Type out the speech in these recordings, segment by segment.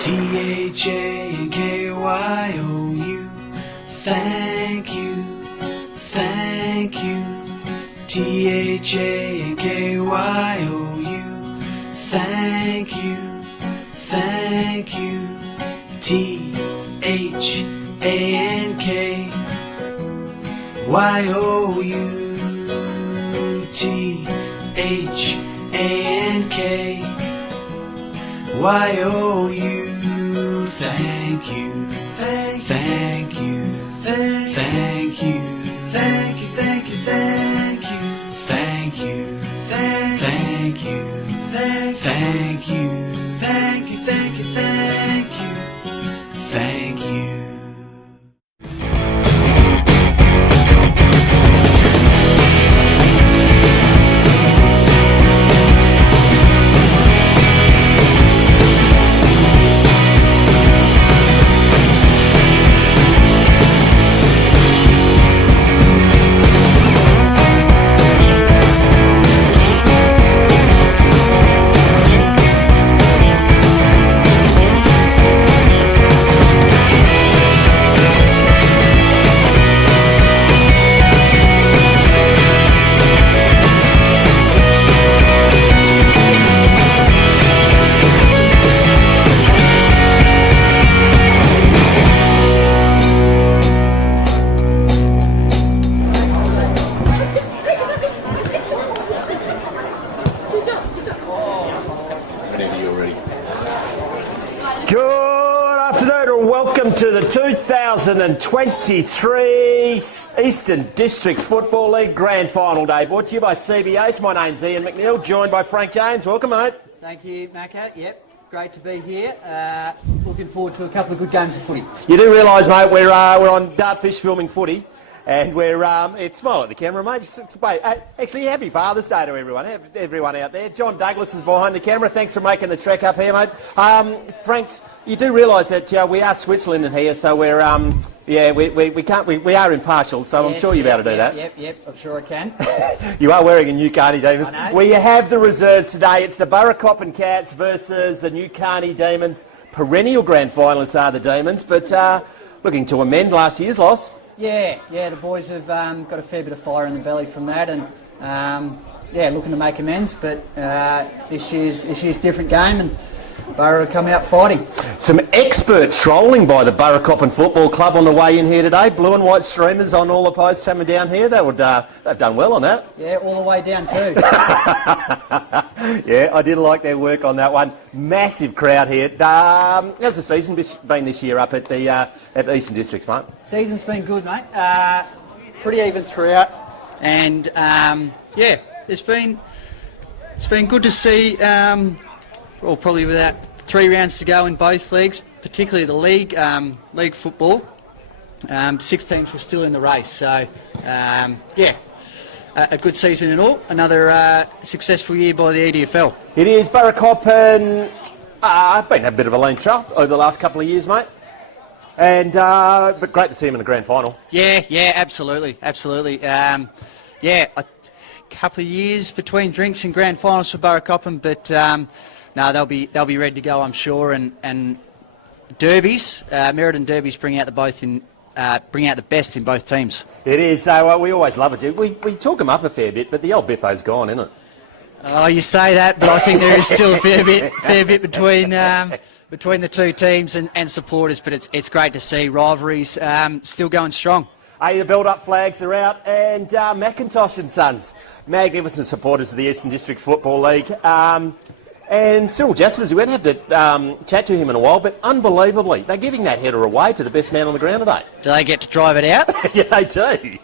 T-H-A-N-K-Y-O-U. Thank you, thank you. T-H-A-N-K-Y-O-U. Thank you, thank you. T-H-A-N-K-Y-O-U. T-H-A-N-K-Y-O-U. Thank you, thank you, thank you, thank you, thank you, thank you, thank you, thank you, thank you, thank you, thank you, thank you, thank you. To the 2023 Eastern District Football League Grand Final Day, brought to you by CBH. My name's Ian McNeil, joined by Frank James. Welcome, mate. Thank you, Macca. Yep, great to be here. Looking forward to a couple of good games of footy. You do realise, mate, we're on Dartfish filming footy, and we're smile at the camera, mate. Actually, happy Father's Day to everyone out there. John Douglas is behind the camera. Thanks for making the trek up here, mate. Franks, you do realise that we are Switzerland in here, so we're we are impartial. So yes, I'm sure you're about to do that. Yep, I'm sure I can. You are wearing a Nukarni Demons. We have the reserves today. It's the Burracoppin Cats versus the Nukarni Demons. Perennial grand finalists are the Demons, but looking to amend last year's loss. Yeah, the boys have got a fair bit of fire in the belly from that, and looking to make amends. But this year's different game, and Burra come out fighting. Some expert trolling by the Burracoppin Football Club on the way in here today. Blue and white streamers on all the posts coming down here. They've done well on that. Yeah, all the way down too. Yeah, I did like their work on that one. Massive crowd here. How's the season been this year up at the Eastern Districts, mate? Season's been good, mate. Pretty even throughout, and it's been good to see. Probably without 3 rounds to go in both leagues, particularly the league football. 6 teams were still in the race, so a good season in all. Another successful year by the EDFL. It is. Burracoppin been a bit of a lean truck over the last couple of years, mate. And but great to see him in the grand final. Yeah, absolutely. A couple of years between drinks and grand finals for Burracoppin, but no, they'll be ready to go, I'm sure. And derbies, Merredin derbies bring out the best in both teams. It is. We always love it. We talk them up a fair bit, but the old Biffo's gone, isn't it? Oh, you say that, but I think there is still a fair bit between the two teams and supporters. But it's great to see rivalries still going strong. The build-up flags are out, and McIntosh and Sons, magnificent supporters of the Eastern Districts Football League. And Cyril Jaspers, we won't have to chat to him in a while, but unbelievably, they're giving that header away to the best man on the ground today. Do they get to drive it out? Yeah, they do.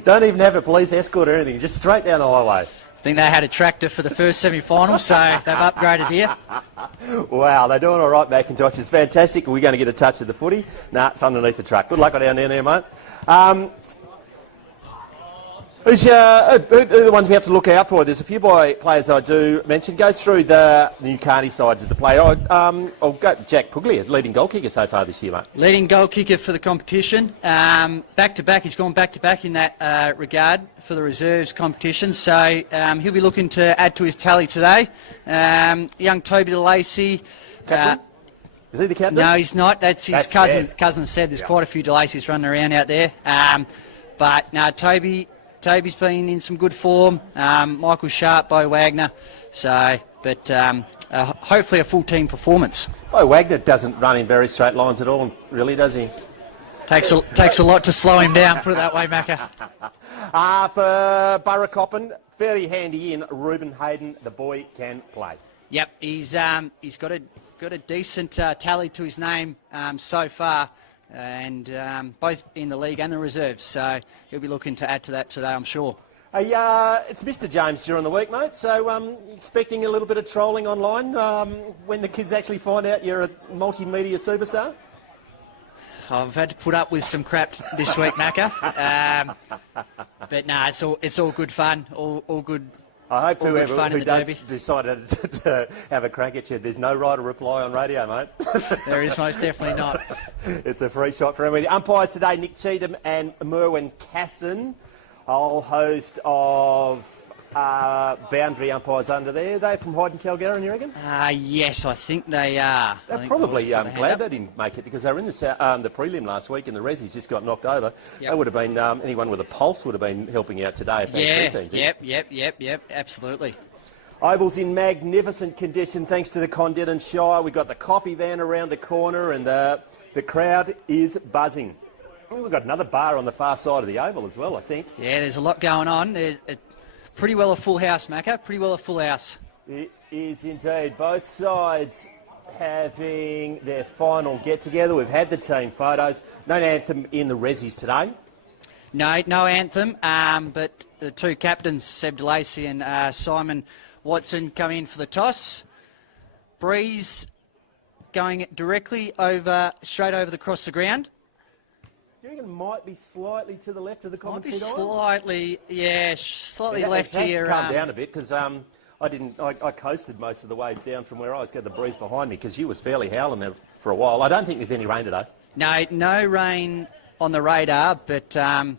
Don't even have a police escort or anything, just straight down the highway. I think they had a tractor for the first semi-final, so they've upgraded here. Wow, they're doing all right, McIntosh. It's fantastic. Are we going to get a touch of the footy? Nah, it's underneath the truck. Good luck down there, mate. Who's the ones we have to look out for? There's a few players I do mention. Go through the Nukarni sides as the player. I'll go Jack Puglia, leading goal kicker so far this year, mate. Leading goal kicker for the competition. Back-to-back, he's gone back-to-back in that regard for the reserves competition. So he'll be looking to add to his tally today. Young Toby DeLacy. Is he the captain? No, he's not. That's his That's cousin. sad. Cousin said there's quite a few DeLacy's running around out there. But no, Toby's been in some good form. Michael Sharp, Bo Wagner. So, but hopefully a full team performance. Oh, Wagner doesn't run in very straight lines at all, really, does he? Takes a lot to slow him down. Put it that way, Macca. For Burracoppin, fairly handy in Reuben Hyden. The boy can play. Yep, he's got a decent tally to his name so far. And both in the league and the reserves, so he'll be looking to add to that today, I'm sure. Hey, it's Mr. James during the week, mate, so expecting a little bit of trolling online when the kids actually find out you're a multimedia superstar? I've had to put up with some crap this week, Macca. But no, it's all good fun, all good. I hope whoever who does derby. decide to have a crack at you, there's no right to reply on radio, mate. There is most definitely not. It's a free shot for everybody. Umpires today, Nick Cheatham and Merwin Casson. A whole host of boundary umpires under there. They're from Hyden, Calgary, you reckon? Yes, I think they are. They're probably glad they didn't make it because they were in the prelim last week and the Rezzies just got knocked over. Yep. They would have been, anyone with a pulse would have been helping out today if they had two teams. Yep, absolutely. Oval's in magnificent condition thanks to the Condit and Shire. We've got the coffee van around the corner and the crowd is buzzing. We've got another bar on the far side of the Oval as well, I think. Yeah, there's a lot going on. There's pretty well a full house, Macca. Pretty well a full house. It is indeed. Both sides having their final get-together. We've had the team photos. No anthem in the Rezzies today. No anthem, but the two captains, Seb DeLacy and Simon Watson, come in for the toss. Breeze going directly straight over across the ground. Do you reckon it might be slightly to the left of the commentary line? Slightly left here. It has come down a bit because I coasted most of the way down from where I was. Got the breeze behind me because you was fairly howling there for a while. I don't think there's any rain today. No rain on the radar, but a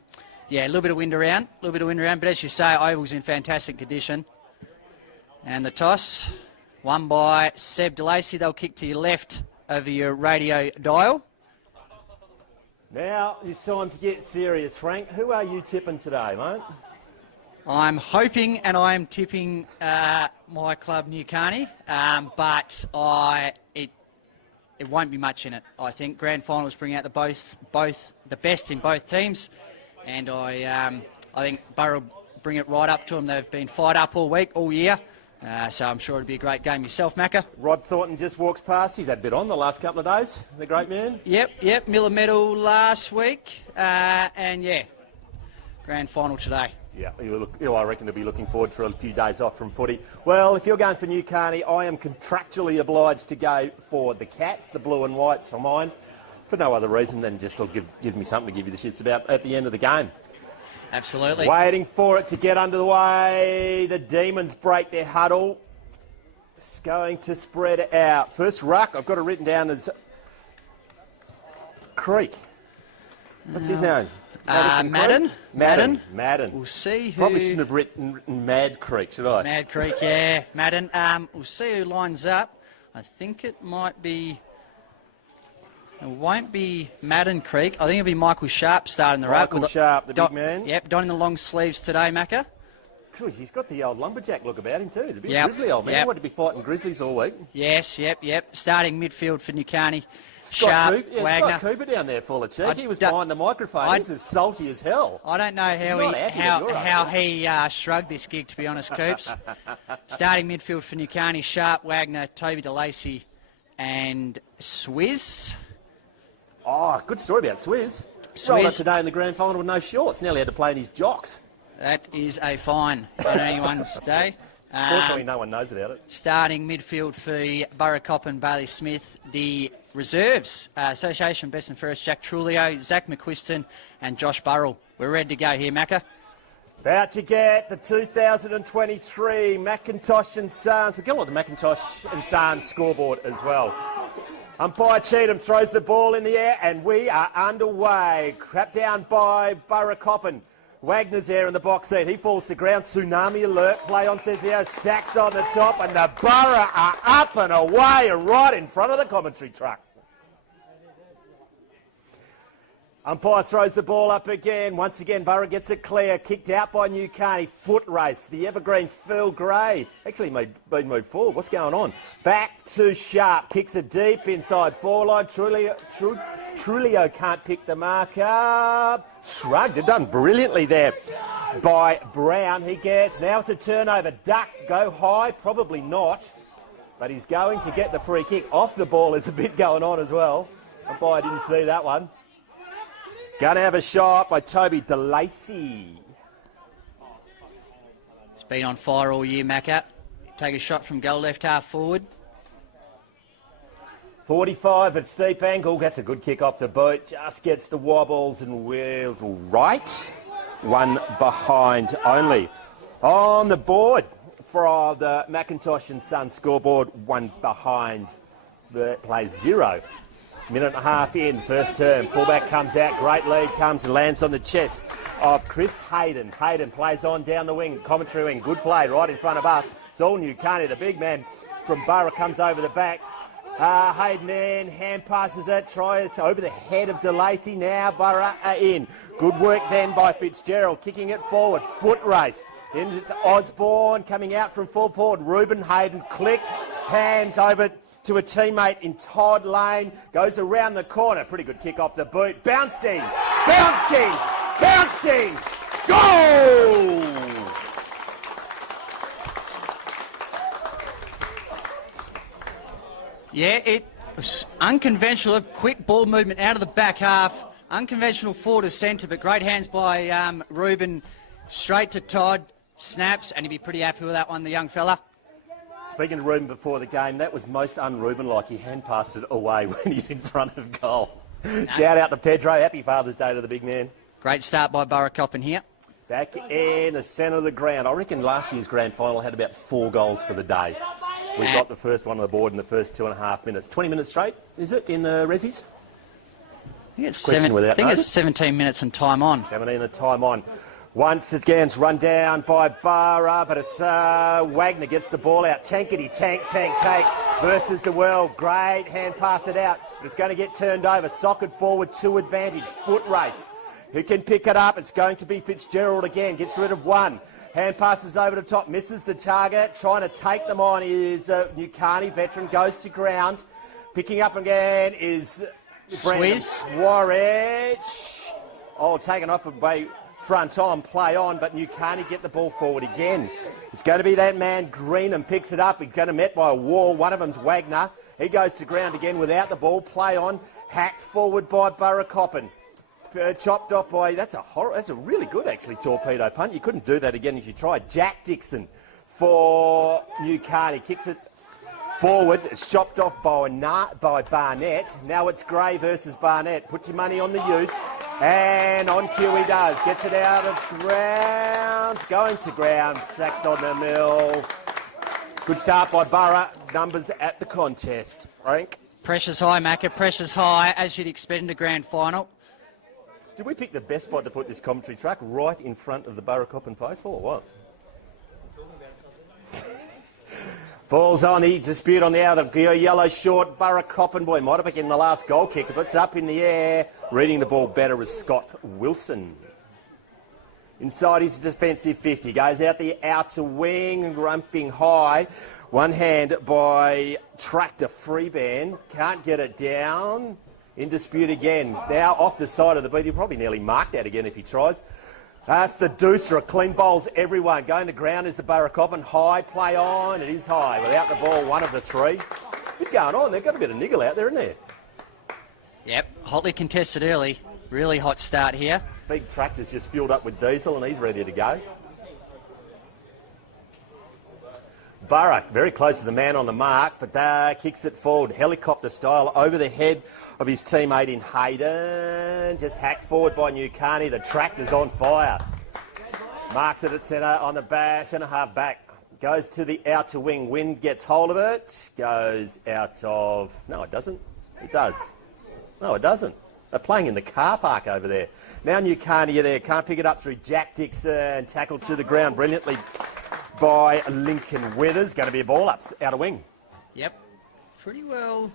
little bit of wind around. But as you say, Oval's in fantastic condition. And the toss, won by Seb DeLacy. They'll kick to your left over your radio dial. Now it's time to get serious, Frank. Who are you tipping today, mate? I'm hoping and I am tipping my club, Nukarni, but it won't be much in it. I think grand finals bring out the best in both teams, and I think Burra bring it right up to them. They've been fired up all week, all year. So I'm sure it'll be a great game yourself, Macca. Rod Thornton just walks past. He's had a bit on the last couple of days. The great man. Yep. Miller medal last week. And grand final today. Yeah, I reckon he'll be looking forward for a few days off from footy. Well, if you're going for Nukarni, I am contractually obliged to go for the Cats, the blue and whites for mine, for no other reason than just they'll give me something to give you the shits about at the end of the game. Absolutely. Waiting for it to get under the way. The Demons break their huddle. It's going to spread out. First ruck, I've got it written down as Creek. What's his name? Madden. Madden. We'll see who... Probably shouldn't have written Mad Creek, should I? Mad Creek, yeah. Madden. We'll see who lines up. I think it might be... It won't be Madden Creek. I think it'll be Michael Sharp starting the ruck. Michael Sharp, the big man. Yep, donning the long sleeves today, Macca. Cruise, he's got the old lumberjack look about him too. He's a bit grizzly old man. He wanted to be fighting grizzlies all week. Yes. Starting midfield for Nukarni. Sharp, Wagner. Scott Cooper down there full of cheek. He was behind the microphone. He's as salty as hell. I don't know how he shrugged this gig, to be honest, Coops. Starting midfield for Nukarni, Sharp, Wagner, Toby DeLacy and Swizz. Oh, good story about Swizz. Rolled up today in the grand final with no shorts. Nearly had to play in his jocks. That is a fine on anyone's day. Fortunately, no one knows about it. Starting midfield for Burracoppin, Bailey Smith. The reserves, Association Best and Fairest, Jack Trulio, Zach McQuiston and Josh Burrell. We're ready to go here, Macca. About to get the 2023 Macintosh and Sons. We've got a lot of Macintosh and Sons scoreboard as well. Umpire Cheatham throws the ball in the air and we are underway. Crap down by Burracoppin. Wagner's there in the box seat. He falls to ground. Tsunami alert. Play on, says here. Stacks on the top and the Burra are up and away right in front of the commentary truck. Umpire throws the ball up again. Once again, Burra gets it clear. Kicked out by Nukarni. Foot race. The evergreen Phil Gray. Actually been moved forward. What's going on? Back to Sharp. Kicks it deep inside forward line. Trulio can't pick the mark up. Shrugged. It done brilliantly there by Brown. He gets. Now it's a turnover. Duck. Go high. Probably not. But he's going to get the free kick. Off the ball is a bit going on as well. Umpire didn't see that one. Going to have a shot by Toby DeLacy. He's been on fire all year, Macca. Take a shot from goal left half forward. 45 at steep angle. That's a good kick off the boot. Just gets the wobbles and wheels right. One behind only. On the board for the McIntosh and Son scoreboard, one behind. The plays 0. Minute and a half in, first term. Fullback comes out, great lead comes and lands on the chest of Chris Hyden. Hyden plays on down the wing, commentary wing, good play right in front of us. It's all Nukarni, the big man from Burra comes over the back. Hyden in, hand passes it, tries over the head of DeLacy. Now Burra in. Good work then by Fitzgerald, kicking it forward. Foot race. And it's Osborne coming out from full forward. Ruben Hayden, click, hands over to a teammate in Todd Lane. Goes around the corner. Pretty good kick off the boot. Bouncing, bouncing, bouncing. Goal! Yeah, it was unconventional, a quick ball movement out of the back half. Unconventional forward to centre, but great hands by Ruben. Straight to Todd, snaps, and he'd be pretty happy with that one, the young fella. Speaking to Ruben before the game, that was most un-Ruben-like. He hand passed it away when he's in front of goal. No. Shout out to Pedro. Happy Father's Day to the big man. Great start by Burracoppin here. Back in the centre of the ground. I reckon last year's grand final had about 4 goals for the day. We got the first one on the board in the first 2.5 minutes. 20 minutes straight, is it, in the Rezzies? I think it's 17 minutes and time on. 17 and time on. Once again, it's run down by Burra, but it's Wagner gets the ball out. Tankety, tank versus the world. Great hand pass it out. But it's going to get turned over. Socket forward, 2 advantage. Foot race. Who can pick it up? It's going to be Fitzgerald again. Gets rid of 1. Hand passes over the top, misses the target. Trying to take them on is Nukarni, veteran, goes to ground. Picking up again is Swizz. Warwick. Oh, taken off by front on, play on, but Nukarni get the ball forward again. It's going to be that man, Greenham, picks it up. He's going to met by a wall. One of them's Wagner. He goes to ground again without the ball. Play on, hacked forward by Burracoppin. Chopped off by, that's a really good actually torpedo punt. You couldn't do that again if you tried. Jack Dixon for Nukarni, kicks it forward. It's chopped off by Barnett. Now it's Gray versus Barnett. Put your money on the youth. And on cue he does. Gets it out of grounds. Going to ground. Sacks on the mill. Good start by Burra. Numbers at the contest. Frank? Pressure's high, Macca. Pressure's high, as you'd expect in a grand final. Did we pick the best spot to put this commentary truck right in front of the Burracoppin post or what? Falls on the dispute on the outer yellow short. Burracoppin boy might have been the last goal kicker, but it's up in the air. Reading the ball better is Scott Wilson. Inside his defensive 50. Goes out the outer wing, grumping high. One hand by Tractor Freeban. Can't get it down. In dispute again. Now off the side of the beat. He'll probably nearly mark that again if he tries. That's the deucer. Clean bowls everyone. Going to ground is the Burracoppin. High, play on. It is high. Without the ball, one of the 3. Bit going on. They've got a bit of niggle out there, isn't there? Yep. Hotly contested early. Really hot start here. Big Tractor's just fueled up with diesel and he's ready to go. Burra, very close to the man on the mark, but kicks it forward, helicopter style, over the head of his teammate in Hyden. Just hacked forward by Nukarni. The Tractor's on fire. Marks it at centre on the back, centre half back. Goes to the outer wing. Wind gets hold of it. Goes out of... No, it doesn't. It does. No, it doesn't. They're playing in the car park over there. Now Nukarni are there. Can't pick it up through Jack Dixon. Tackled to the ground brilliantly by Lincoln Weathers. Going to be a ball up, outer wing. Yep. Pretty well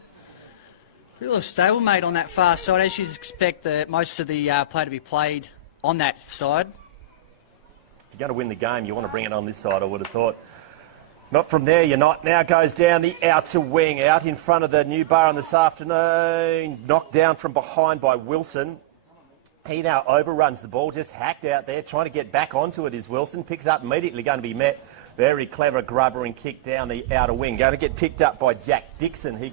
Real stablemate on that far side, as you'd expect most of the play to be played on that side. If you're going to win the game, you want to bring it on this side, I would have thought. Not from there, you're not. Now goes down the outer wing, out in front of the new Burracoppin this afternoon. Knocked down from behind by Wilson. He now overruns the ball, just hacked out there, trying to get back onto it is Wilson. Picks up immediately, going to be met. Very clever grubber and kick down the outer wing. Going to get picked up by Jack Dixon. He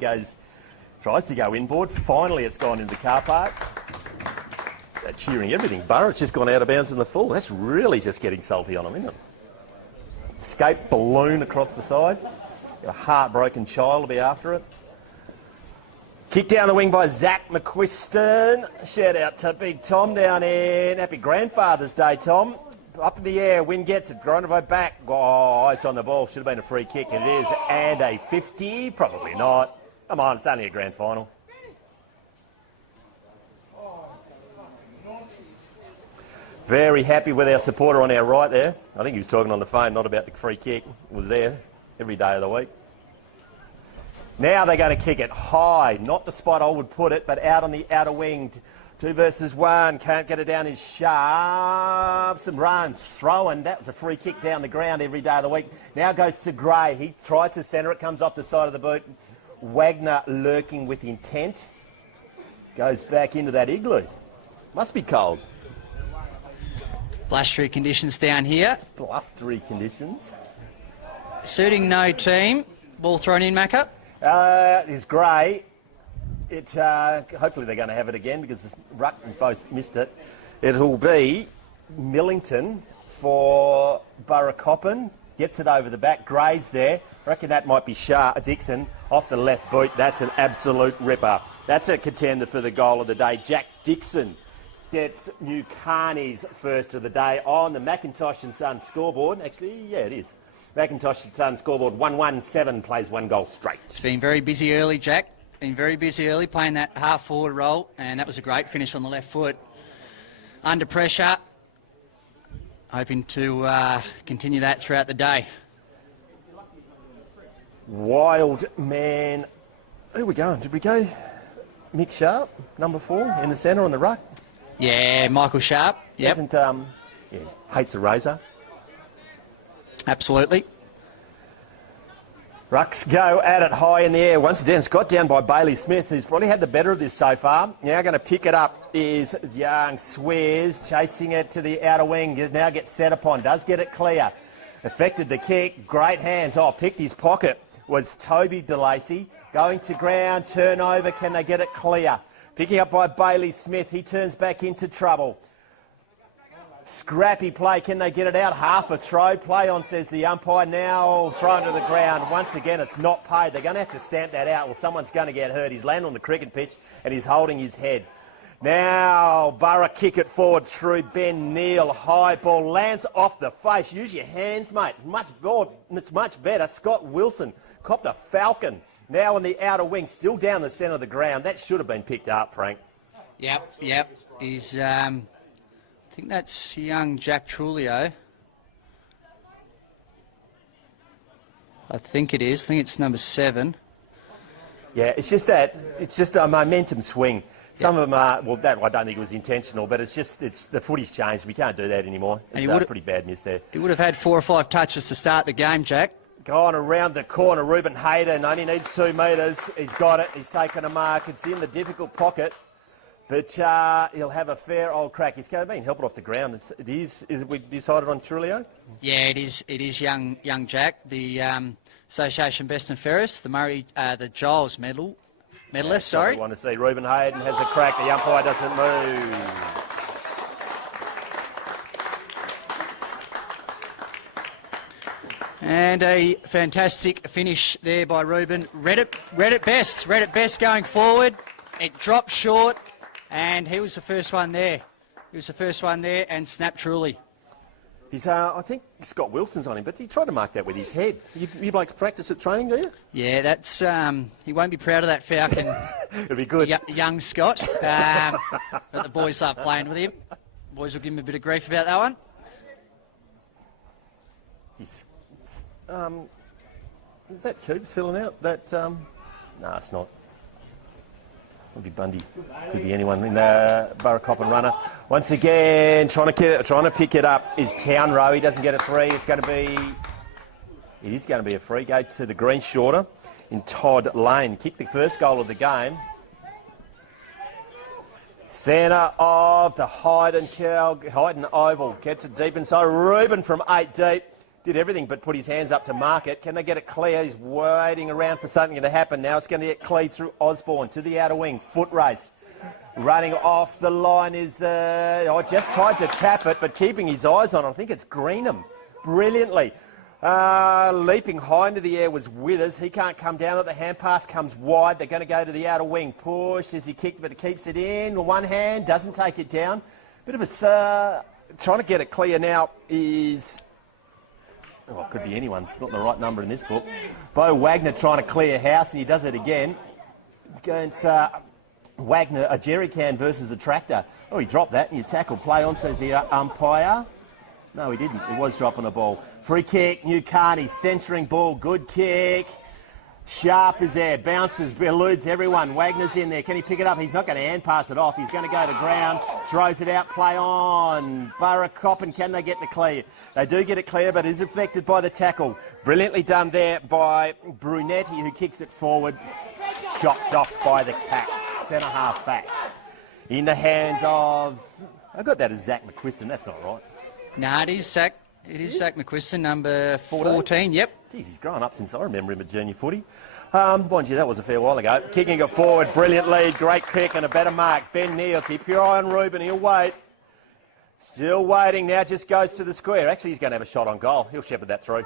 tries to go inboard. Finally, it's gone into the car park. They're cheering everything. Burra's just gone out of bounds in the full. That's really just getting salty on him, isn't it? Escape balloon across the side. A heartbroken child will be after it. Kick down the wing by Zach McQuiston. Shout out to Big Tom down in. Happy Grandfather's Day, Tom. Up in the air, Win gets it. Grounded back. Oh, ice on the ball. Should have been a free kick. It is. And a 50. Probably not. Come on, it's only a grand final. Very happy with our supporter on our right there. I think he was talking on the phone, not about the free kick. It was there every day of the week. Now they're going to kick it high. Not the spot I would put it, but out on the outer wing. 2 versus 1. Can't get it down is Sharp. Some runs. Throwing. That was a free kick down the ground every day of the week. Now goes to Gray. He tries to centre it. Comes off the side of the boot. Wagner lurking with intent. Goes back into that igloo. Must be cold. Blustery conditions down here. Blustery conditions. Suiting no team. Ball thrown in, Macca. It is Gray. Hopefully they're going to have it again because the Ruck both missed it. It'll be Millington for Burracoppin. Gets it over the back. Gray's there. I reckon that might be Dixon off the left boot. That's an absolute ripper. That's a contender for the goal of the day. Jack Dixon gets Nukarni's first of the day on the Macintosh and Sons scoreboard. Actually, yeah, it is. Macintosh and Sons scoreboard 1-1-7, plays 1 goal straight. It's been very busy early, Jack. Been very busy early, playing that half-forward role, and that was a great finish on the left foot. Under pressure, hoping to continue that throughout the day. Wild man. Who are we going? Did we go Mick Sharp, number 4, in the centre on the ruck? Yeah, Michael Sharp. Yep. Hates a razor. Absolutely. Rucks go at it high in the air. Once again, it's got down by Bailey Smith, who's probably had the better of this so far. Now going to pick it up is Young Swears, chasing it to the outer wing. Now gets set upon, does get it clear. Affected the kick, great hands. Oh, picked his pocket was Toby DeLacy. Going to ground, turnover, can they get it clear? Picking up by Bailey Smith, he turns back into trouble. Scrappy play, can they get it out? Half a throw, play on, says the umpire. Now thrown to the ground. Once again, it's not paid. They're going to have to stamp that out. Well, someone's going to get hurt. He's landed on the cricket pitch and he's holding his head. Now, Burra kick it forward through Ben Neal. High ball lands off the face. Use your hands, mate. It's much better. Scott Wilson copped a falcon. Now on the outer wing, still down the centre of the ground. That should have been picked up, Frank. Yep. He's, I think that's young Jack Trulio. I think it is. I think it's number 7. Yeah, it's just a momentum swing. Some of them are, well, that I don't think it was intentional, but the footy's changed. We can't do that anymore. It's a pretty bad miss there. He would have had 4 or 5 touches to start the game, Jack. Gone around the corner, Ruben Hyden only needs 2 metres. He's got it. He's taken a mark. It's in the difficult pocket, but he'll have a fair old crack. He's been helped off the ground. Is it we decided on Trulio? Yeah, it is. It is young Jack, the Association Best and Fairest, the Giles medalist. Sorry. I want to see Ruben Hyden has a crack. The umpire doesn't move. And a fantastic finish there by Ruben. Read it best going forward. It dropped short, and he was the first one there. And snapped truly. I think Scott Wilson's on him, but he tried to mark that with his head. You'd like to practice at training, do you? Yeah, that's he won't be proud of that falcon. It'll be good. Young Scott. But the boys love playing with him. Boys will give him a bit of grief about that one. Is that Coops filling out? No, it's not. Could be Bundy, could be anyone in the Burracoppin runner. Once again, trying to pick it up is Town Row. He doesn't get it free. It is going to be a free. Go to the green shorter in Todd Lane. Kicked the first goal of the game. Centre of the Hyden Oval. Gets it deep inside. Reuben from 8 deep. Did everything but put his hands up to mark it. Can they get it clear? He's waiting around for something to happen. Now it's going to get cleared through Osborne to the outer wing. Foot race. Running off the line is the... Oh, just tried to tap it, but keeping his eyes on it. I think it's Greenham. Brilliantly. Leaping high into the air was Withers. He can't come down at the hand pass. Comes wide. They're going to go to the outer wing. Pushed as he kicked, but it keeps it in. One hand. Doesn't take it down. Bit of a... trying to get it clear now is... Oh, it could be anyone. It's not the right number in this book. Bo Wagner trying to clear house, and he does it again. Against Wagner, a jerry can versus a tractor. Oh, he dropped that, and you tackle. Play on, says the umpire. No, he didn't. He was dropping a ball. Free kick, Nukarni, centering ball. Good kick. Sharp is there. Bounces, eludes everyone. Wagner's in there. Can he pick it up? He's not going to hand pass it off. He's going to go to ground. Throws it out. Play on. Burracoppin, can they get the clear? They do get it clear, but is affected by the tackle. Brilliantly done there by Brunetti, who kicks it forward. Chopped off by the Cats. Centre half back. In the hands of... I got that as Zach McQuiston. That's not right. Nah, it is Zach. It is Zach McQuiston, number 14. Yep. Jeez, he's grown up since I remember him at junior footy. Mind you, that was a fair while ago. Kicking it forward, brilliant lead, great pick and a better mark. Ben Neal, keep your eye on Reuben, he'll wait. Still waiting, now just goes to the square. Actually, he's going to have a shot on goal. He'll shepherd that through.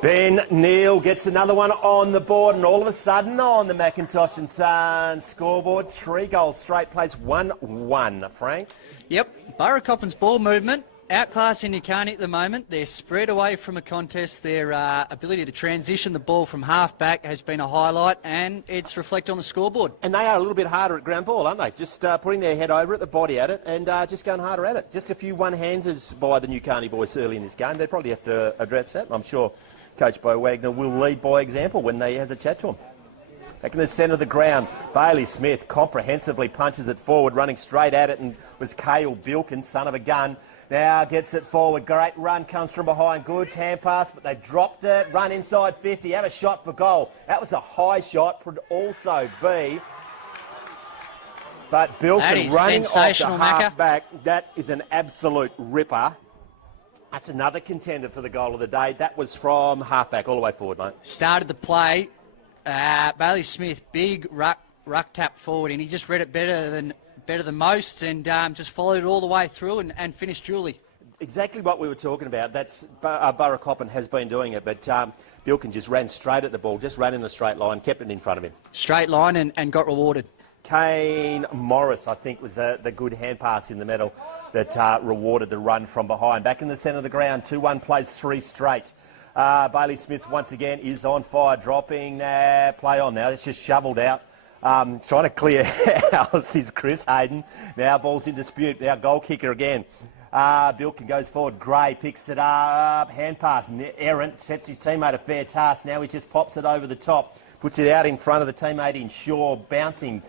Ben Neal gets another one on the board, and all of a sudden on the Macintosh and Sons scoreboard, 3 goals straight, place 1-1. Frank? Yep, Burracoppin's ball movement, outclassing Nukarni at the moment. They're spread away from a contest. Their ability to transition the ball from half-back has been a highlight, and it's reflected on the scoreboard. And they are a little bit harder at ground ball, aren't they? Just putting their head over it, the body at it, and just going harder at it. Just a few one-handers by the Nukarni boys early in this game. They probably have to address that, I'm sure. Coach Bo Wagner will lead by example when he has a chat to him. Back in the centre of the ground, Bailey Smith comprehensively punches it forward, running straight at it, and was Cale Bilkin, son of a gun. Now gets it forward. Great run comes from behind. Good hand pass, but they dropped it. Run inside 50. Have a shot for goal. That was a high shot. Could also be. But Bilkin running off the half back. That is an absolute ripper. That's another contender for the goal of the day. That was from halfback all the way forward, mate. Started the play. Bailey Smith, big ruck tap forward, and he just read it better than most, and just followed it all the way through and finished duly. Exactly what we were talking about. That's Burracoppin has been doing it, but Bilkin just ran straight at the ball, just ran in a straight line, kept it in front of him. Straight line and got rewarded. Kane Morris, I think, was the good hand pass in the middle that rewarded the run from behind. Back in the centre of the ground, 2-1 plays 3 straight. Bailey Smith once again is on fire, dropping play on now. It's just shovelled out. Trying to clear house is Chris Hyden. Now ball's in dispute. Now goal kicker again. Bilkin goes forward. Gray picks it up. Hand pass. Errant sets his teammate a fair task. Now he just pops it over the top. Puts it out in front of the teammate in Shaw. Bouncing.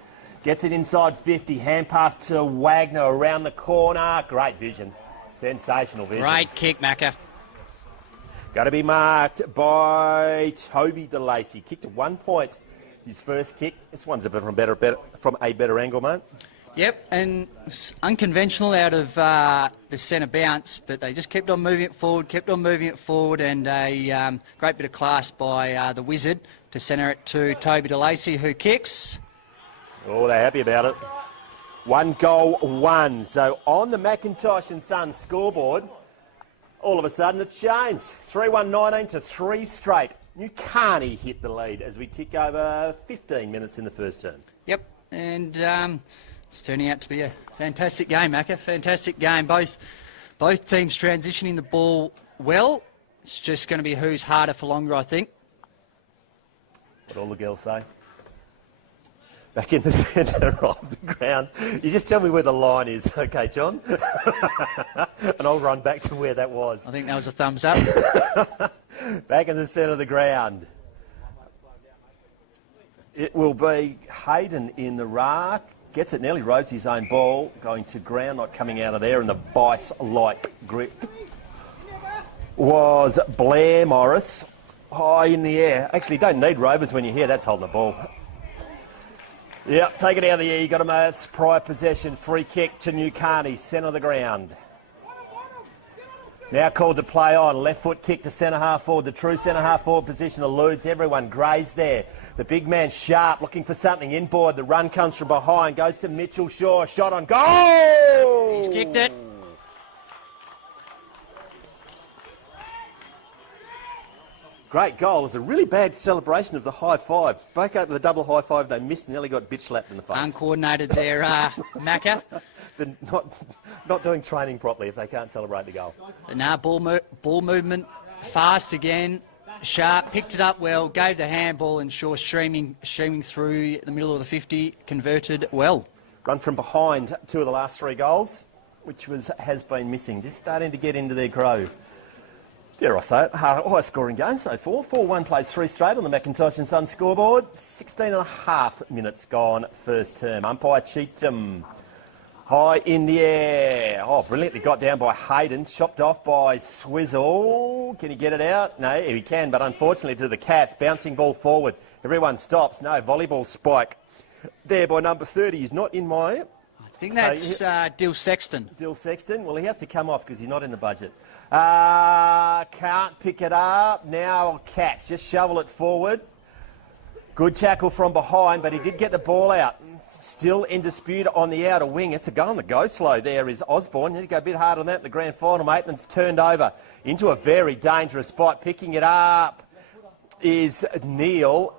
Gets it inside 50. Hand pass to Wagner around the corner. Great vision. Sensational vision. Great kick, Macca. Got to be marked by Toby DeLacy. Kicked at 1 point. His first kick. This one's a bit from a better angle, mate. Yep, and unconventional out of the centre bounce, but they just kept on moving it forward, and a great bit of class by the Wizard to centre it to Toby DeLacy, who kicks. Oh, they're happy about it. 1 goal, 1. So on the Macintosh and Sons scoreboard, all of a sudden it's changed. 3-1-19 to 3 straight. Nukarni hit the lead as we tick over 15 minutes in the first term. Yep, and it's turning out to be a fantastic game, Macca. Fantastic game. Both teams transitioning the ball well. It's just going to be who's harder for longer, I think. What all the girls say. Back in the centre of the ground. You just tell me where the line is, okay, John? And I'll run back to where that was. I think that was a thumbs up. Back in the centre of the ground. It will be Hyden in the ruck. Gets it, nearly roads his own ball. Going to ground, not coming out of there. And the vice-like grip was Blair Morris. High in the air. Actually, don't need rovers when you're here. That's holding the ball. Yep, take it out of the air. You got a mate's prior possession. Free kick to Nukarni, centre of the ground. Now called to play on. Left foot kick to centre half forward. The true centre half forward position eludes everyone. Gray's there. The big man Sharp looking for something inboard. The run comes from behind. Goes to Mitchell Shaw. Shot on goal! He's kicked it. Great goal. It was a really bad celebration of the high five. Broke out with a double high five. They missed and nearly got bitch slapped in the face. Uncoordinated there, Macca. But not doing training properly if they can't celebrate the goal. Now ball movement, fast again. Sharp picked it up well, gave the handball, and Shaw streaming through the middle of the 50, converted well. Run from behind 2 of the last 3 goals, which has been missing. Just starting to get into their groove. Dare I say it, high scoring game so far. 4-1 plays 3 straight on the Macintosh and Sons scoreboard. 16.5 minutes gone first term. Umpire Cheatham. High in the air. Oh, brilliantly got down by Hyden. Chopped off by Swizzle. Can he get it out? No, he can, but unfortunately to the Cats. Bouncing ball forward. Everyone stops. No, volleyball spike. There by number 30. He's not in my... I think that's Dill Sexton. Dill Sexton. Well, he has to come off because he's not in the budget. Can't pick it up. Now Cats just shovel it forward. Good tackle from behind, but he did get the ball out. Still in dispute on the outer wing. It's a go on the go slow there is Osborne. You need to go a bit hard on that in the grand final, mate. And it's turned over into a very dangerous spot. Picking it up is Neil.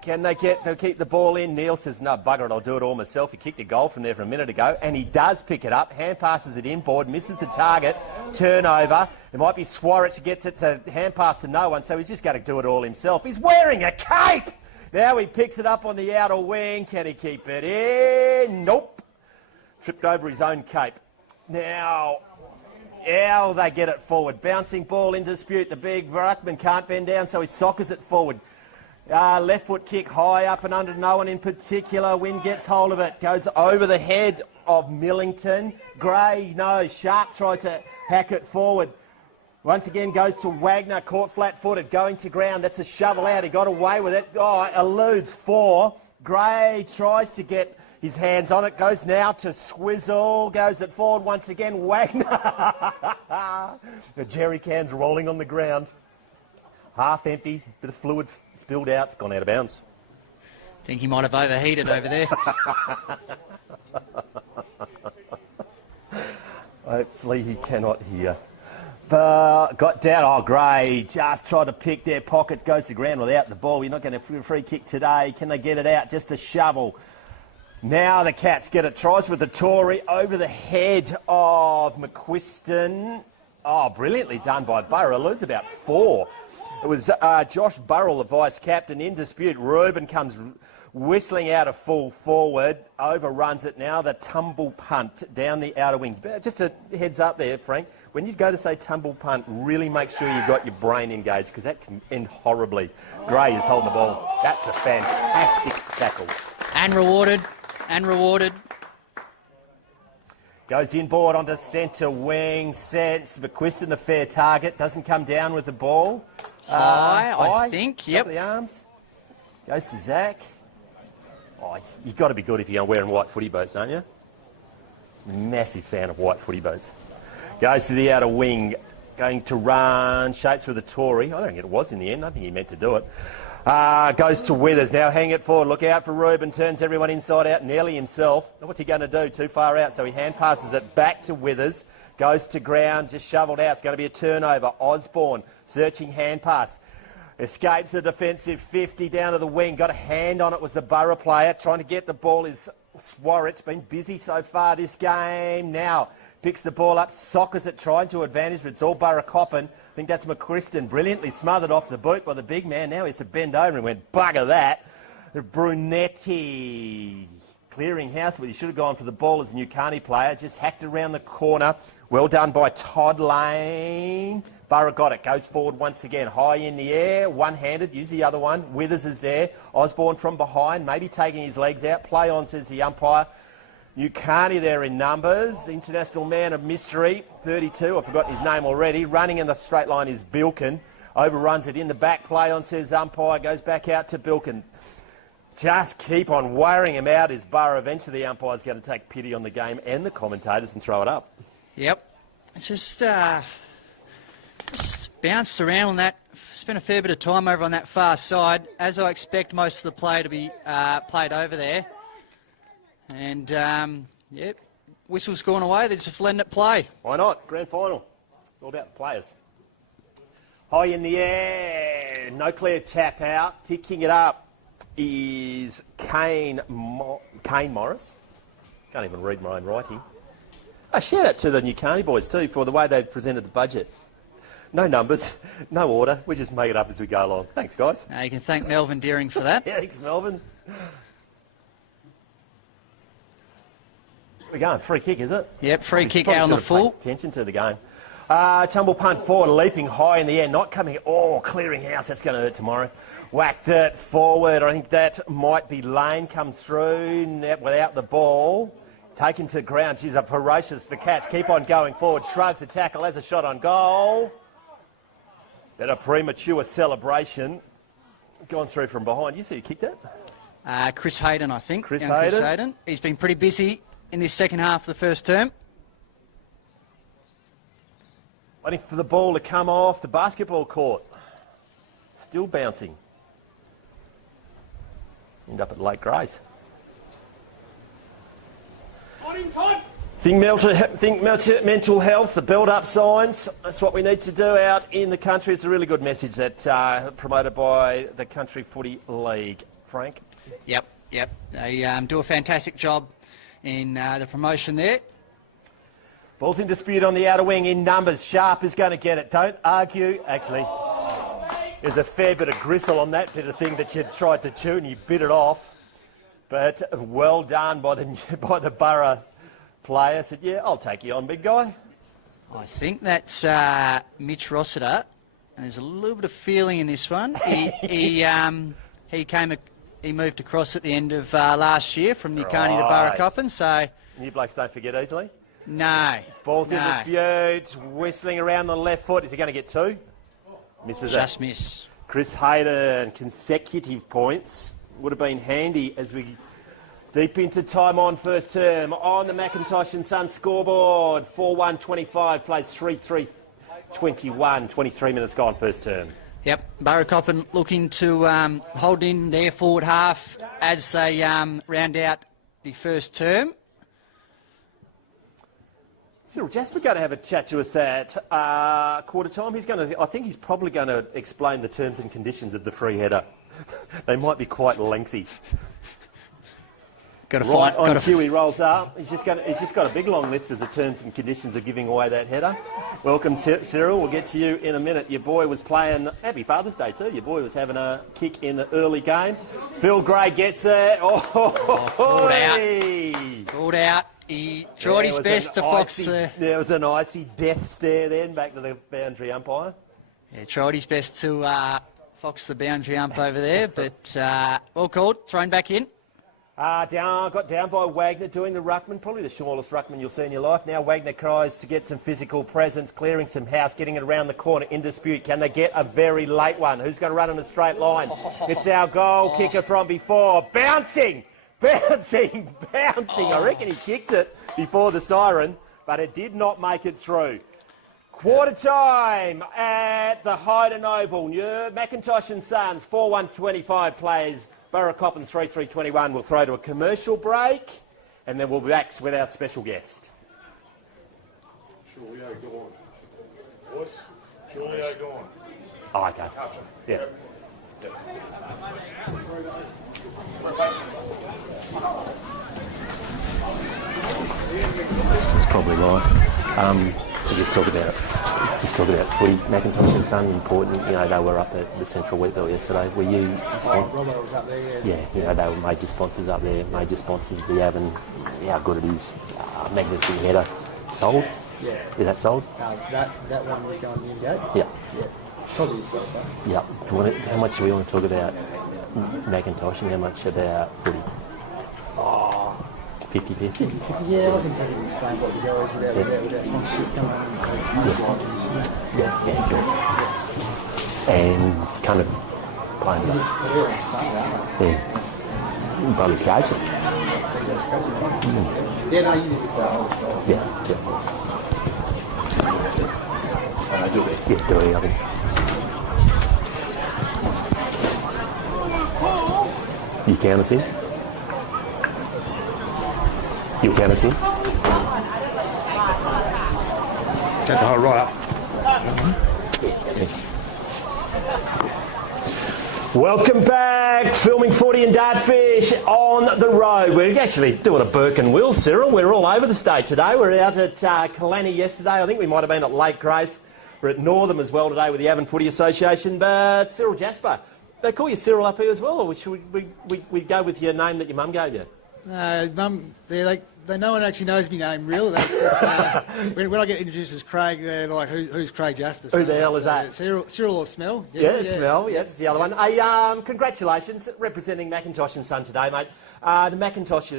Can they they'll keep the ball in? Neil says, no, bugger it, I'll do it all myself. He kicked a goal from there a minute ago, and he does pick it up. Hand passes it inboard, misses the target, turnover. It might be Swarich gets it to hand pass to no one, so he's just got to do it all himself. He's wearing a cape! Now he picks it up on the outer wing. Can he keep it in? Nope. Tripped over his own cape. Now they get it forward. Bouncing ball in dispute. The big ruckman can't bend down, so he soccers it forward. Left foot kick high up and under, no one in particular. Wynn gets hold of it, goes over the head of Millington. Gray, no, Sharp tries to hack it forward. Once again goes to Wagner, caught flat-footed, going to ground. That's a shovel out. He got away with it. Oh, eludes 4. Gray tries to get his hands on it. Goes now to Swizzle. Goes it forward once again. Wagner. The jerry can's rolling on the ground. Half empty, bit of fluid spilled out. It's gone out of bounds. I think he might have overheated over there. Hopefully he cannot hear. But got down. Oh, Gray just tried to pick their pocket. Goes to ground without the ball. You're not going to free kick today. Can they get it out? Just a shovel. Now the Cats get it. Tries with the Tory over the head of McQuiston. Oh, brilliantly done by Burrow. Eludes about 4. It was Josh Burrell, the vice-captain, in dispute. Reuben comes whistling out a full forward, overruns it now. The tumble punt down the outer wing. Just a heads up there, Frank. When you go to say tumble punt, really make sure you've got your brain engaged because that can end horribly. Gray is holding the ball. That's a fantastic tackle. And rewarded. Goes inboard onto centre wing. Sense McQuiston, a fair target. Doesn't come down with the ball. High, I think. Yep. The arms. Goes to Zach. Oh, you've got to be good if you're wearing white footy boots, don't you? Massive fan of white footy boots. Goes to the outer wing. Going to run. Shapes with a Tory. I don't think it was in the end. I think he meant to do it. Goes to Withers. Now hang it forward. Look out for Reuben. Turns everyone inside out. Nearly himself. What's he going to do? Too far out. So he hand passes it back to Withers. Goes to ground. Just shoveled out. It's going to be a turnover. Osborne. Searching hand pass. Escapes the defensive 50 down to the wing. Got a hand on it. Was the Burra player. Trying to get the ball is Swarich. Been busy so far this game. Now picks the ball up. Soccers it. Trying to advantage. But it's all Burracoppin. I think that's McQuiston. Brilliantly smothered off the boot by the big man. Now he's to bend over and went, bugger that. Brunetti clearing house, but he should have gone for the ball as a Nukarni player. Just hacked around the corner. Well done by Todd Lane. Burra got it. Goes forward once again. High in the air. One-handed. Use the other one. Withers is there. Osborne from behind. Maybe taking his legs out. Play on, says the umpire. Nukarni there in numbers. The international man of mystery. 32. I've forgotten his name already. Running in the straight line is Bilkin. Overruns it in the back. Play on, says umpire. Goes back out to Bilkin. Just keep on wearing him out as Burra. Eventually the umpire's going to take pity on the game and the commentators and throw it up. Yep. Just bounced around on that. Spent a fair bit of time over on that far side. As I expect most of the play to be played over there. And, yep, whistle's gone away. They're just letting it play. Why not? Grand final. It's all about the players. High in the air. No clear tap out. Picking it up is Kane Morris. Can't even read my own writing. A shout out to the Nukarni boys too for the way they've presented the budget. No numbers, no order. We just make it up as we go along. Thanks, guys. You can thank Melvin Deering for that. Yeah, thanks, Melvin. We're going free kick, is it? Yep, free kick out on the full. Attention to the game. Tumble punt forward, leaping high in the air, not coming. Oh, clearing house. That's going to hurt tomorrow. Whacked it forward. I think that might be Lane. Comes through without the ball. Taken to ground. She's a ferocious. The Cats keep on going forward. Shrugs the tackle. Has a shot on goal. But a premature celebration. Gone through from behind. You see who kicked that? Chris Hyden, I think. Chris Hyden. He's been pretty busy in this second half of the first term. Waiting for the ball to come off the basketball court. Still bouncing. End up at Lake Grace. Think mental health, the build-up signs. That's what we need to do out in the country. It's a really good message that promoted by the Country Footy League. Frank? Yep. They do a fantastic job in the promotion there. Ball's in dispute on the outer wing in numbers. Sharp is going to get it. Don't argue. Actually, there's a fair bit of gristle on that bit of thing that you tried to chew and you bit it off. But well done by the Burra player. Said, yeah, I'll take you on, big guy. I think that's Mitch Rossiter. And there's a little bit of feeling in this one. He moved across at the end of last year from Nukarni to Burracoppin. So you blokes don't forget easily. No. Ball's in dispute. Whistling around the left foot. Is he going to get two? Misses it. Just miss. Chris Hyden, consecutive points. Would have been handy as we deep into time on first term. On the Macintosh and Sons scoreboard, 4-1-25, plays 3-3-21, 23 minutes gone first term. Yep, Burracoppin looking to hold in their forward half as they round out the first term. Cyril Jasper going to have a chat to us at quarter time. I think he's probably going to explain the terms and conditions of the free header. They might be quite lengthy. On cue he rolls up. He's just got a big long list of the terms and conditions of giving away that header. Welcome, Cyril. We'll get to you in a minute. Your boy was playing. Happy Father's Day too. Your boy was having a kick in the early game. Phil Gray gets it. Pulled out. He tried his best to fox the... There was an icy death stare then back to the boundary umpire. Yeah, tried his best to fox the boundary ump over there, but well called, thrown back in. Got down by Wagner doing the ruckman, probably the smallest ruckman you'll see in your life. Now Wagner tries to get some physical presence, clearing some house, getting it around the corner in dispute. Can they get a very late one? Who's going to run in a straight line? It's our goal kicker from before. Bouncing! I reckon he kicked it before the siren, but it did not make it through. Quarter time at the Hyden Oval. Macintosh and Sons, 4-1-25 plays. Burracoppin 3-3-21. We'll throw to a commercial break, and then we'll be back with our special guest. Julio, go on. Boys, Julio, go on. Oh, okay. Yeah. It's probably right. We'll just talk about it. Just talking about footy, Macintosh and Son, important. You know, they were up at the Central Wheatbelt yesterday. Were you? Robbo was up there, yeah. Yeah, you know, they were major sponsors up there, major sponsors of the Avon. How good it is. Magnificent header. Sold? Yeah. Is that sold? That one was going in gate? Yeah. Yeah. Probably sold that. Yeah. How much do we want to talk about Macintosh and how much about footy? 50-50? Yeah, I think I can explain what the go is without sponsorship coming in. Yeah, good. And kind of playing that. Yeah. Brothers coaching. Yeah, no, you just Yeah. Do it. Yeah, do it, I think. You count us in? You count us in? Take the whole right up. Welcome back, filming footy and Dartfish on the road. We're actually doing a Burke and Will, Cyril. We're all over the state today. We're out at Kalani yesterday. I think we might have been at Lake Grace. We're at Northam as well today with the Avon Footy Association. But Cyril Jasper, they call you Cyril up here as well, or should we go with your name that your mum gave you? Mum, no one actually knows my name, really. When I get introduced as Craig, they're like, who's Craig Jasper? Who the hell is that? Cyril or Smell? Smell, that's the other one. Hey, congratulations, representing Macintosh and Son today, mate. The Macintosh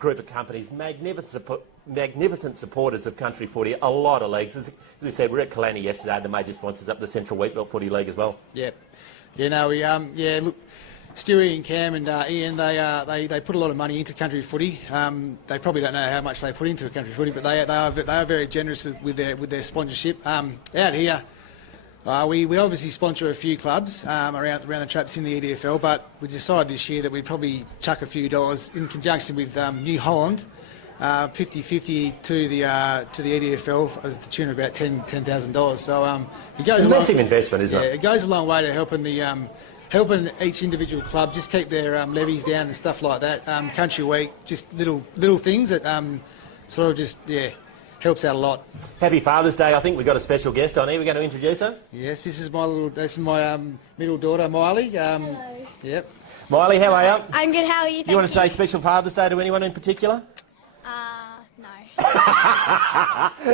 group of companies, magnificent supporters of country footy, a lot of leagues. As we said, we were at Kalani yesterday, the major sponsors up the Central Wheatbelt Footy League as well. Yeah. Yeah, no, look, Stewie and Cam and Ian, they put a lot of money into country footy. They probably don't know how much they put into country footy, but they are very generous with their sponsorship. Out here, we obviously sponsor a few clubs around the traps in the EDFL, but we decided this year that we'd probably chuck a few dollars in conjunction with New Holland, 50-50 to the EDFL as the tune of about $10,000. So it goes it's a massive investment, isn't it? Yeah, it goes a long way to helping each individual club just keep their levies down and stuff like that. Country Week, just little things that sort of just helps out a lot. Happy Father's Day. I think we've got a special guest on here. We're going to introduce her. Yes, this is my middle daughter, Miley. Hello. Yep. Miley, how are you? I'm good, how are you? You want to say special Father's Day to anyone in particular? No.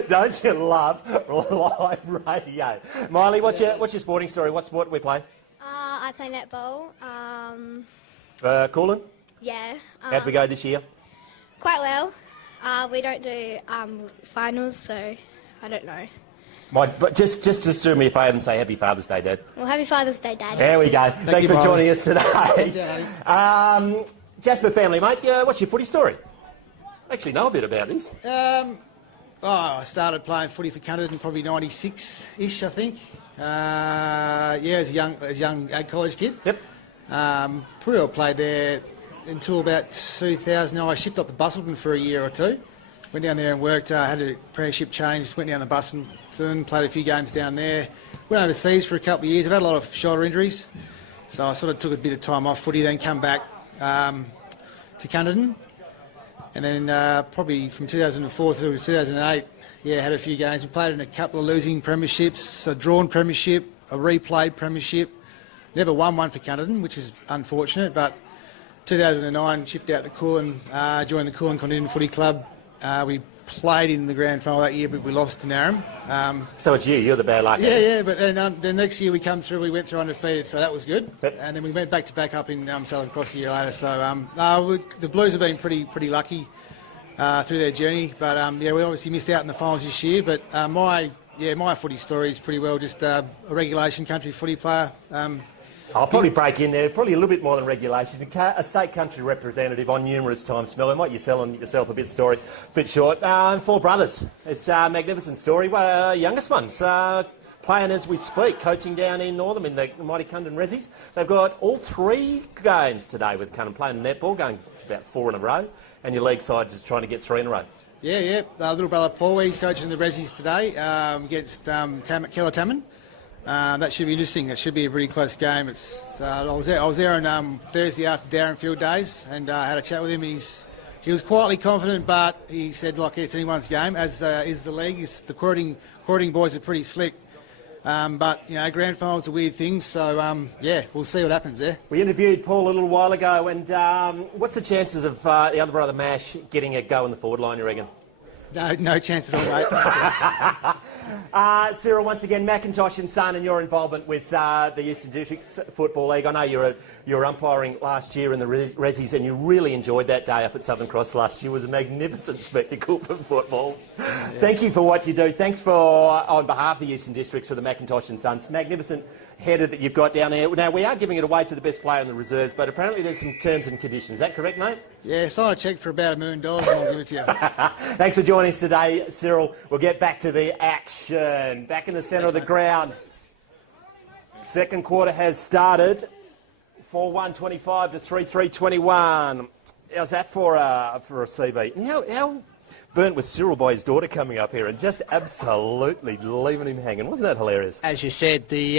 Don't you love live radio? Miley, what's your sporting story? What sport do we play? I play netball. Coolin? Yeah. How'd we go this year? Quite well. We don't do finals, so I don't know. But just do me a favour and say Happy Father's Day, Dad. Well, happy Father's Day, Dad. There we go. Thanks you, for Miley. joining us today. Jasper family, mate, what's your footy story? I actually know a bit about this. I started playing footy for Cunardon probably 96-ish, I think. As a young college kid. Yep. Pretty well played there until about 2000. I shifted up to Bustleton for a year or two. Went down there and worked, had a apprenticeship change, went down to Bustleton, played a few games down there. Went overseas for a couple of years. I've had a lot of shoulder injuries, so I sort of took a bit of time off footy, then come back to Cunardon. And then probably from 2004 through 2008, had a few games. We played in a couple of losing premierships, a drawn premiership, a replayed premiership. Never won one for Cunardon, which is unfortunate, but 2009, shifted out to Coolin, joined the Coolin Condon Footy Club. We played in the grand final that year, but we lost to Narram. So it's you're the bad luck. Yeah, but then the next year we went through undefeated, so that was good. Yep. And then we went back to back up in Southern Cross a year later. So the Blues have been pretty lucky through their journey. But we obviously missed out in the finals this year. But my footy story is pretty well just a regulation country footy player. I'll probably break in there, probably a little bit more than regulation. A state country representative on numerous times, Smelly. Might you selling yourself a bit short. 4 brothers. It's a magnificent story. Youngest one's playing as we speak, coaching down in Northam in the mighty Cundan Rezzies. They've got all 3 games today with Cundan playing netball, going about 4 in a row, and your league side just trying to get 3 in a row. Yeah. Little brother Paul, he's coaching the Rezzies today against Keller Tamman. That should be interesting. It should be a pretty close game. I was there on Thursday after Darren Field days and had a chat with him. He's he was quietly confident, but he said, like, it's anyone's game, as is the league. The quoting boys are pretty slick. But, grand finals are weird things, so, we'll see what happens there. We interviewed Paul a little while ago, and what's the chances of the other brother Mash getting a go in the forward line, you reckon? No chance at all, mate. No chance. Cyril, once again, McIntosh and Son, and your involvement with the Eastern District Football League. I know you were umpiring last year in the Rezzies, and you really enjoyed that day up at Southern Cross last year. It was a magnificent spectacle for football. Yeah. Thank you for what you do. Thanks on behalf of the Eastern Districts, for the McIntosh and Sons. Magnificent header that you've got down there. Now, we are giving it away to the best player in the reserves, but apparently there's some terms and conditions. Is that correct, mate? Yeah, sign a cheque for about $1 million and I'll give it to you. Thanks for joining us today, Cyril. We'll get back to the action. Back in the centre of the ground. Second quarter has started. 4-1-25 to 3-3-21. How's that for a CB? How burnt was Cyril by his daughter coming up here and just absolutely leaving him hanging? Wasn't that hilarious? As you said, the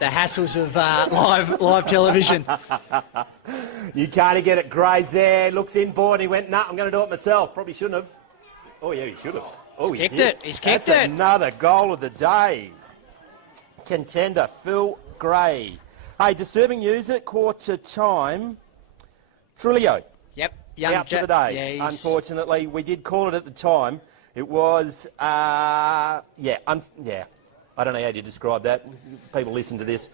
hassles of live television. Nukarni get it. Grades there. Looks inboard. He went, nah, I'm going to do it myself. Probably shouldn't have. Oh, yeah, he should have. Oh, He's kicked it. He's kicked That's it. Another goal of the day. Contender, Phil Gray. Hey, disturbing news at quarter time. Trulio. Yep. Out for the day. Yeah, unfortunately, we did call it at the time. It was, I don't know how you describe that. People listen to this.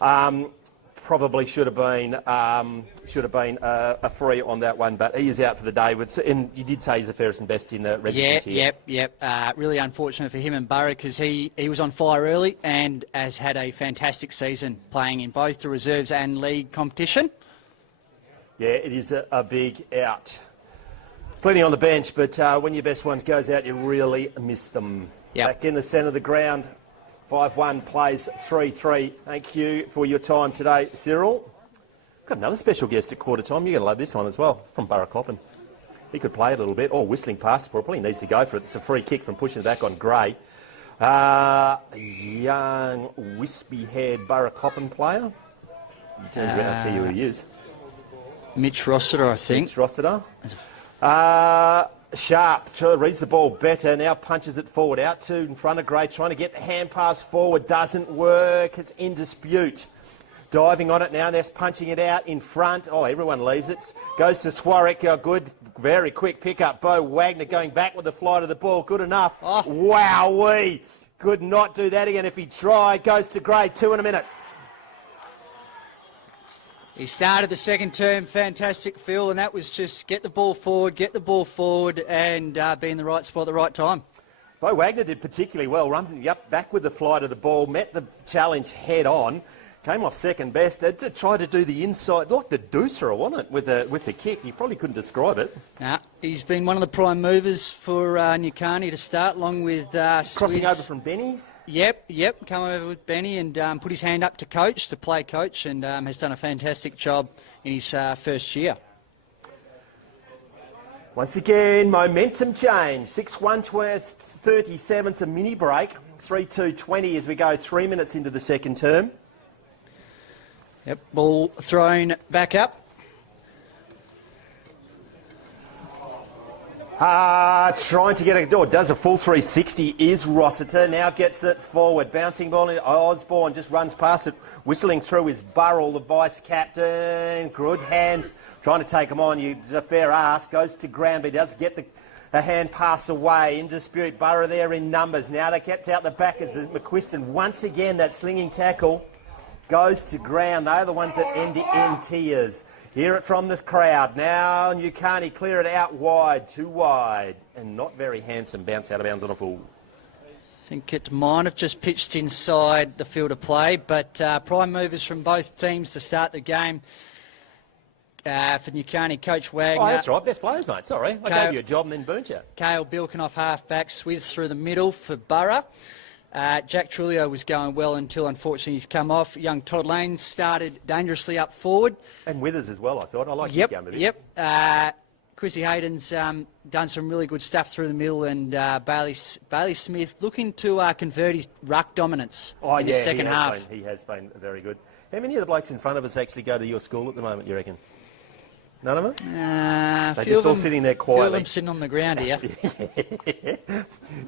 Probably should have been a free on that one, but he is out for the day. And you did say he's the fairest and best in the residence here. Yep. Really unfortunate for him and Burra, because he was on fire early and has had a fantastic season playing in both the reserves and league competition. Yeah, it is a big out. Plenty on the bench, but when your best ones goes out, you really miss them. Yep. Back in the centre of the ground, 5-1 plays 3-3. Thank you for your time today, Cyril. Got another special guest at quarter time. You're going to love this one as well, from Burracoppin. He could play a little bit, or whistling past it, probably needs to go for it. It's a free kick from pushing it back on Gray. Young, wispy-haired Burracoppin player. He turns around, I'll tell you who he is. Mitch Rossiter, I think. Mitch Rossiter. Sharp reads the ball better, now punches it forward, out to in front of Gray, trying to get the hand pass forward, doesn't work, it's in dispute. Diving on it now, Neff's punching it out in front. Oh, everyone leaves it. Goes to Swarek, good, very quick pick-up. Bo Wagner going back with the flight of the ball, good enough. Oh. Wowee, could not do that again if he tried. Goes to Gray, 2 in a minute. He started the second term, fantastic, Phil, and that was just get the ball forward, and be in the right spot at the right time. Bo Wagner did particularly well, running up back with the flight of the ball, met the challenge head on, came off second best, had to try to do the inside, like the deucer, wasn't it, with the kick. You probably couldn't describe it. Nah, he's been one of the prime movers for Nukarni to start, along with Crossing over from Benny. Yep. Come over with Benny and put his hand up to play coach, and has done a fantastic job in his first year. Once again, momentum change. 6-1-37, it's a mini break. 3-2-20 as we go 3 minutes into the second term. Yep, ball thrown back up. Trying to get it, does a full 360 is Rossiter, now gets it forward, bouncing ball in. Osborne just runs past it, whistling through his Burrell, the vice-captain, good hands, trying to take him on, it's a fair ask, goes to ground, but he does get the hand pass away, in dispute, Burra there in numbers, now they kept out the back as McQuiston, once again that slinging tackle goes to ground, they're the ones that end in tears. Hear it from the crowd. Now Nukarni clear it out wide, too wide. And not very handsome. Bounce out of bounds on a full. I think it might have just pitched inside the field of play, but prime movers from both teams to start the game. For Nukarni, Coach Wagner. Oh, that's right. Best players, mate. Sorry. I gave you a job and then burnt you. Cale Bilkinoff half-back, swizz through the middle for Burra. Jack Trulio was going well until, unfortunately, he's come off. Young Todd Lane started dangerously up forward. And Withers as well, I thought. I like his game a bit. Yep. Chrissy Hayden's done some really good stuff through the middle, and Bailey Smith looking to convert his ruck dominance in the second half. He has been very good. How many of the blokes in front of us actually go to your school at the moment, you reckon? None of them? They're They're just all sitting there quietly. Few of them sitting on the ground here.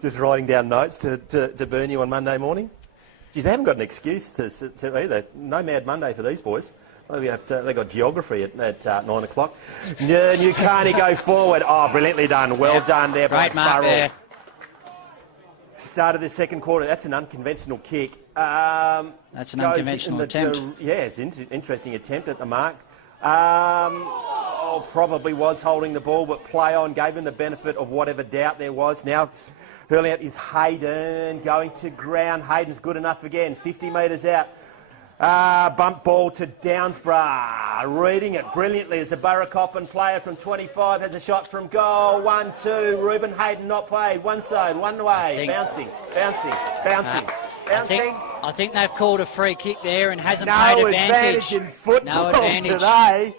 Just writing down notes to burn you on Monday morning. Geez, they haven't got an excuse to either. No Mad Monday for these boys. They got geography at 9 o'clock. Nukarni go forward. Oh, brilliantly done. Well done there by Great mark Burrell. there. Start of the second quarter. That's an unconventional kick. That's an unconventional attempt. It's an interesting attempt at the mark. Probably was holding the ball, but play on gave him the benefit of whatever doubt there was. Now, hurling out is Hyden, going to ground. Hayden's good enough again, 50 metres out. Bump ball to Downsborough, reading it brilliantly as the Burracoppin player from 25 has a shot from goal. 1-2, Reuben Hayden not played. One side, one way, bouncing. I think they've called a free kick there and hasn't made advantage. In football no advantage today.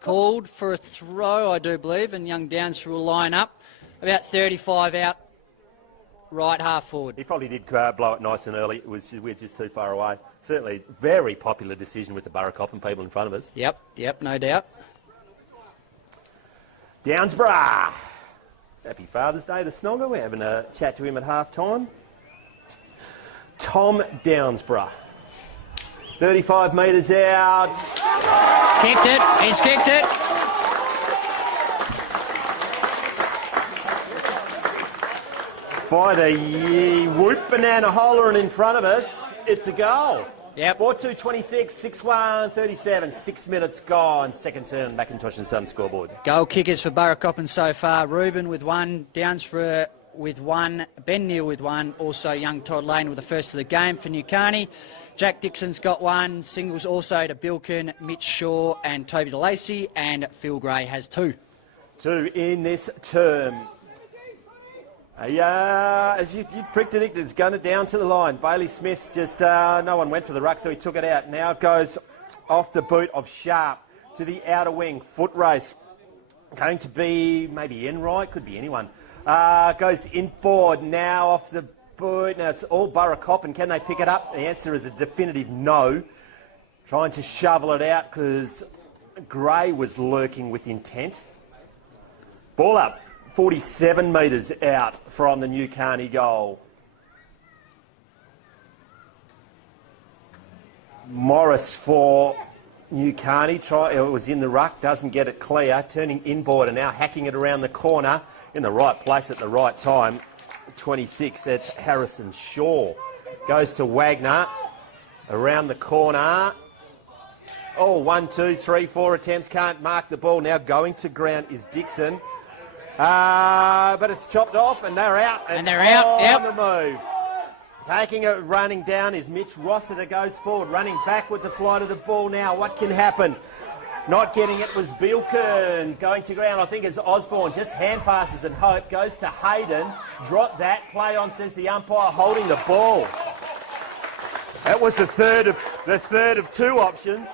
Called for a throw, I do believe, and young Downsborough will line up. About 35 out, right half forward. He probably did blow it nice and early. We're just too far away. Certainly, very popular decision with the Burracoppin people in front of us. Yep, no doubt. Downsborough. Happy Father's Day to Snogger. We're having a chat to him at half time. Tom Downsborough. 35 metres out. Skipped it. He skipped it. By the whoop banana hollering in front of us, it's a goal. Yep. 4-2-26, 6-1-37, 6 minutes gone. Second turn, McIntosh & Son scoreboard. Goal kickers for Burracoppin so far. Reuben with one, Downsborough with one, Ben Neal with one, also young Todd Lane with the first of the game for Nukarni. Jack Dixon's got one, singles also to Bilkin, Mitch Shaw and Toby DeLacy, and Phil Gray has two. Two in this term. As you predicted, it's going down to the line. Bailey Smith just, no one went for the ruck, so he took it out. Now it goes off the boot of Sharp to the outer wing. Foot race. Going to be maybe Enright, could be anyone. Goes inboard, now off the boot. Now it's all Burracoppin. Can they pick it up? The answer is a definitive no. Trying to shovel it out because Gray was lurking with intent. Ball up, 47 metres out from the Nukarni goal. Morris for Nukarni. It was in the ruck, doesn't get it clear. Turning inboard and now hacking it around the corner. In the right place at the right time. 26, that's Harrison Shaw. Goes to Wagner. Around the corner. 1, 2, 3, 4 attempts. Can't mark the ball. Now going to ground is Dixon. But it's chopped off and they're out. And they're out, yep. On the move. Taking it, running down is Mitch Rossiter, goes forward. Running back with the flight of the ball now. What can happen? Not getting it was Bilkin. Going to ground, I think it's Osborne. Just hand passes and hope. Goes to Hyden. Drop that. Play on, says the umpire, holding the ball. That was the third of two options.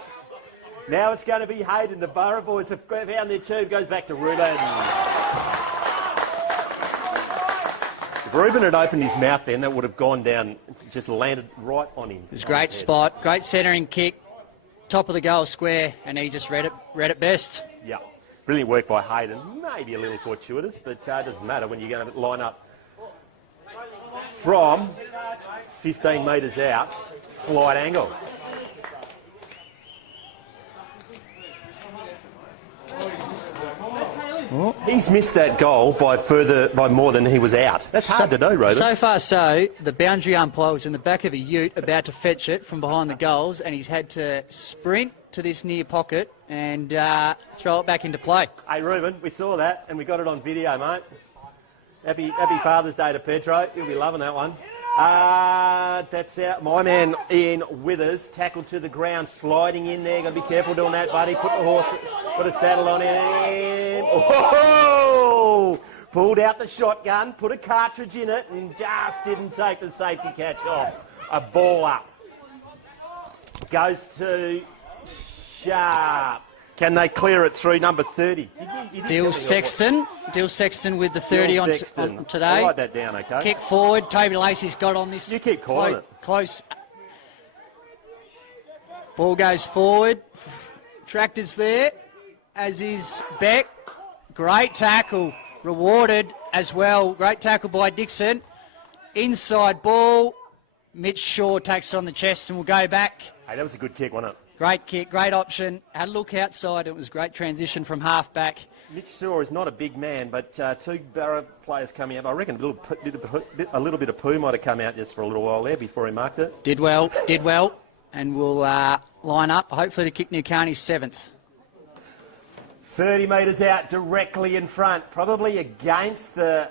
Now it's going to be Hyden. The Burra boys have found their tube. Goes back to Ruben. If Ruben had opened his mouth then, that would have gone down, just landed right on him. It was a great spot. Great centering kick. Top of the goal square, and he just read it best. Yeah, brilliant work by Hyden. Maybe a little fortuitous, but it doesn't matter when you're going to line up from 15 metres out, slight angle. He's missed that goal by more than he was out. That's hard to do, Rhoda. So far so, the boundary umpire was in the back of a ute about to fetch it from behind the goals, and he's had to sprint to this near pocket and throw it back into play. Hey, Reuben, we saw that and we got it on video, mate. Happy Father's Day to Pedro. You'll be loving that one. That's out. My man Ian Withers, tackled to the ground, sliding in there. Got to be careful doing that, buddy. Put a saddle on him. Oh! Pulled out the shotgun, put a cartridge in it, and just didn't take the safety catch off. A ball up. Goes to Sharp. Can they clear it through number 30? Dill Sexton with the 30 on today. I'll write that down, okay? Kick forward. Toby Lacey's got on this. You keep calling it. Close. Ball goes forward. Tractor's there. as is Beck. Great tackle, rewarded as well. Great tackle by Dixon. Inside ball. Mitch Shaw takes it on the chest and will go back. Hey, that was a good kick, wasn't it? Great kick, great option. Had a look outside. It was great transition from half back. Mitch Shaw is not a big man, but two Barra players coming out. I reckon a little bit of poo might have come out just for a little while there before he marked it. Did well, and will line up, hopefully to kick Nukarni's 7th. 30 metres out, directly in front, probably against the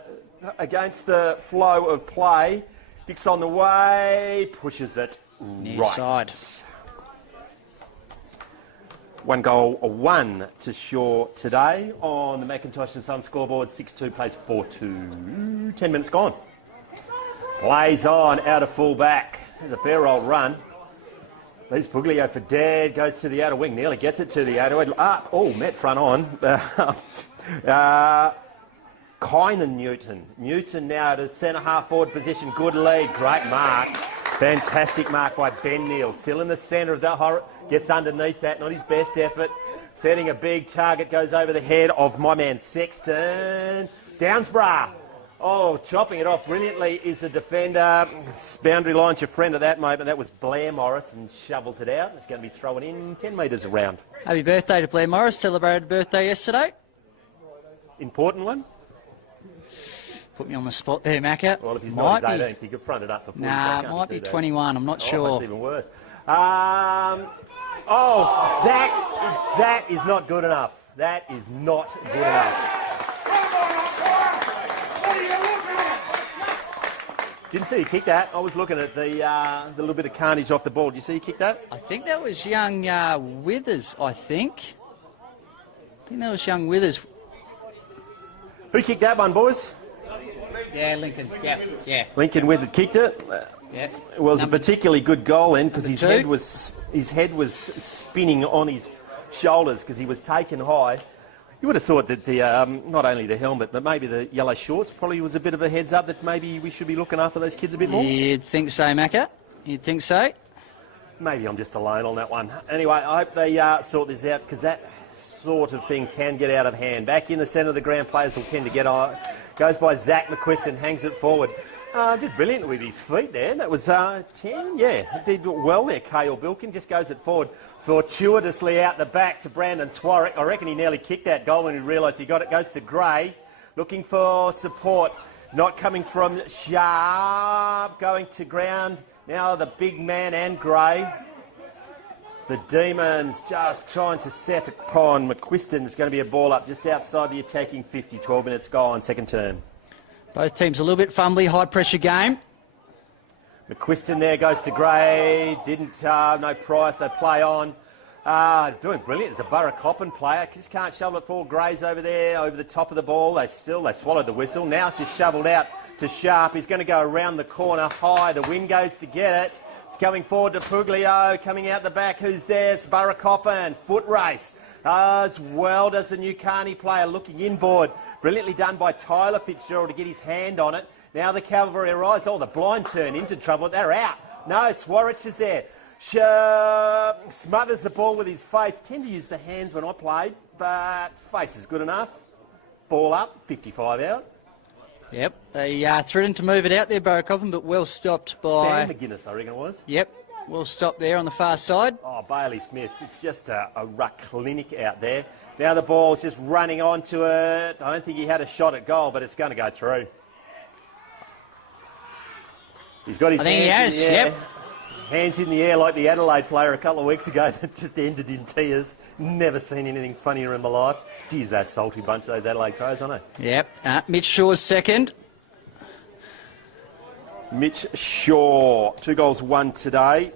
flow of play. Kicks on the way, pushes it Near right. side. 1 goal, 1 to Shaw today on the Macintosh and Son scoreboard. 6-2 plays 4-2. 10 minutes gone. Plays on, out of full back. There's a fair old run. Leaves Puglio for dead, goes to the outer wing, nearly gets it to the outer. Met front on. Kynan Newton. Newton now at his centre-half forward position. Good lead, great mark. Fantastic mark by Ben Neal. Still in the centre of that horror. Gets underneath that, not his best effort. Setting a big target, goes over the head of my man Sexton. Downsborough. Oh, chopping it off brilliantly is the defender. Boundary line's your friend at that moment. That was Blair Morris and shovels it out. It's going to be thrown in 10 metres around. Happy birthday to Blair Morris. Celebrated birthday yesterday. Important one? Put me on the spot there, Macca. Well, if he's not his 18th, he could front it up before. Nah, it might be 21. I'm not sure. That's even worse. That is not good enough. That is not good enough. Didn't see you kick that. I was looking at the little bit of carnage off the ball. Did you see you kick that? I think that was young Withers, I think. That was young Withers. Who kicked that one, boys? Yeah, Lincoln. Yeah. Lincoln Withers kicked it. Yeah. It was a particularly good goal then because his head was spinning on his shoulders because he was taken high. You would have thought that the not only the helmet but maybe the yellow shorts probably was a bit of a heads up that maybe we should be looking after those kids a bit more. You'd think so, Macca. You'd think so. Maybe I'm just alone on that one. Anyway, I hope they sort this out because that sort of thing can get out of hand. Back in the centre of the ground, players will tend to get on. Goes by Zach McQuiston, hangs it forward. Did brilliant with his feet there. That was 10, yeah. Did well there. Cale Bilkin just goes it forward. Fortuitously out the back to Brandon Swarrick. I reckon he nearly kicked that goal when he realised he got it. Goes to Gray, looking for support. Not coming from Sharp, going to ground. Now the big man and Gray. The Demons just trying to set upon McQuiston. It's going to be a ball up just outside the attacking 50. 12 minutes gone, second term. Both teams a little bit fumbly, high pressure game. McQuiston there goes to Gray. No price, they play on. Doing brilliant. There's a Burracoppin player. Just can't shovel it forward. Gray's over there, over the top of the ball. They swallowed the whistle. Now it's just shoveled out to Sharp. He's going to go around the corner high. The wind goes to get it. It's coming forward to Puglio. Coming out the back. Who's there? It's Burracoppin. Foot race. As well does the Nukarni player looking inboard. Brilliantly done by Tyler Fitzgerald to get his hand on it. Now the Cavalry arrives. Oh, the blind turn into trouble. They're out. No, Swarich is there. Smothers the ball with his face. Tend to use the hands when I played, but face is good enough. Ball up, 55 out. Yep, they threatened to move it out there, Burracoppin, but well stopped by... Sam McGuinness, I reckon it was. Yep, well stopped there on the far side. Oh, Bailey Smith. It's just a ruck clinic out there. Now the ball's just running onto it. I don't think he had a shot at goal, but it's going to go through. He's got his hands in the air. Yep. Hands in the air like the Adelaide player a couple of weeks ago that just ended in tears. Never seen anything funnier in my life. Geez, that salty bunch, those Adelaide players, aren't they? Yep. Mitch Shaw's second. Mitch Shaw, 2 goals, 1 today.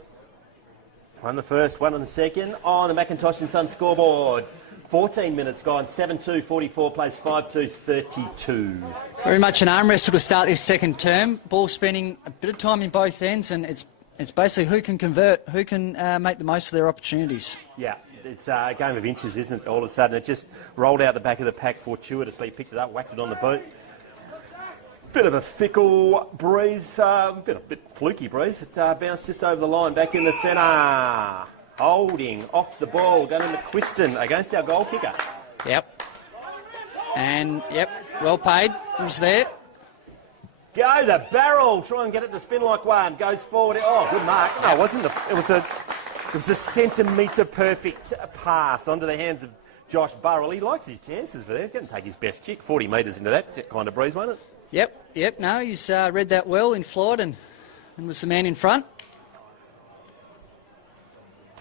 One the first, one on the second. On the Macintosh and Son scoreboard. 14 minutes gone, 7-2, 44 plays 5-2, 32. Very much an arm wrestle to start this second term. Ball spending a bit of time in both ends, and it's basically who can convert, who can make the most of their opportunities. Yeah, it's a game of inches, isn't it? All of a sudden, it just rolled out the back of the pack fortuitously, picked it up, whacked it on the boot. Bit of a fickle breeze, a bit fluky breeze. It bounced just over the line, back in the centre. Holding off the ball, going to McQuiston against our goal kicker. Yep. And, yep, well paid. It was there. Go the barrel. Try and get it to spin like one. Goes forward. Oh, good mark. No, it wasn't. It was a centimetre perfect pass onto the hands of Josh Burrell. He likes his chances for that. He's going to take his best kick. 40 metres into that kind of breeze, won't it? Yep. No, he's read that well in flight and was the man in front.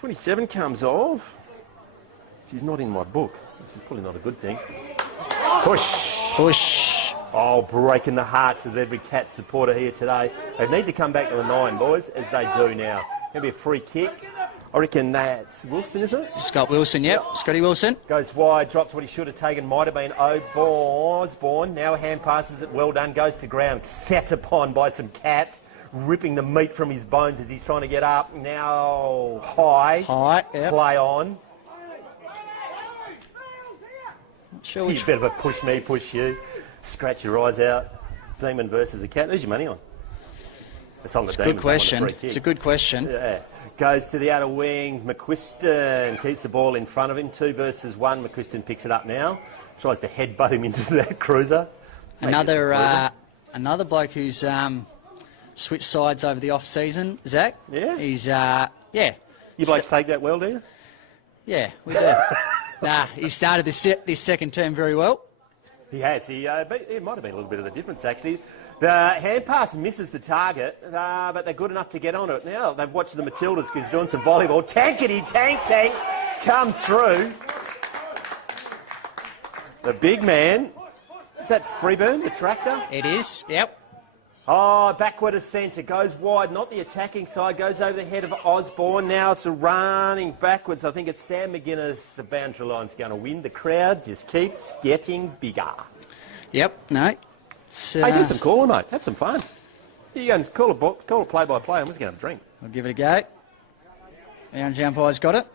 27 comes off. She's not in my book. Which is probably not a good thing. Push. Oh, breaking the hearts of every Cats supporter here today. They need to come back to the 9, boys, as they do now. Going to be a free kick. I reckon that's Wilson, isn't it? Scott Wilson, yep. Scotty Wilson. Goes wide, drops what he should have taken. Might have been Osborne. Now hand passes it. Well done. Goes to ground. Set upon by some Cats. Ripping the meat from his bones as he's trying to get up. Now high. Yep. Play on. Sure You better push me, push you. Scratch your eyes out. Demon versus a Cat. Who's your money on? It's on the Demons. Good question. It's a good question. Yeah. Goes to the outer wing. McQuiston keeps the ball in front of him. 2 versus 1. McQuiston picks it up now. Tries to headbutt him into that cruiser. Another bloke who's switched sides over the off season. Zach. Yeah. He's You blokes take that well, do you? Yeah, we do. He started this second term very well. He has. It might have been a little bit of the difference, actually. The hand pass misses the target, but they're good enough to get on it. Now they've watched the Matildas because he's doing some volleyball. Tankety tank comes through. The big man. Is that Freeburn, the tractor? It is, yep. Oh, backward of centre. Goes wide, not the attacking side. Goes over the head of Osborne. Now it's running backwards. I think it's Sam McGuinness. The boundary line's going to win. The crowd just keeps getting bigger. Yep, no. Hey, do some calling, mate. Have some fun. You go and call a play-by-play. I'm just going to have a drink. I'll give it a go. Orange umpire's got it.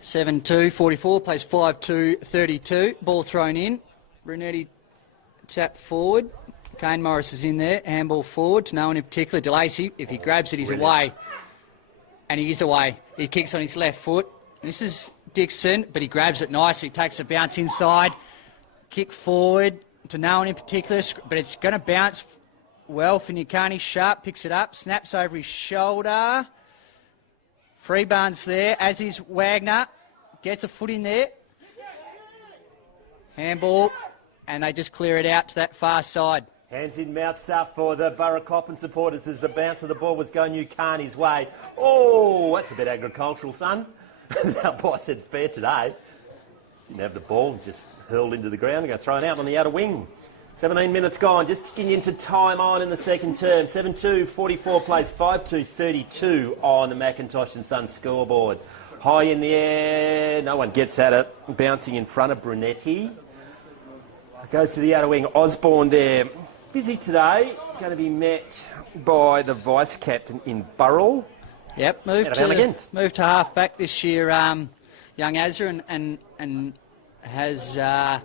7-2, 44, plays 5-2, 32. Ball thrown in. Brunetti tap forward. Kane Morris is in there. Handball forward to no one in particular. DeLacy, if he grabs it, he's away. And he is away. He kicks on his left foot. This is Dixon, but he grabs it nicely. Takes a bounce inside. Kick forward to no one in particular, but it's going to bounce well for Nukarni. Sharp picks it up, snaps over his shoulder. Freebarn's there, as is Wagner. Gets a foot in there. Handball, and they just clear it out to that far side. Hands in mouth stuff for the Burracoppin supporters as the bounce of the ball was going Nukarni's way. Oh, that's a bit agricultural, son. That boy said fair today. Didn't have the ball, just hurled into the ground. They're going to throw it out on the outer wing. 17 minutes gone, just ticking into time on in the second term. 7-2, 44 plays 5-2, 32 on the Macintosh and Sons scoreboard. High in the air, no one gets at it. Bouncing in front of Brunetti. Goes to the outer wing. Osborne there. Busy today. Going to be met by the vice captain in Burrell. Yep, moved to half back this year. Young Azra and has come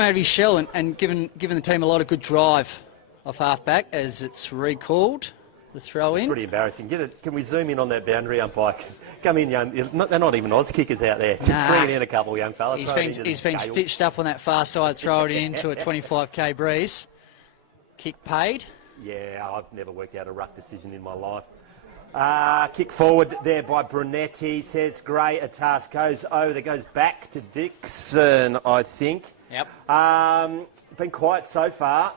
out of his shell and given the team a lot of good drive off half back as it's recalled. The throw in. It's pretty embarrassing. Can we zoom in on that boundary umpire? Come in, young. They're not even Oz kickers out there. Just bring in a couple, young fella. He's been stitched up on that far side. Throw it into a 25k breeze. Kick paid. Yeah, I've never worked out a ruck decision in my life. Kick forward there by Brunetti. Says Gray. A task goes over. That goes back to Dixon, I think. Yep. Been quiet so far.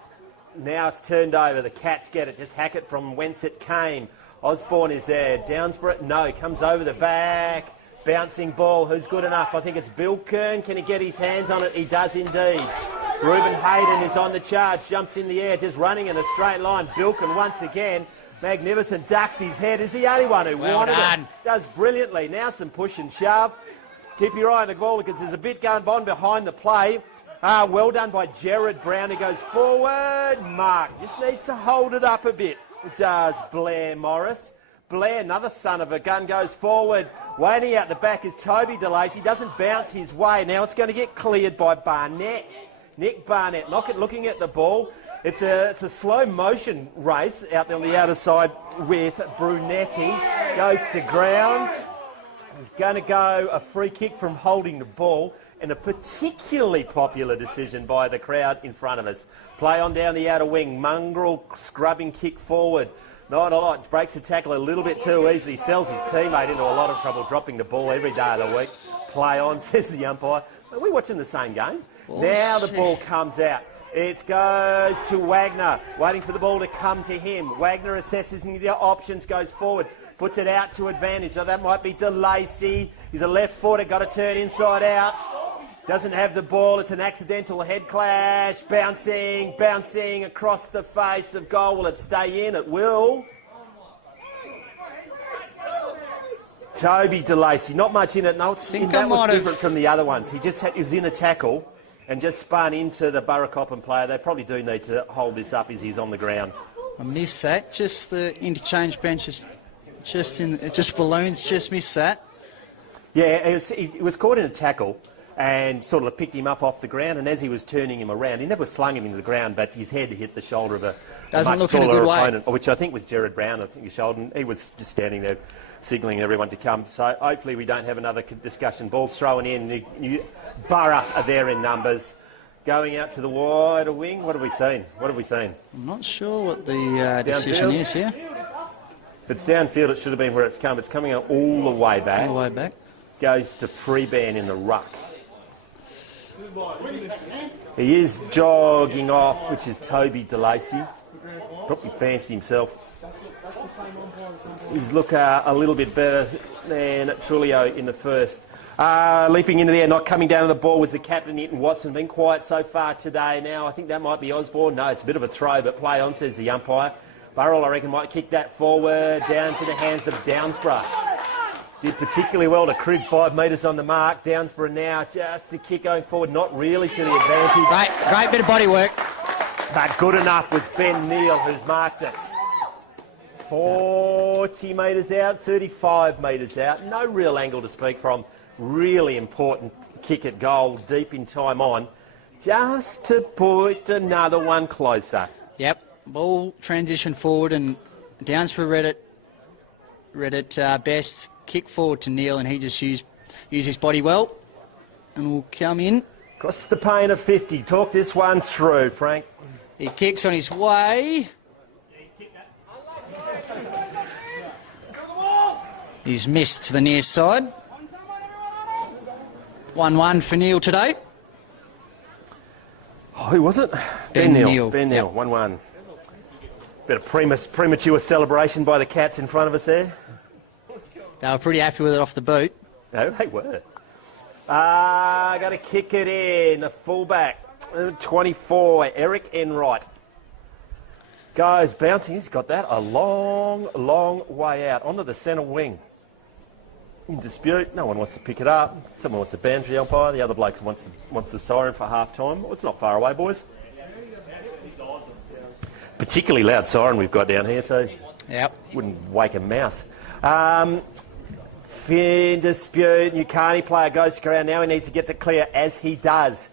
Now it's turned over. The Cats get it. Just hack it from whence it came. Osborne is there. Downsborough, no. Comes over the back. Bouncing ball. Who's good enough? I think it's Bill Kern. Can he get his hands on it? He does indeed. Reuben Hyden is on the charge. Jumps in the air. Just running in a straight line. Bilkin once again. Magnificent ducks his head. Is the only one who wanted it. Does brilliantly. Now some push and shove. Keep your eye on the ball because there's a bit going on behind the play. Well done by Jared Brown, who goes forward. Mark just needs to hold it up a bit. Does Blair Morris. Blair, another son of a gun, goes forward. Waiting out the back is Toby DeLacy. Doesn't bounce his way. Now it's going to get cleared by Barnett. Nick Barnett, looking at the ball. It's a slow motion race out there on the outer side with Brunetti. Goes to ground. He's going to go a free kick from holding the ball, and a particularly popular decision by the crowd in front of us. Play on down the outer wing. Mongrel scrubbing kick forward. Not a lot. Breaks the tackle a little bit too easily. Sells his teammate into a lot of trouble, dropping the ball every day of the week. Play on, says the umpire. Are we watching the same game? Now the ball comes out. It goes to Wagner, waiting for the ball to come to him. Wagner assesses the options, goes forward, puts it out to advantage. Now that might be DeLacy. He's a left footer, got to turn inside out. Doesn't have the ball. It's an accidental head clash. Bouncing across the face of goal. Will it stay in? It will. Toby DeLacy, not much in it. No, that was different from the other ones. He was in a tackle and just spun into the Burracoppin player. They probably do need to hold this up as he's on the ground. I missed that. Just the interchange benches, just balloons. Just missed that. Yeah, he was caught in a tackle and sort of picked him up off the ground. And as he was turning him around, he never slung him into the ground, but his head hit the shoulder of a much taller opponent, which I think was Jared Brown. I think his shoulder. And he was just standing there, signalling everyone to come. So hopefully we don't have another discussion. Ball's thrown in. Borough are there in numbers. Going out to the wider wing. What have we seen? I'm not sure what the decision is here. If it's downfield, it should have been where it's come. It's coming out all the way back. All the way back. Goes to Freeban in the ruck. He is jogging off, which is Toby DeLacy. Probably fancy himself. He's look a little bit better than Trulio in the first. Leaping into the air, not coming down to the ball was the captain, Newton Watson. Been quiet so far today. Now I think that might be Osborne. No, it's a bit of a throw, but play on, says the umpire. Burrell, I reckon, might kick that forward, down to the hands of Downsborough. Did particularly well to crib 5 metres on the mark. Downsborough now just the kick going forward, not really to the advantage. Great bit of body work. But good enough was Ben Neal, who's marked it. 40 metres out, 35 metres out. No real angle to speak from. Really important kick at goal, deep in time on. Just to put another one closer. Yep. Ball transition forward and Downsborough read it best. Kick forward to Neil and he just used his body well and will come in. Across the pain of 50. Talk this one through, Frank. He kicks on his way. He's missed to the near side. 1-1 for Neil today. Oh, who was it? Ben Neal. Ben Neal, 1-1. Bit of premature celebration by the Cats in front of us there. They were pretty happy with it off the boot. No, they were. Got to kick it in. The fullback, 24, Eric Enright. Goes bouncing. He's got that a long, long way out. Onto the centre wing. In dispute. No one wants to pick it up. Someone wants to ban for the umpire. The other bloke wants the siren for half time. Well, it's not far away, boys. Particularly loud siren we've got down here too. Yep. Wouldn't wake a mouse. In dispute. Nukarni player goes to ground. Now he needs to get to clear, as he does.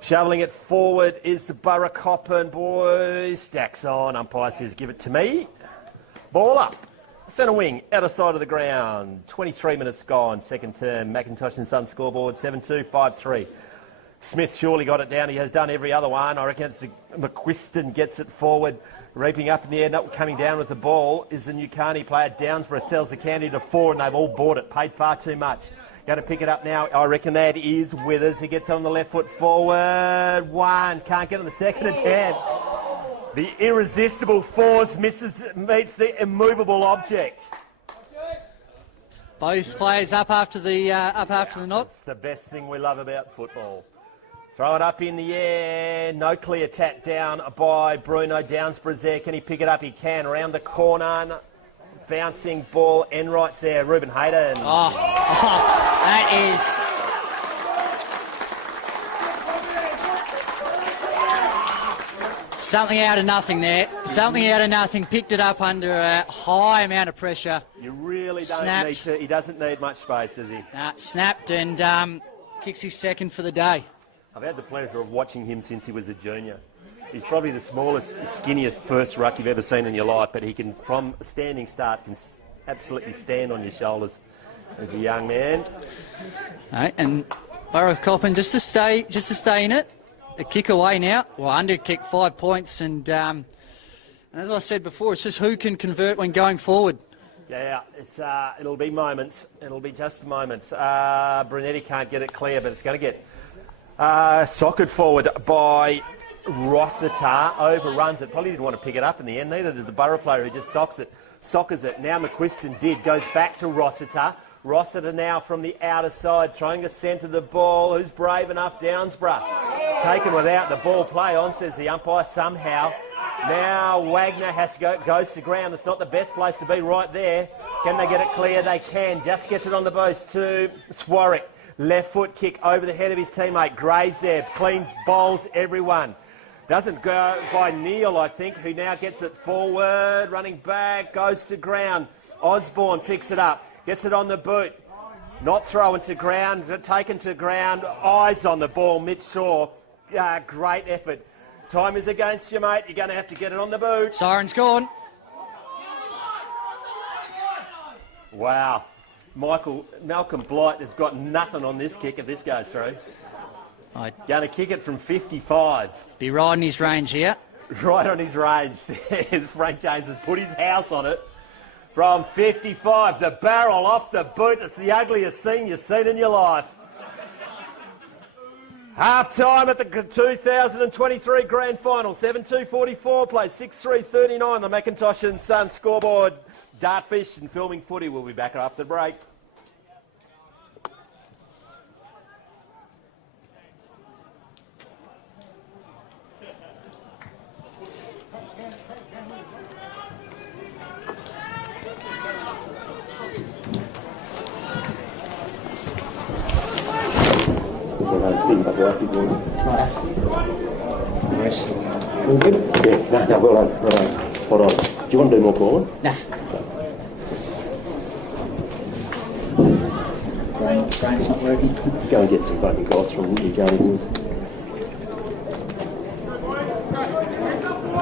Shoveling it forward is the Burracoppin boys. Stacks on. Umpire says, give it to me. Ball up. Centre wing, outer side of the ground. 23 minutes gone, second term. McIntosh and Son scoreboard, 7-2, 5-3. Smith surely got it down. He has done every other one. I reckon it's McQuiston gets it forward. Reaping up in the air, not coming down with the ball is the Nukarni player. Downsborough sells the candy to 4 and they've all bought it. Paid far too much. Going to pick it up now. I reckon that is Withers. He gets on the left foot forward. 1. Can't get on the second attempt. The irresistible force meets the immovable object. Both players up after the knock. That's the best thing we love about football. Throw it up in the air. No clear tap down by Bruno. Downsborough's there. Can he pick it up? He can. Around the corner. Bouncing ball. Enright's there. Ruben Hyden. That is... something out of nothing there. Something out of nothing. Picked it up under a high amount of pressure. You really don't need to. He doesn't need much space, does he? Snapped and kicks his second for the day. I've had the pleasure of watching him since he was a junior. He's probably the smallest, skinniest first ruck you've ever seen in your life, but he can, from a standing start, can absolutely stand on your shoulders. As a young man. Right, and Burracoppin just to stay in it. A kick away now. Well, under kick 5 points, and as I said before, it's just who can convert when going forward. Yeah, it'll be moments. It'll be just moments. Brunetti can't get it clear, but it's going to get sockered forward by Rossiter. Overruns it. Probably didn't want to pick it up in the end. Neither does the Borough player who just sockers it. Now McQuiston goes back to Rossiter. Rossiter now from the outer side, trying to centre the ball. Who's brave enough? Downsborough. Taken without the ball. Play on, says the umpire, somehow. Now Wagner goes to ground. It's not the best place to be right there. Can they get it clear? They can. Just gets it on the boast to Swarrick. Left foot kick over the head of his teammate. Gray's there. Cleans, bowls everyone. Doesn't go by Neil, I think, who now gets it forward. Running back. Goes to ground. Osborne picks it up. Gets it on the boot. Not thrown to ground. Taken to ground. Eyes on the ball. Mitch Shaw. Great effort. Time is against you, mate. You're going to have to get it on the boot. Siren's gone. Wow. Malcolm Blight has got nothing on this kick if this goes through. Going to kick it from 55. Be right in his range here. Right on his range. Says Frank James has put his house on it. From 55, the barrel off the boot. It's the ugliest scene you've seen in your life. Half time at the 2023 Grand Final. 7-2-44 plays 6-3-39. The Macintosh and Sons scoreboard. Dartfish and Filming Footy. We'll be back after the break. Nice. All good? Yeah, no, well done. Spot on. Do you want to do more calling? Nah. Brain's not working. Go and get some fucking goss from Nukarni boys.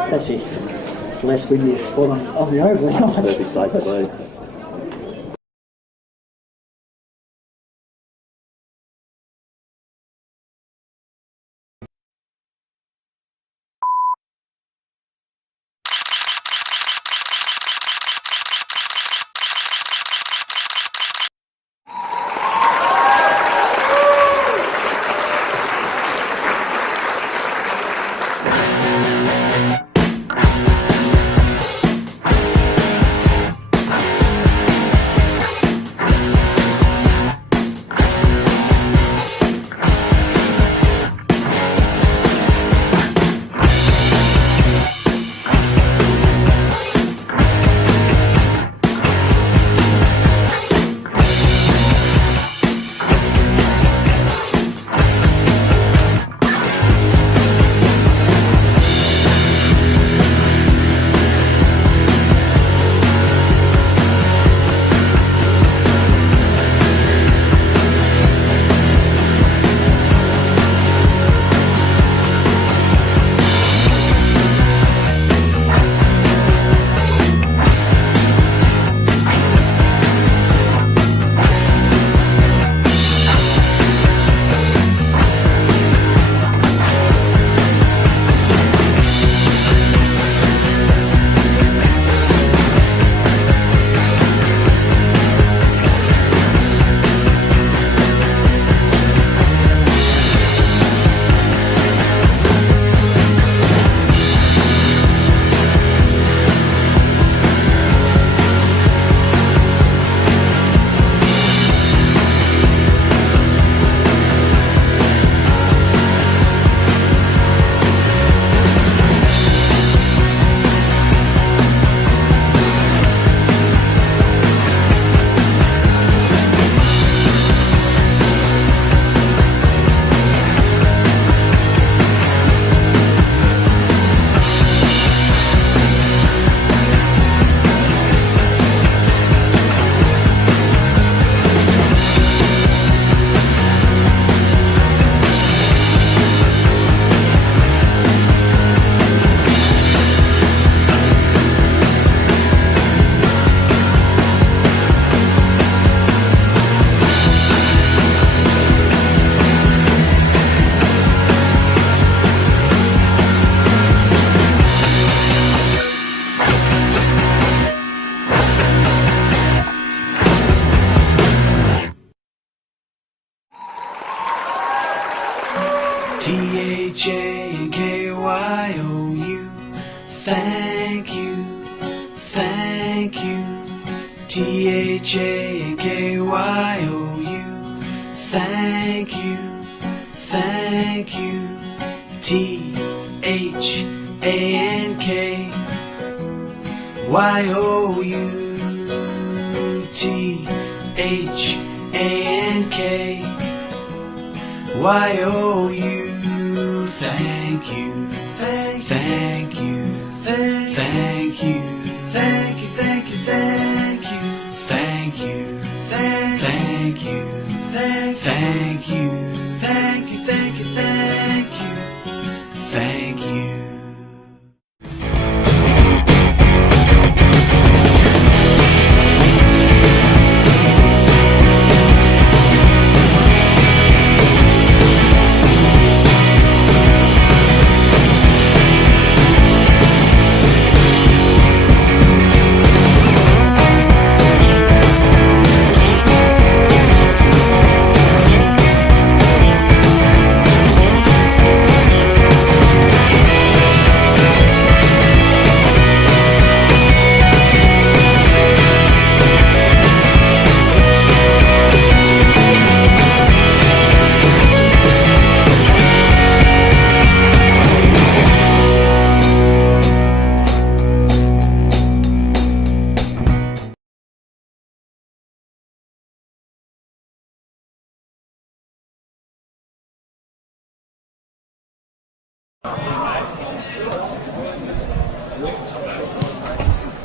It's actually less windy a spot on the oval. Perfect place to be. T-H-A-N-K-Y-O-U. Thank you, thank you. T-H-A-N-K-Y-O-U. Thank you, thank you. T-H-A-N-K-Y-O-U. T-H-A-N-K-Y-O-U. Thank you, thank you, thank you, thank you, thank you, thank you, thank you, thank you, thank you, thank you, thank you, thank you, thank you.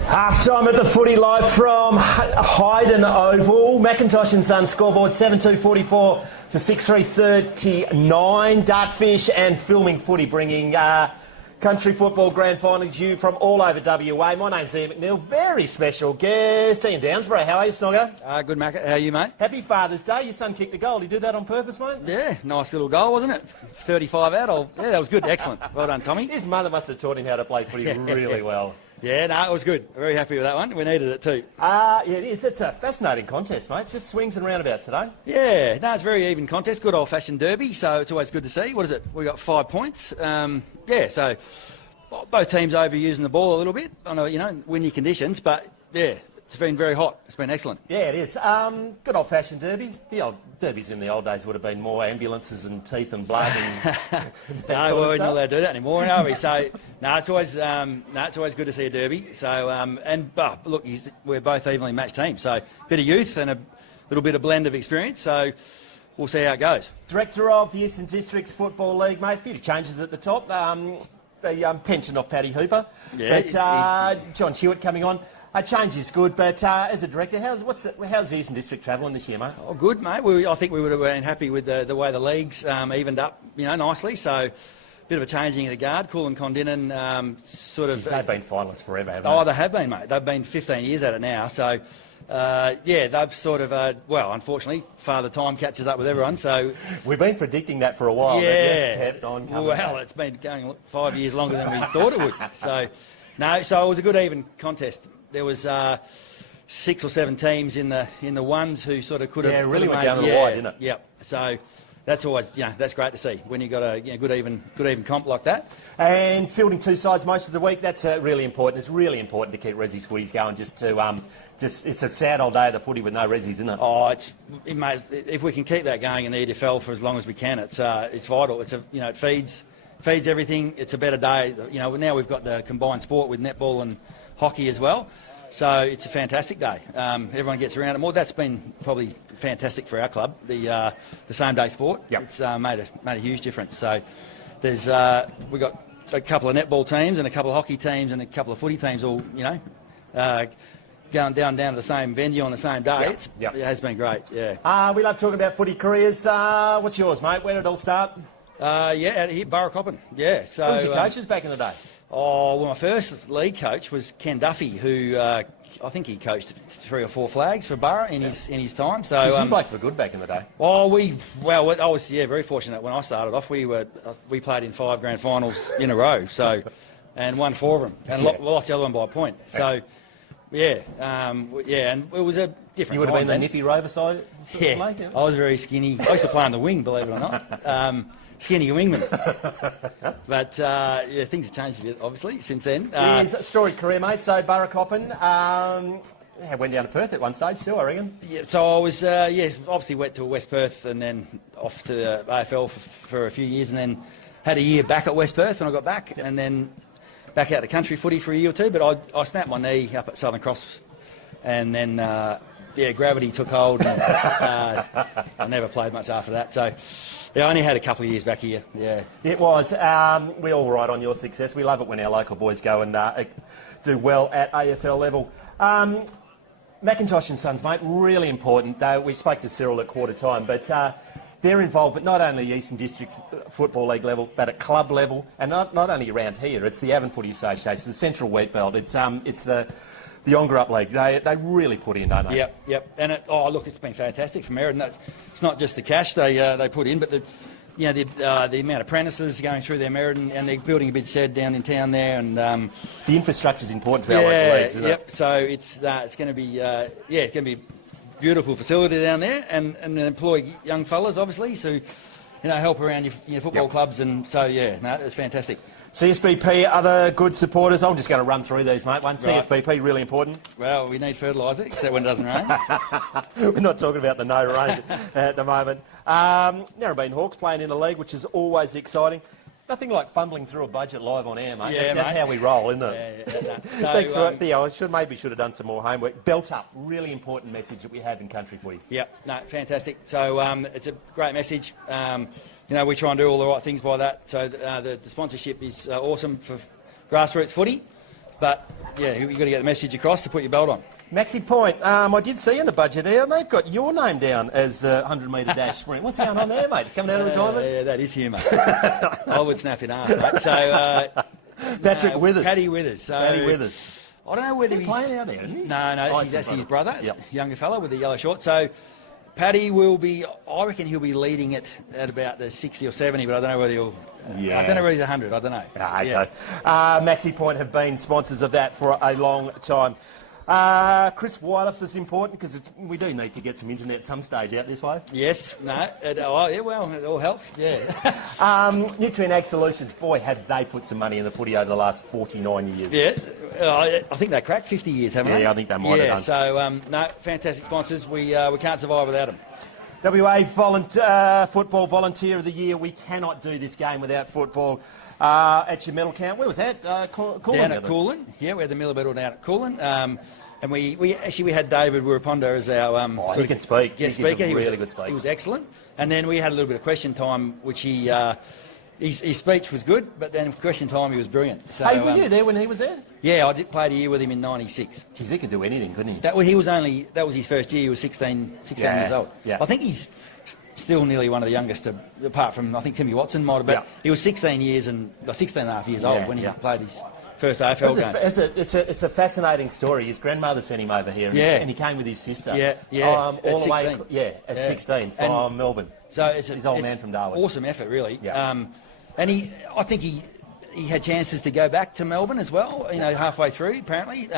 Half time at the footy live from Hyden Oval. McIntosh and Sons scoreboard 7-2-44 to 6-3-39. Dartfish and filming footy bringing country football grand finals you from all over WA. My name's Ian McNeil. Very special guest, Ian Downsborough. How are you, Snogger? Good, Mac. How are you, mate? Happy Father's Day. Your son kicked the goal. Did you do that on purpose, mate? Yeah, nice little goal, wasn't it? 35 out. Yeah, that was good. Excellent. Well done, Tommy. His mother must have taught him how to play footy really well. Yeah, no, it was good. Very happy with that one. We needed it too. Yeah, it is. It's a fascinating contest, mate. Just swings and roundabouts today. Yeah, no, it's a very even contest. Good old-fashioned derby, so it's always good to see. What is it? We got 5 points. Yeah, so both teams overusing the ball a little bit on windy conditions, but yeah, it's been very hot. It's been excellent. Yeah, it is. Good old-fashioned derby. The old derbies in the old days would have been more ambulances and teeth and blood. And no, we're not allowed to do that anymore, are we? So no, it's always good to see a derby. So look, we're both evenly matched teams. So a bit of youth and a little bit of blend of experience. So we'll see how it goes. Director of the Eastern Districts Football League, mate. A few changes at the top. The pension off Paddy Hooper. Yeah, but John Hewitt coming on. A change is good, but as a director, how's the Eastern District travelling this year, mate? Oh, good, mate. I think we would have been happy with the way the league's evened up, nicely. So, bit of a changing of the guard. Cool and Condinin They've been finalists forever, haven't they? Oh, they have been, mate. They've been 15 years at it now. So, they've unfortunately, Father Time catches up with everyone. So we've been predicting that for a while. Yeah. Kept on coming well, back. it's been going 5 years longer than we thought it would. So, no. So it was a good even contest. There was 6 or 7 teams in the ones who sort of could have. Yeah, really went down to the wide, didn't it? Yep. So that's always that's great to see when you've got a good even comp like that. And fielding 2 sides most of the week, that's really important. It's really important to keep Resi's footies going. It's a sad old day of the footy with no Resis, isn't it? Oh, if we can keep that going in the EDFL for as long as we can, it's vital. It feeds everything. It's a better day. Now we've got the combined sport with netball and hockey as well. So it's a fantastic day. Everyone gets around it more. That's been probably fantastic for our club, the same day sport. Yep. It's made a huge difference. So we've got a couple of netball teams and a couple of hockey teams and a couple of footy teams all, going down to the same venue on the same day. Yep. It has been great, yeah. We love talking about footy careers. What's yours, mate? Where did it all start? Out here, Burracoppin. Yeah. So, who was your coaches back in the day? Oh, well, my first league coach was Ken Duffy, who I think he coached 3 or 4 flags for Burra in his time. So you blokes were good back in the day. I was very fortunate when I started off. We played in 5 grand finals in a row, so and won 4 of them and lost the other one by a point. So and it was a different. You would have been then. the nippy rover side. I was very skinny. I used to play on the wing, believe it or not. skinny wingman. But yeah, things have changed a bit, obviously, since then. Here's a storied career, mate. So Burracoppin went down to Perth at one stage too, I reckon. Yeah, so I was, obviously went to West Perth and then off to the AFL for a few years, and then had a year back at West Perth when I got back, and then back out to country footy for a year or two. But I snapped my knee up at Southern Cross, and then gravity took hold, and I never played much after that. So yeah, I only had a couple of years back here. Yeah, it was. We all ride on your success. We love it when our local boys go and do well at AFL level. McIntosh and Sons, mate, really important. We spoke to Cyril at quarter time, but they're involved, but not only Eastern Districts Football League level, but at club level, and not only around here. It's the Avon Footy Association, the Central Wheat Belt. It's the Ongerup League. They really put in, don't they? Yep. And look, it's been fantastic for Meriden. It's not just the cash they put in, but the amount of apprentices going through their Meriden, and they're building a big shed down in town there, and the infrastructure is important for our local leagues, isn't it? So it's going to be it's going to be a beautiful facility down there, and employ young fellas obviously, so help around your football clubs, and so it's fantastic. CSBP, other good supporters. I'm just going to run through these, mate. One, Right. CSBP, really important. Well, we need fertiliser, except when it doesn't rain. We're not talking about the no rain at the moment. Narrabeen Hawks playing in the league, which is always exciting. Nothing like fumbling through a budget live on air, mate. Yeah, that's mate. how we roll, isn't it? Yeah. Thanks So, for Theo. I maybe should have done some more homework. Belt up, really important message that we have in country footy. Fantastic. So it's a great message. We try and do all the right things by that. So the sponsorship is awesome for grassroots footy. But you've got to get the message across to put your belt on. Maxi Point, I did see in the budget there, and they've got your name down as the 100-metre dash sprint. What's going on there, mate? Coming out of retirement? Yeah, that is humour. I would snap in half, mate. So Patrick Withers. Paddy Withers. So, Paddy Withers. I don't know whether He's playing out there, isn't he? No, It's he's his brother, Yep. younger fella with the yellow shorts. So Paddy will be, I reckon he'll be leading it at about the 60 or 70, but I don't know whether he'll... Yeah. I don't know whether he's 100, I don't know. Okay. Yeah. Maxi Point have been sponsors of that for a long time. Chris White-Ups is important because we do need to get some internet at some stage out this way. Yes, no, it all helps, yeah. Nutrient Ag Solutions, boy, have they put some money in the footy over the last 49 years. Yeah, I think they cracked 50 years, haven't they? Yeah, I think they might have done. So, fantastic sponsors. We can't survive without them. WA Football Volunteer of the Year. We cannot do this game without football. At your medal count, where was that? Coolin, down at Coolin. Yeah, we had the Miller medal down at Coolin. And we had David Wuraponda as our he can speak. guest He's a speaker. really good speaker. He was excellent. And then we had a little bit of question time, which his speech was good, but then question time he was brilliant. So, hey, were you there when he was there? Yeah, I played a year with him in '96. Geez, he could do anything, couldn't he? That was his first year. He was 16 years old. Yeah. I think he's still nearly one of the youngest, apart from, I think, Timmy Watson might have been. Yeah. He was 16 and a half years old when he played his first AFL game. It's a fascinating story. His grandmother sent him over here, and he came with his sister. At all 16. the way, at 16 from Melbourne. So it's his old man from Darwin. Awesome effort, really. Yeah. And I think he had chances to go back to Melbourne as well. Halfway through, apparently.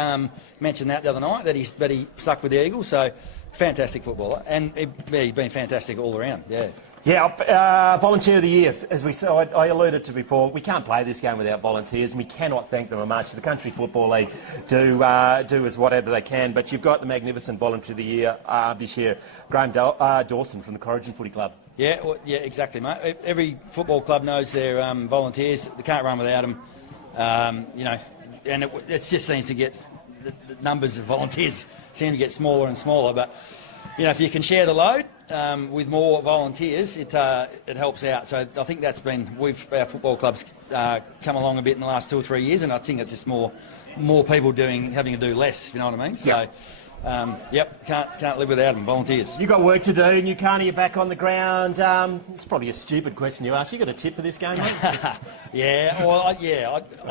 Mentioned that the other night that he stuck with the Eagles. So fantastic footballer, and he's been fantastic all around. Yeah. Yeah, Volunteer of the Year, as we said, I alluded to before, we can't play this game without volunteers, and we cannot thank them much. The Country Football League do as whatever they can, but you've got the magnificent Volunteer of the Year this year, Graham Dawson from the Corrigan Footy Club. Yeah, exactly, mate. Every football club knows their volunteers. They can't run without them. And it just seems to get the numbers of volunteers seem to get smaller and smaller. But if you can share the load with more volunteers, it helps out. So I think that's been our football clubs come along a bit in the last 2 or 3 years, and I think it's just more people having to do less. If you know what I mean? So. Can't live without them, volunteers. You've got work to do. Nukarni, you're back on the ground. It's probably a stupid question you ask. You got a tip for this game, mate? I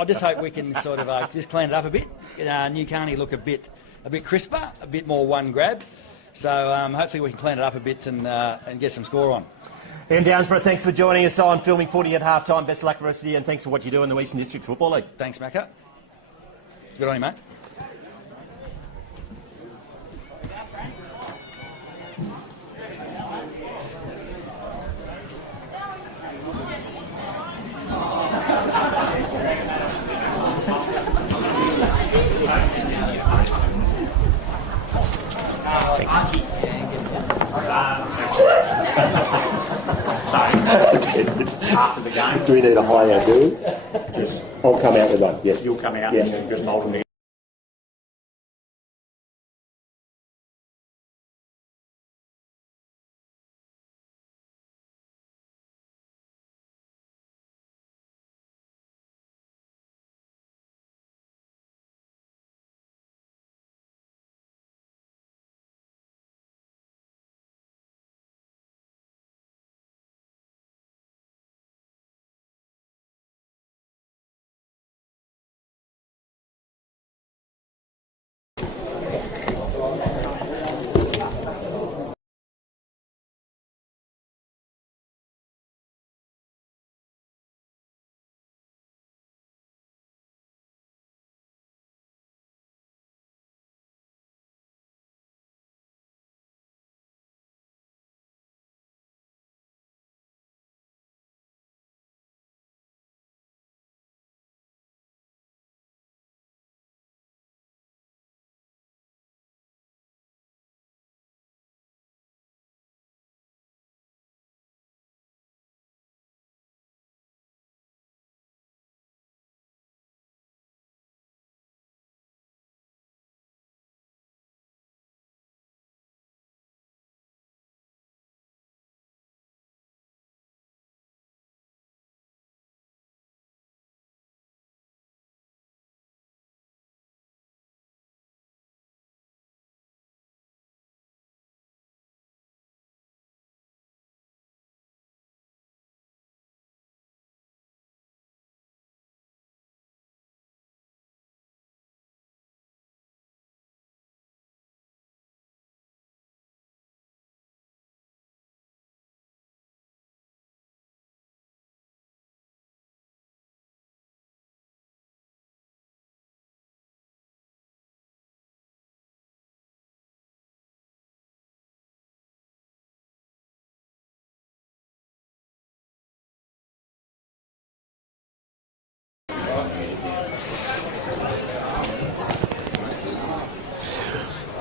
just hope we can sort of just clean it up a bit. Nukarni look a bit crisper, a bit more one grab. So hopefully we can clean it up a bit and get some score on. Ian Downsborough, thanks for joining us on Filming Footy at half-time. Best of luck for the rest of the year, and thanks for what you do in the Eastern District Football League. Thanks, Macca. Good on you, mate. game. Do we need a high out, do we? Just, I'll come out with one, yes. you'll come out Yeah. and just mould them together.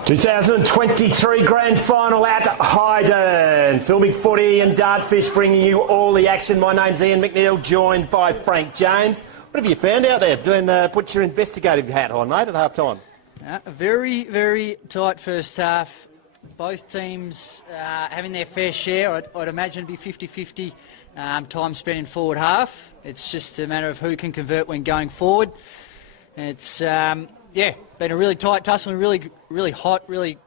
...2023 Grand Final at Hyden. Filming footy and dartfish, bringing you all the action. My name's Ian McNeil, joined by Frank James. What have you found out there? Put your investigative hat on, mate, at half-time. A very, very tight first half. Both teams having their fair share. I'd imagine it'd be 50-50 time spent in forward half. It's just a matter of who can convert when going forward. It's... been a really tight tussle and really hot, really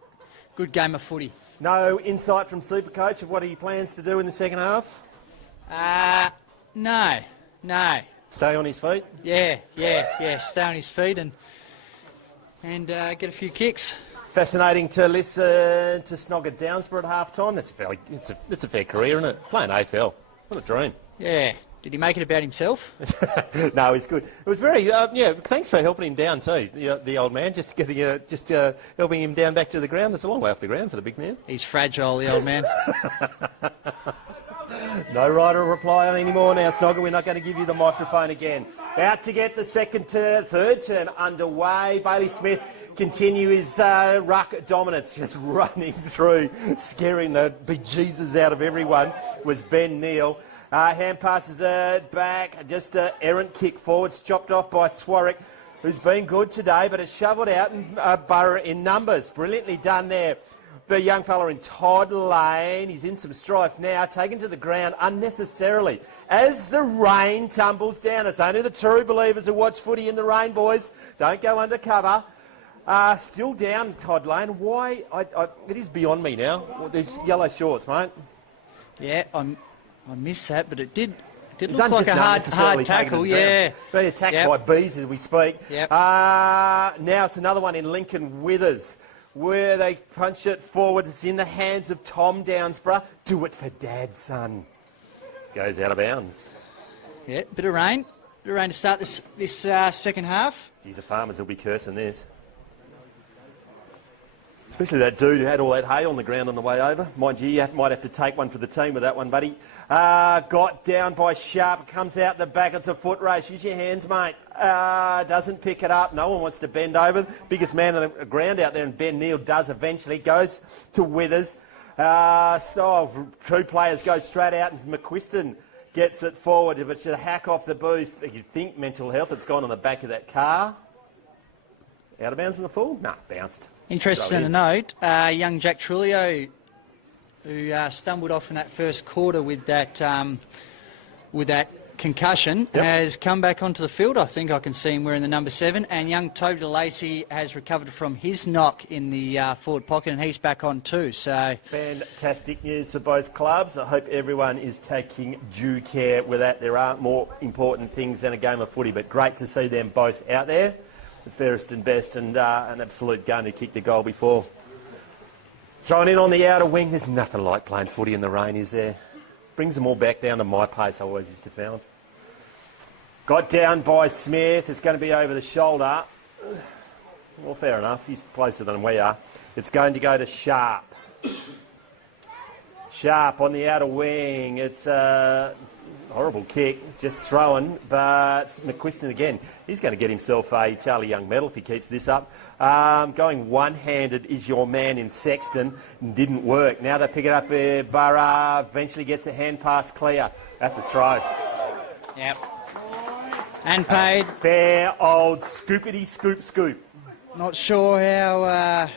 good game of footy. No insight from Supercoach of what he plans to do in the second half? No. Stay on his feet? Yeah, stay on his feet and get a few kicks. Fascinating to listen to Snogger Downsborough at half-time. It's a fair career, isn't it? Playing AFL. What a dream. Yeah. Did he make it about himself? No, he's good. It was very, thanks for helping him down too, the old man, just helping him down back to the ground. It's a long way off the ground for the big man. He's fragile, the old man. No right or reply anymore now, Snogger. We're not going to give you the microphone again. About to get the third turn underway. Bailey Smith continue his ruck dominance, just running through, scaring the bejesus out of everyone, was Ben Neal. Hand passes it back, just an errant kick forward, chopped off by Swarrick, who's been good today, but it's shoveled out and Burra in numbers. Brilliantly done there. The young fella in Todd Lane, he's in some strife now, taken to the ground unnecessarily. As the rain tumbles down, it's only the true believers who watch footy in the rain, boys. Don't go under cover. Still down, Todd Lane. Why? It is beyond me now. These yellow shorts, mate. Yeah, I missed that, but it did It's look like a hard tackle, yeah. Being attacked by bees as we speak. Yep. Now it's another one in Lincoln Withers, where they punch it forward. It's in the hands of Tom Downsborough. Do it for Dad, son. Goes out of bounds. Yeah, bit of rain to start this second half. Geez, the farmers will be cursing this. Especially that dude who had all that hay on the ground on the way over. Mind you might have to take one for the team with that one, buddy. Got down by Sharp, comes out the back. It's a foot race. Use your hands, mate. Doesn't pick it up. No one wants to bend over. Biggest man on the ground out there, and Ben Neal does eventually. Goes to Withers. Two players go straight out, and McQuiston gets it forward, but should hack off the booth. You'd think mental health, it's gone on the back of that car. Out of bounds in the full? Nah, bounced. Interesting to note, young Jack Trulio, who stumbled off in that first quarter with that concussion, has come back onto the field. I think I can see him wearing the number 7. And young Toby DeLacy has recovered from his knock in the forward pocket, and he's back on too. So fantastic news for both clubs. I hope everyone is taking due care with that. There are more important things than a game of footy, but great to see them both out there. The fairest and best, and an absolute gun who kicked a goal before. Thrown in on the outer wing. There's nothing like playing footy in the rain, is there? Brings them all back down to my pace I always used to found. Got down by Smith. It's going to be over the shoulder. Well, fair enough. He's closer than we are. It's going to go to Sharp. Sharp on the outer wing. It's a horrible kick, just throwing, but McQuiston again. He's going to get himself a Charlie Young medal if he keeps this up. Going one-handed is your man in Sexton. Didn't work. Now they pick it up. Burra eventually gets a hand pass clear. That's a throw. Yep. And paid. Fair old scoopity scoop. Not sure how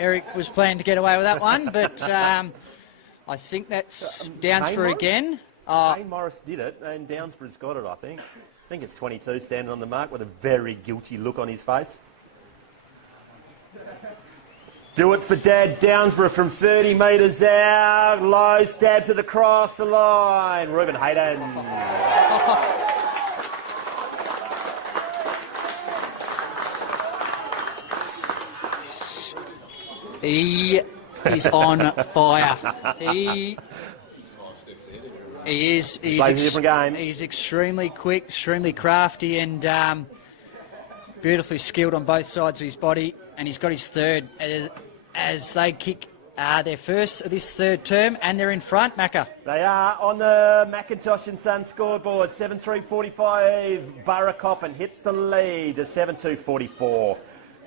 Eric was planning to get away with that one, but I think that's Downsborough again. Kane Morris did it, and Downsborough's got it, I think. I think it's 22 standing on the mark with a very guilty look on his face. Do it for Dad Downsborough from 30 metres out. Low, stabs it across the line. Reuben Hyden. He is on fire. He is. Plays a different game. He's extremely quick, extremely crafty, and beautifully skilled on both sides of his body. And he's got his third as they kick their first of this third term, and they're in front, Macca. They are on the McIntosh and Son scoreboard. 7-3-45. Burracoppin hit the lead at 7-2-44.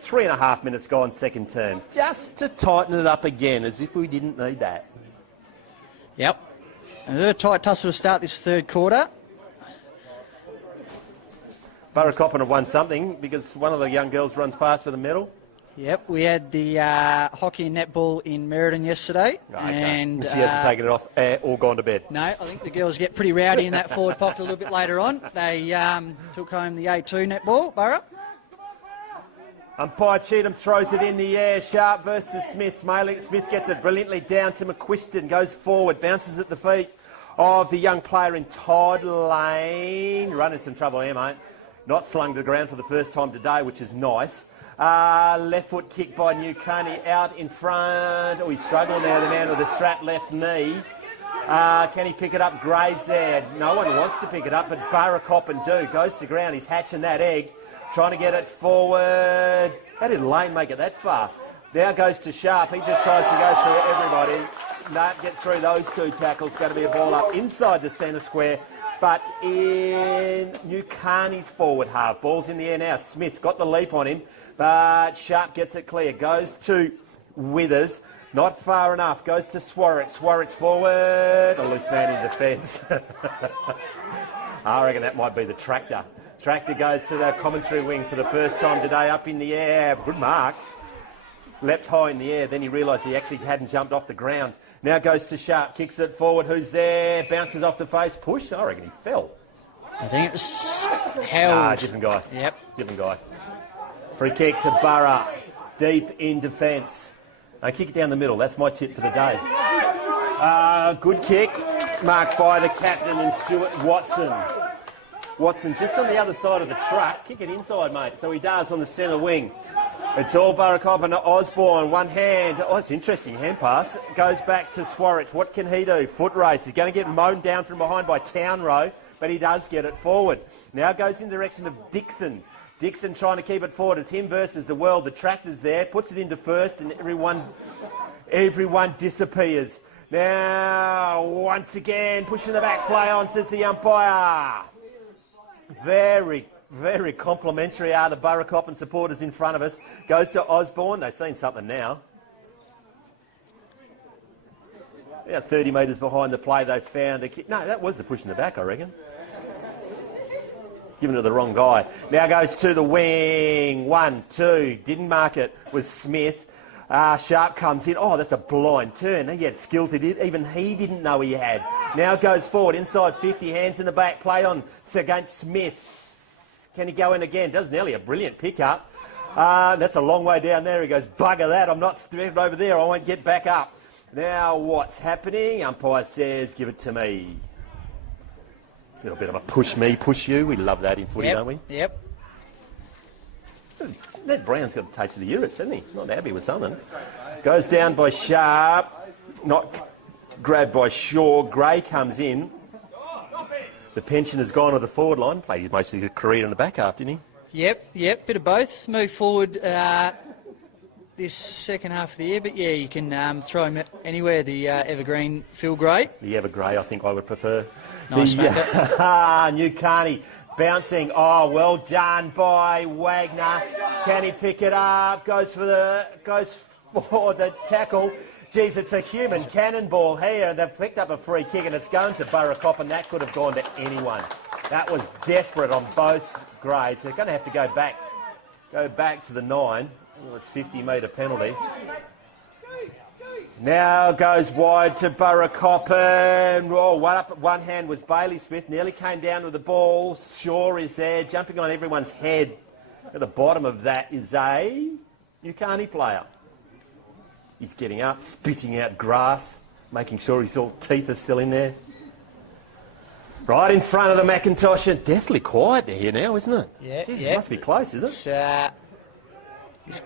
3.5 minutes gone, second term. Just to tighten it up again, as if we didn't need that. Yep. A tight tussle to start this third quarter. Burracoppin have won something because one of the young girls runs past with a medal. Yep, we had the hockey and netball in Meriden yesterday. And she hasn't taken it off or gone to bed. No, I think the girls get pretty rowdy in that forward pocket a little bit later on. They took home the A2 netball, Burra. Umpire Cheatham throws it in the air. Sharp versus Smith. Smith gets it brilliantly down to McQuiston. Goes forward, bounces at the feet of the young player in Todd Lane. Running some trouble here, mate. Not slung to the ground for the first time today, which is nice. Left foot kick by Nukarni out in front. Oh, he's struggling there, the man with the strap left knee. Can he pick it up? Gray's there. No one wants to pick it up, but Burracoppin do. Goes to ground. He's hatching that egg. Trying to get it forward. How did Lane make it that far? Now goes to Sharp. He just tries to go through everybody. Not get through those two tackles. Going to be a ball up inside the centre square. But in Nukarni's forward half. Ball's in the air now. Smith got the leap on him. But Sharp gets it clear. Goes to Withers. Not far enough. Goes to Swarrett. Swarrett's forward. A loose man in defence. I reckon that might be the tractor. Tractor goes to the commentary wing for the first time today, up in the air. Good mark. Leapt high in the air, then he realised he actually hadn't jumped off the ground. Now goes to Sharp, kicks it forward. Who's there? Bounces off the face. Push. I reckon he fell. I think it was held. Different guy. Yep. Different guy. Free kick to Burra. Deep in defence. Kick it down the middle. That's my tip for the day. Good kick. Marked by the captain and Stuart Watson. Watson just on the other side of the truck. Kick it inside, mate. So he does on the centre wing. It's all Burracoppin to Osborne. One hand. Oh, it's interesting. Hand pass. Goes back to Swarrett. What can he do? Foot race. He's going to get mown down from behind by Townrow, but he does get it forward. Now goes in the direction of Dixon. Dixon trying to keep it forward. It's him versus the world. The tractor's there. Puts it into first, and everyone disappears. Now, once again, pushing the back play on, says the umpire. Very, very complimentary are the Burracoppin supporters in front of us. Goes to Osborne. They've seen something now. About 30 metres behind the play, they found the kick. No, that was the push in the back, I reckon. Given to the wrong guy. Now goes to the wing. 1, 2. Didn't mark it. Was Smith. Sharp comes in. Oh, that's a blind turn. He had skills he did. Even he didn't know he had. Now goes forward. Inside 50. Hands in the back. Play on against Smith. Can he go in again? Does Nelly a brilliant pickup. That's a long way down there. He goes, bugger that. I'm not straight over there. I won't get back up. Now what's happening? Umpire says, give it to me. A little bit of a push me, push you. We love that in footy, don't we? Yep. Ned Brown's got a taste of the Urites, hasn't he? Not happy with something. Goes down by Sharp. Not grabbed by Shaw. Gray comes in. The pensioner's gone to the forward line. Played most of his career in the back half, didn't he? Yep. Bit of both. Move forward this second half of the year. But, yeah, you can throw him anywhere. The Evergreen feel great. The Evergrey, I think I would prefer. Nice, mate. Nukarni bouncing. Oh, well done by Wagner. Can he pick it up? Goes for the tackle. Geez, it's a human cannonball here, and they've picked up a free kick, and it's going to Burracoppin. That could have gone to anyone. That was desperate on both grades. They're going to have to go back to the 9. Oh, it's 50-metre penalty. Now goes wide to Burracoppin. Oh, one hand was Bailey Smith. Nearly came down with the ball. Shaw is there, jumping on everyone's head. At the bottom of that is a Nukarni player. He's getting up, spitting out grass, making sure his teeth are still in there. Right in front of the Macintosh, and deathly quiet here now, isn't it? Yeah. Jeez, it must be close, is it? This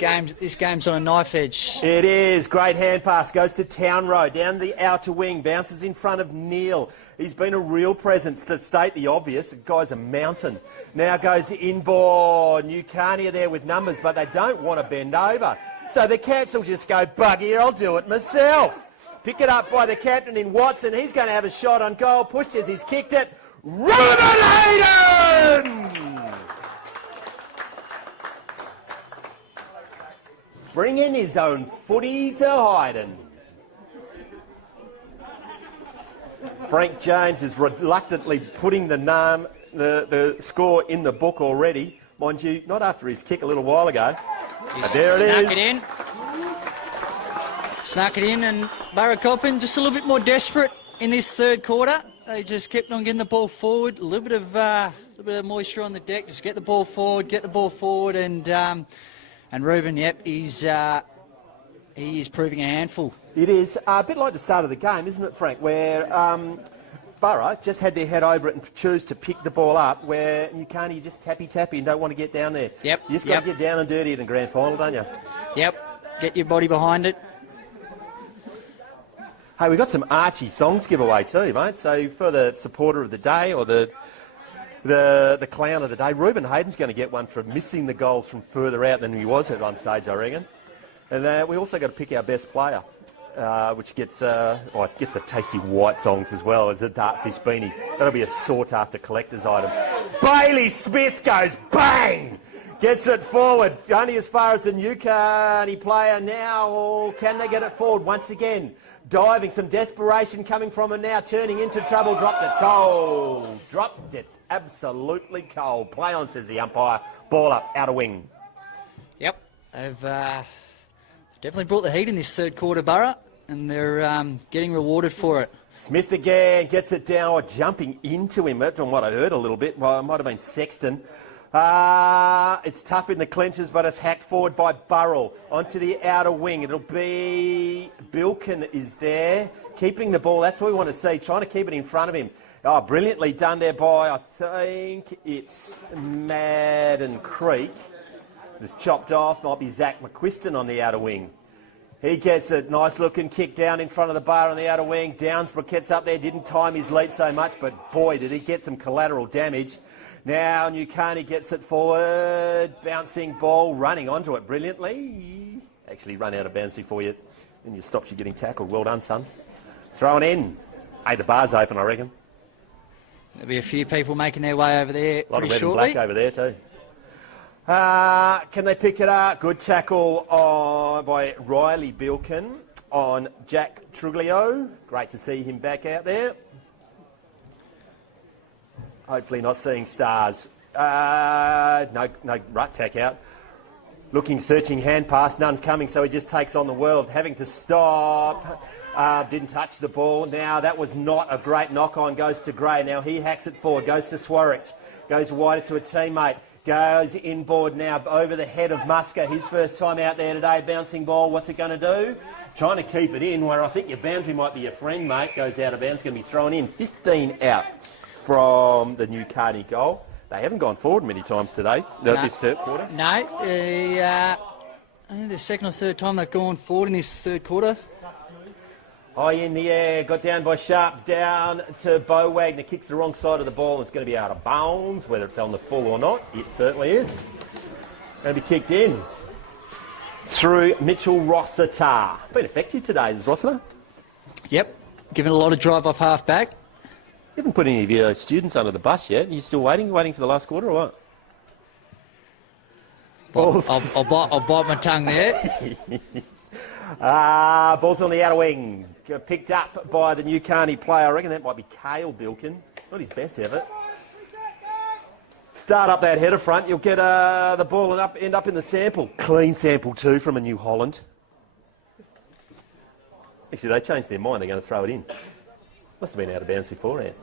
game's on a knife edge. It is. Great hand pass. Goes to Town Road. Down the outer wing. Bounces in front of Neil. He's been a real presence, to state the obvious. The guy's a mountain. Now goes inboard. Nukarni are there with numbers, but they don't want to bend over. So the Cats will just go, bug here, I'll do it myself. Pick it up by the captain in Watson. He's going to have a shot on goal. Pushed as he's kicked it. Ruben Hyden! Bringing his own footy to Hyden. Frank James is reluctantly putting the score in the book already. Mind you, not after his kick a little while ago. There it is. Snuck it in, and Burracoppin just a little bit more desperate in this third quarter. They just kept on getting the ball forward. A little bit of moisture on the deck. Just get the ball forward, and Ruben, yep, he is proving a handful. It is a bit like the start of the game, isn't it, Frank? Where Burra just had their head over it and choose to pick the ball up, where Nukarni just tappy and don't want to get down there. Yep. You just got to get down and dirty in the grand final, don't you? Yep. Get your body behind it. Hey, we've got some Archie songs giveaway too, mate. So for the supporter of the day or the clown of the day, Ruben Hayden's going to get one for missing the goals from further out than he was at one stage, I reckon. And we also got to pick our best player, which gets get the tasty white songs as well as the Dartfish beanie. That'll be a sought after collector's item. Bailey Smith goes bang! Gets it forward, only as far as the Nukarni player now. Or can they get it forward once again? Diving, some desperation coming from him now, turning into trouble, dropped it cold. Dropped it absolutely cold. Play on, says the umpire. Ball up, outer wing. Yep, they've definitely brought the heat in this third quarter, Burra, and they're getting rewarded for it. Smith again, gets it down, or jumping into him, from what I heard a little bit. Well, it might have been Sexton. It's tough in the clinches, but it's hacked forward by Burrell onto the outer wing. It'll be Bilkin is there, keeping the ball. That's what we want to see, trying to keep it in front of him. Oh, brilliantly done there by, I think it's Madden Creek. It's chopped off. Might be Zach McQuiston on the outer wing. He gets a nice looking kick down in front of the bar on the outer wing. Downsbrook gets up there, didn't time his leap so much, but boy, did he get some collateral damage. Now Nukarni gets it forward, bouncing ball, running onto it brilliantly. Actually run out of bounds before you stops you getting tackled. Well done, son. Throw it in. Hey, the bar's open, I reckon. There'll be a few people making their way over there a lot pretty of red shortly. and black over there too. Can they pick it up? Good tackle by Riley Bilkin. on Jack Truglio. Great to see him back out there. Hopefully not seeing stars. No ruck tack out. Looking, searching, hand pass, none's coming, so he just takes on the world. Having to stop. Didn't touch the ball. Now that was not a great knock-on. Goes to Gray. Now he hacks it forward. Goes to Swarich. Goes wide to a teammate. Goes inboard now over the head of Musker. His first time out there today. Bouncing ball. What's it going to do? Trying to keep it in where I think your boundary might be your friend, mate. Goes out of bounds. Going to be thrown in. 15 out from the Nukarni goal. They haven't gone forward many times today, this third quarter. No, I think the second or third time they've gone forward in this third quarter. High in the air, got down by Sharp, down to Bo Wagner, kicks the wrong side of the ball. It's going to be out of bounds, whether it's on the full or not. It certainly is. Going to be kicked in through Mitchell Rossiter. Been effective today, is Rossiter? Yep, given a lot of drive off half back. You haven't put any of your students under the bus yet. Are you still waiting for the last quarter or what? I'll bite my tongue there. Ball's on the outer wing. Picked up by the Nukarni player. I reckon that might be Cale Bilkin. Not his best effort. Start up that header front. You'll get the ball and end up in the sample. Clean sample too from a New Holland. Actually, they changed their mind. They're going to throw it in. Must have been out of bounds beforehand.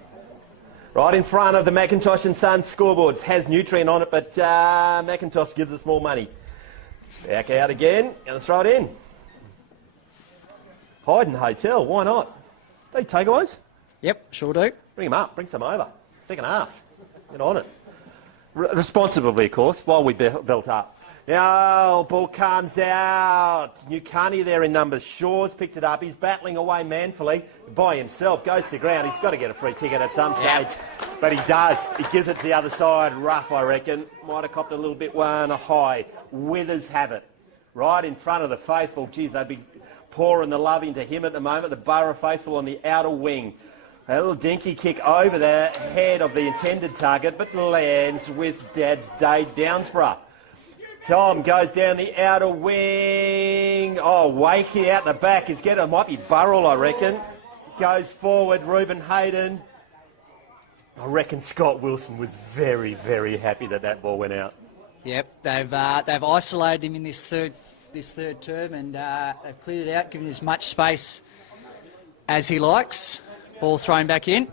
Right in front of the Macintosh and Sons scoreboards. Has Nutrient on it, but Macintosh gives us more money. Back out again. Going to throw it in. Hyden Hotel, why not? They takeaways? Yep, sure do. Bring them up, bring some over. Second half. Get on it. Responsibly, of course, while we belt up. Now, ball comes out. Nukarni there in numbers. Shaw's picked it up. He's battling away manfully by himself. Goes to ground. He's got to get a free ticket at some stage. But he does. He gives it to the other side. Rough, I reckon. Might have copped a little bit one high. Withers have it. Right in front of the faithful. Geez, they'd be pouring the love into him at the moment. The Borough faithful on the outer wing. A little dinky kick over the head of the intended target, but lands with Dad's Day Downsborough. Tom goes down the outer wing. Oh, Wakey out the back is getting. It might be Burrell, I reckon. Goes forward, Reuben Hayden. I reckon Scott Wilson was very, very happy that ball went out. Yep, they've isolated him in this third term, and they've cleared it out, given as much space as he likes. Ball thrown back in.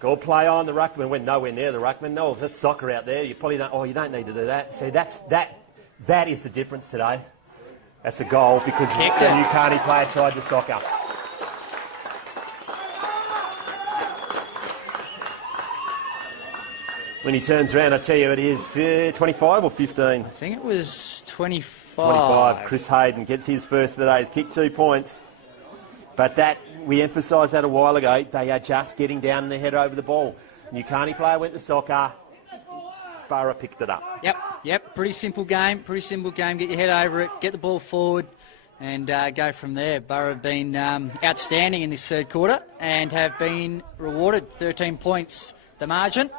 Good play on the ruckman. Went nowhere near the ruckman. No, it's just soccer out there. You probably don't. Oh, you don't need to do that. See, that is the difference today. That's a goal because the Nukarni player tried to soccer. When he turns around, I tell you, it is 25 or 15. I think it was 25. 25. Chris Hyden gets his first of the day. He's kicked 2 points. But we emphasised that a while ago. They are just getting down in the head over the ball. Nukarni player went to soccer. Borough picked it up. Yep. Pretty simple game. Get your head over it. Get the ball forward and go from there. Borough have been outstanding in this third quarter and have been rewarded. 13 points the margin.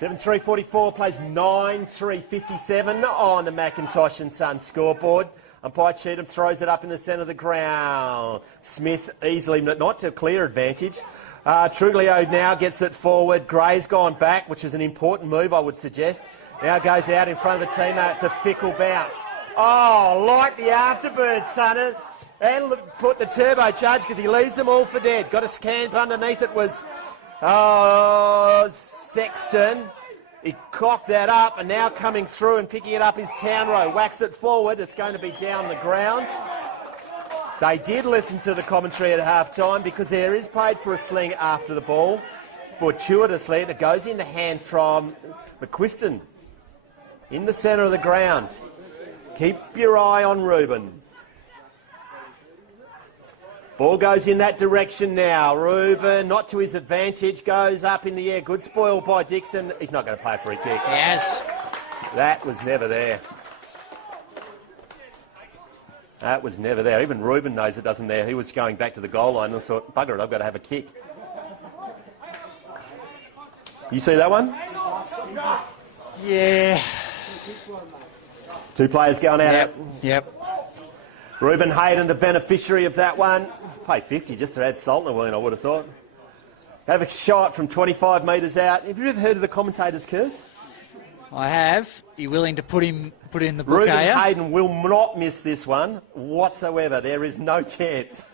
7-3-44 plays 9-3-57 on the Macintosh and Sons scoreboard. Umpire Cheatham throws it up in the centre of the ground. Smith easily, not to clear advantage. Truglio now gets it forward. Gray's gone back, which is an important move, I would suggest. Now goes out in front of the teammate. It's a fickle bounce. Oh, like the afterbird, son. And put the turbocharge because he leaves them all for dead. Got a scan underneath it was Sexton. He cocked that up, and now coming through and picking it up is Townrow. Whacks it forward. It's going to be down the ground. They did listen to the commentary at half-time because there is paid for a sling after the ball. Fortuitously, it goes in the hand from McQuiston in the centre of the ground. Keep your eye on Reuben. Ball goes in that direction now. Reuben, not to his advantage, goes up in the air. Good spoil by Dixon. He's not going to play a free kick. Yes. That was never there. That was never there. Even Reuben knows it doesn't there. He was going back to the goal line and thought, bugger it, I've got to have a kick. You see that one? Yeah. 2 players going at it. Yep. Reuben Hyden, the beneficiary of that one. Pay 50 just to add salt in the wound, I would have thought. Have a shot from 25 metres out. Have you ever heard of the commentator's curse? I have. You willing to put in the book, Reuben are you? Hyden will not miss this one whatsoever. There is no chance.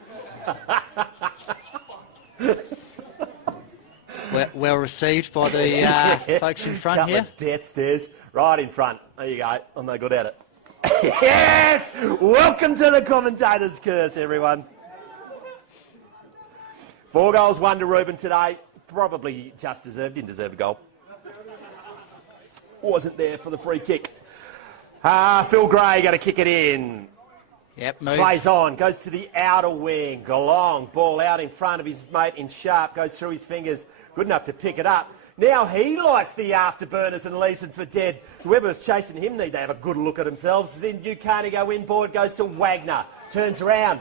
Well received by the folks in front Couple here. of death stares right in front. There you go. I'm no good at it. Yes! Welcome to the commentator's curse, everyone. 4 goals, 1 to Reuben today. Probably just deserved. Didn't deserve a goal. Wasn't there for the free kick. Phil Gray got to kick it in. Yep, move. Plays on, goes to the outer wing. Long ball out in front of his mate in sharp, goes through his fingers. Good enough to pick it up. Now he lights the afterburners and leaves it for dead. Whoever's chasing him need to have a good look at themselves. Then Nukarni go inboard, goes to Wagner. Turns around.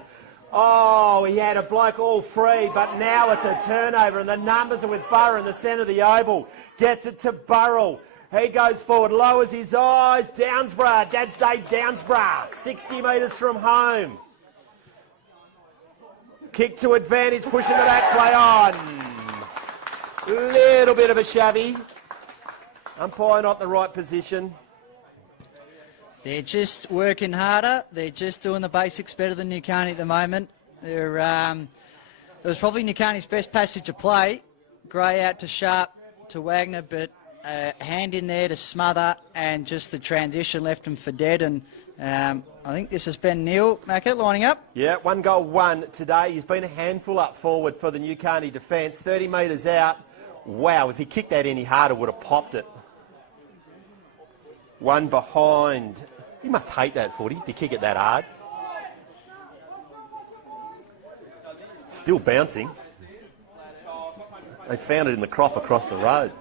Oh, he had a bloke all free, but now it's a turnover and the numbers are with Burra in the centre of the oval. Gets it to Burrell. He goes forward, lowers his eyes. Downsborough, Dad's Day Downsborough, 60 metres from home. Kick to advantage, pushing the back play on. Little bit of a shovey. Umpire not in the right position. They're just working harder. They're just doing the basics better than Nukarni at the moment. It was probably Nukarni's best passage of play. Gray out to Sharp to Wagner, but hand in there to Smother, and just the transition left him for dead. And I think this has been Neil Mackett lining up. Yeah, 1 goal, 1 today. He's been a handful up forward for the Nukarni defence. 30 metres out. Wow, if he kicked that any harder, would have popped it. 1 behind. He must hate that footy to kick it that hard. Still bouncing. They found it in the crop across the road.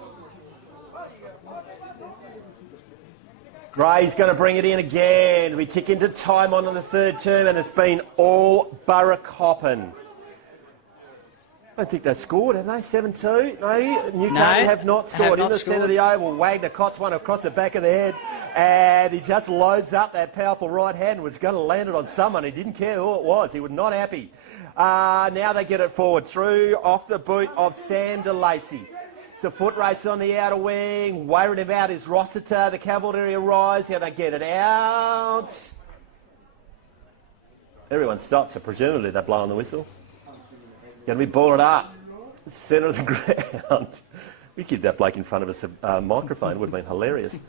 Gray's going to bring it in again. We tick into time on the third term, and it's been all Burracoppin. I don't think they scored, have they? 7-2? No, Nukarni have not scored. In the centre of the oval, Wagner cots one across the back of the head, and he just loads up that powerful right hand and was going to land it on someone. He didn't care who it was. He was not happy. Now they get it forward through off the boot of Sam DeLacy. It's a foot race on the outer wing. Worried about his Rossiter. The cavalry arrives. How they get it out. Everyone stops, so presumably they're blowing the whistle. Going to be balling up. Centre of the ground. We give that bloke in front of us a microphone. It would have been hilarious.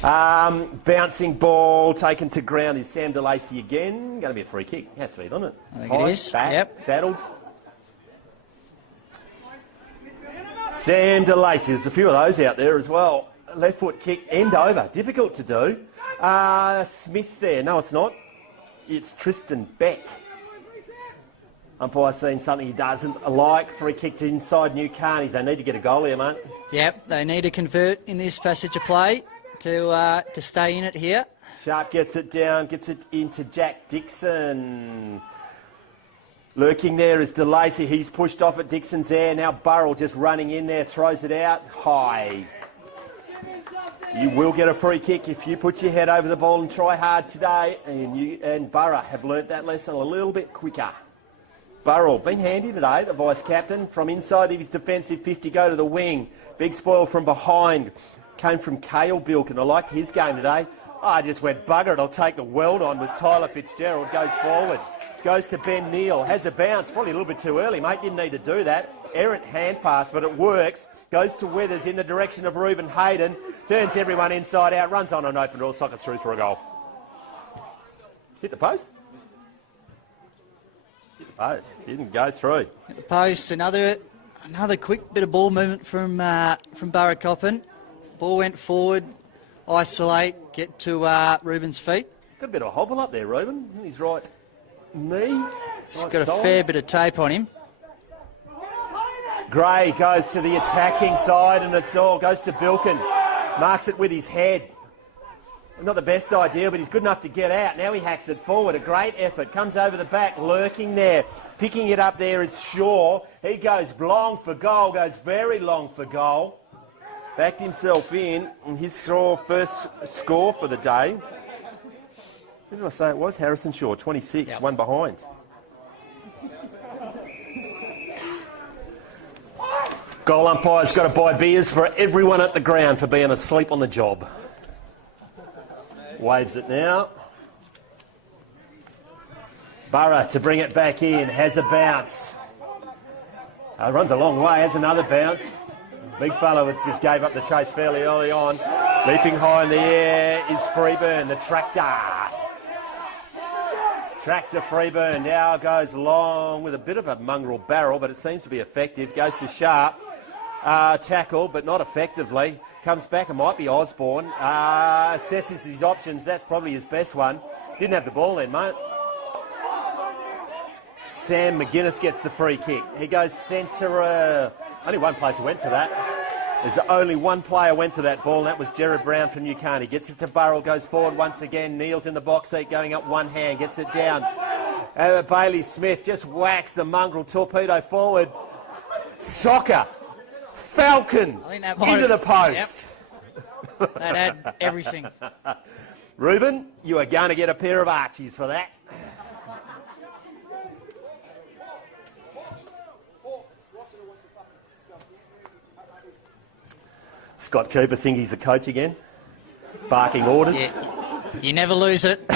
Bouncing ball taken to ground is Sam DeLacy again. Going to be a free kick. Has to be, doesn't it? I think it is. Back, Yep. saddled. Sam DeLacy. There's a few of those out there as well. Left foot kick, end over. Difficult to do. Smith there. No, it's not. It's Tristan Beck. Umpire's seen something he doesn't like. Free kick to inside Nukarni. They need to get a goal here, mate. Yep, they need to convert in this passage of play to stay in it here. Sharp gets it down, gets it into Jack Dixon. Lurking there is DeLacy. He's pushed off at Dixon's there. Now Burrell just running in there, throws it out high. You will get a free kick if you put your head over the ball and try hard today. And you and Burra have learnt that lesson a little bit quicker. Burrell, been handy today, the vice-captain. From inside of his defensive 50, go to the wing. Big spoil from behind. Came from Cale Bilkin. I liked his game today. I just went bugger it. I'll take the weld on. Was Tyler Fitzgerald. Goes forward. Goes to Ben Neal. Has a bounce. Probably a little bit too early, mate. Didn't need to do that. Errant hand pass, but it works. Goes to Weathers in the direction of Reuben Hyden. Turns everyone inside out. Runs on an open door. Sockets through for a goal. Hit the post. Didn't go through. At the post, another quick bit of ball movement from Burracoppin. Ball went forward, isolate, get to Reuben's feet. Got a bit of a hobble up there, Reuben. He's right knee. He's got a fair bit of tape on him. Gray goes to the attacking side, and it's all goes to Bilkin. Marks it with his head. Not the best idea, but he's good enough to get out. Now he hacks it forward. A great effort. Comes over the back, lurking there. Picking it up there is Shaw. He goes long for goal, goes very long for goal. Backed himself in, and his first score for the day. Who did I say it was? Harrison Shaw, 26, Yep. one behind. Goal umpire's got to buy beers for everyone at the ground for being asleep on the job. Waves it now. Burra to bring it back in, has a bounce. Runs a long way, has another bounce. Big fella just gave up the chase fairly early on. Leaping high in the air is Freeburn, the tractor. Tractor Freeburn now goes long with a bit of a mongrel barrel, but it seems to be effective. Goes to Sharp. Tackle, but not effectively. Comes back, it might be Osborne. Assesses his options, that's probably his best one. Didn't have the ball then, mate. Sam McGuinness gets the free kick. He goes centre. Only one place who went for that. There's only one player went for that ball, and that was Jared Brown from Nukarni. Gets it to Burrell, goes forward once again. Kneels in the box seat, going up one hand, gets it down. Bailey Smith just whacks the mongrel torpedo forward. Soccer. Falcon into the post. Yep. That had everything. Ruben, you are going to get a pair of Archies for that. Scott Cooper think he's a coach again, barking orders. Yeah. You never lose it.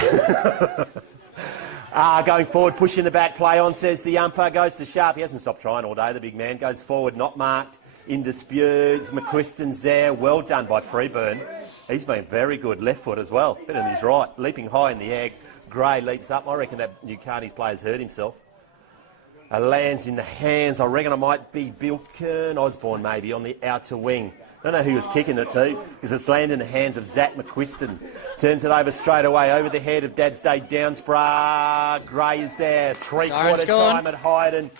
Going forward, pushing the back, play on, says the umpire, goes to Sharp. He hasn't stopped trying all day, the big man. Goes forward, not marked, in disputes. McQuiston's there, well done by Freeburn. He's been very good, left foot as well, bit on his right, leaping high in the egg. Gray leaps up. I reckon that Nukarni's player's hurt himself. Lands in the hands, I reckon it might be Bilken Osborne maybe on the outer wing. Don't know who was kicking it to, because it's landed in the hands of Zach McQuiston. Turns it over straight away, over the head of Dad's Day Downsborough. Gray is there, three-quarter time at Hyden.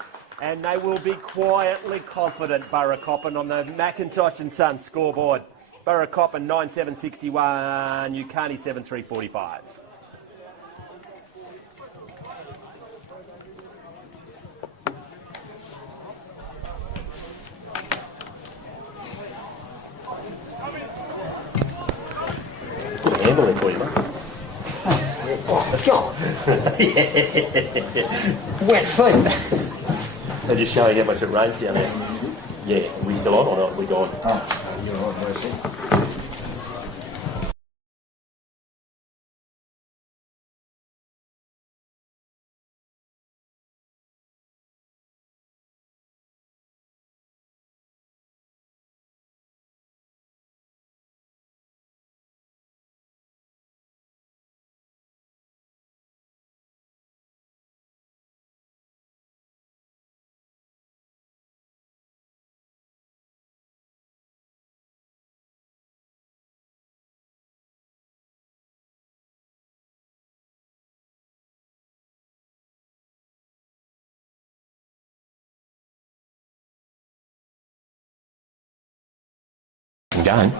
And they will be quietly confident, Burracoppin, on the Macintosh and Sons scoreboard. Burracoppin 9-7-61, Nukarni 7-3-45. Put a handle in for you, mate. Oh, God. Wet feet. They're just showing how much it rains down there. Yeah, are we still on or not? We gone? Oh, you're on, mercy. Going.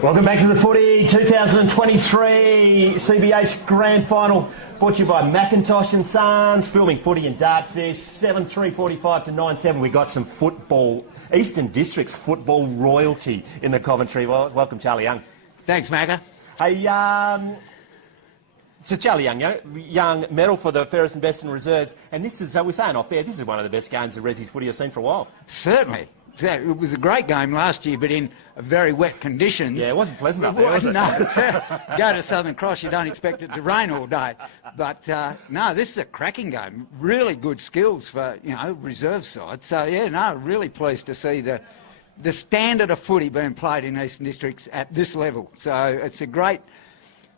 Welcome back to the footy, 2023 CBH Grand Final, brought to you by Macintosh and Sons, filming footy in Dartfish, 7-3-45 to 9-7. We got some football, Eastern District's football royalty in the commentary. Well, welcome, Charlie Young. Thanks, Macca. Hey, so Charlie Young medal for the fairest and best in reserves, and this is, we're saying off air, this is one of the best games of Resi's footy I've seen for a while. Certainly. It was a great game last year, but in very wet conditions. Yeah, it wasn't pleasant up there, was it? No. Go to Southern Cross, you don't expect it to rain all day. But, no, this is a cracking game. Really good skills for, reserve side. So, yeah, no, really pleased to see the standard of footy being played in Eastern Districts at this level. So it's a great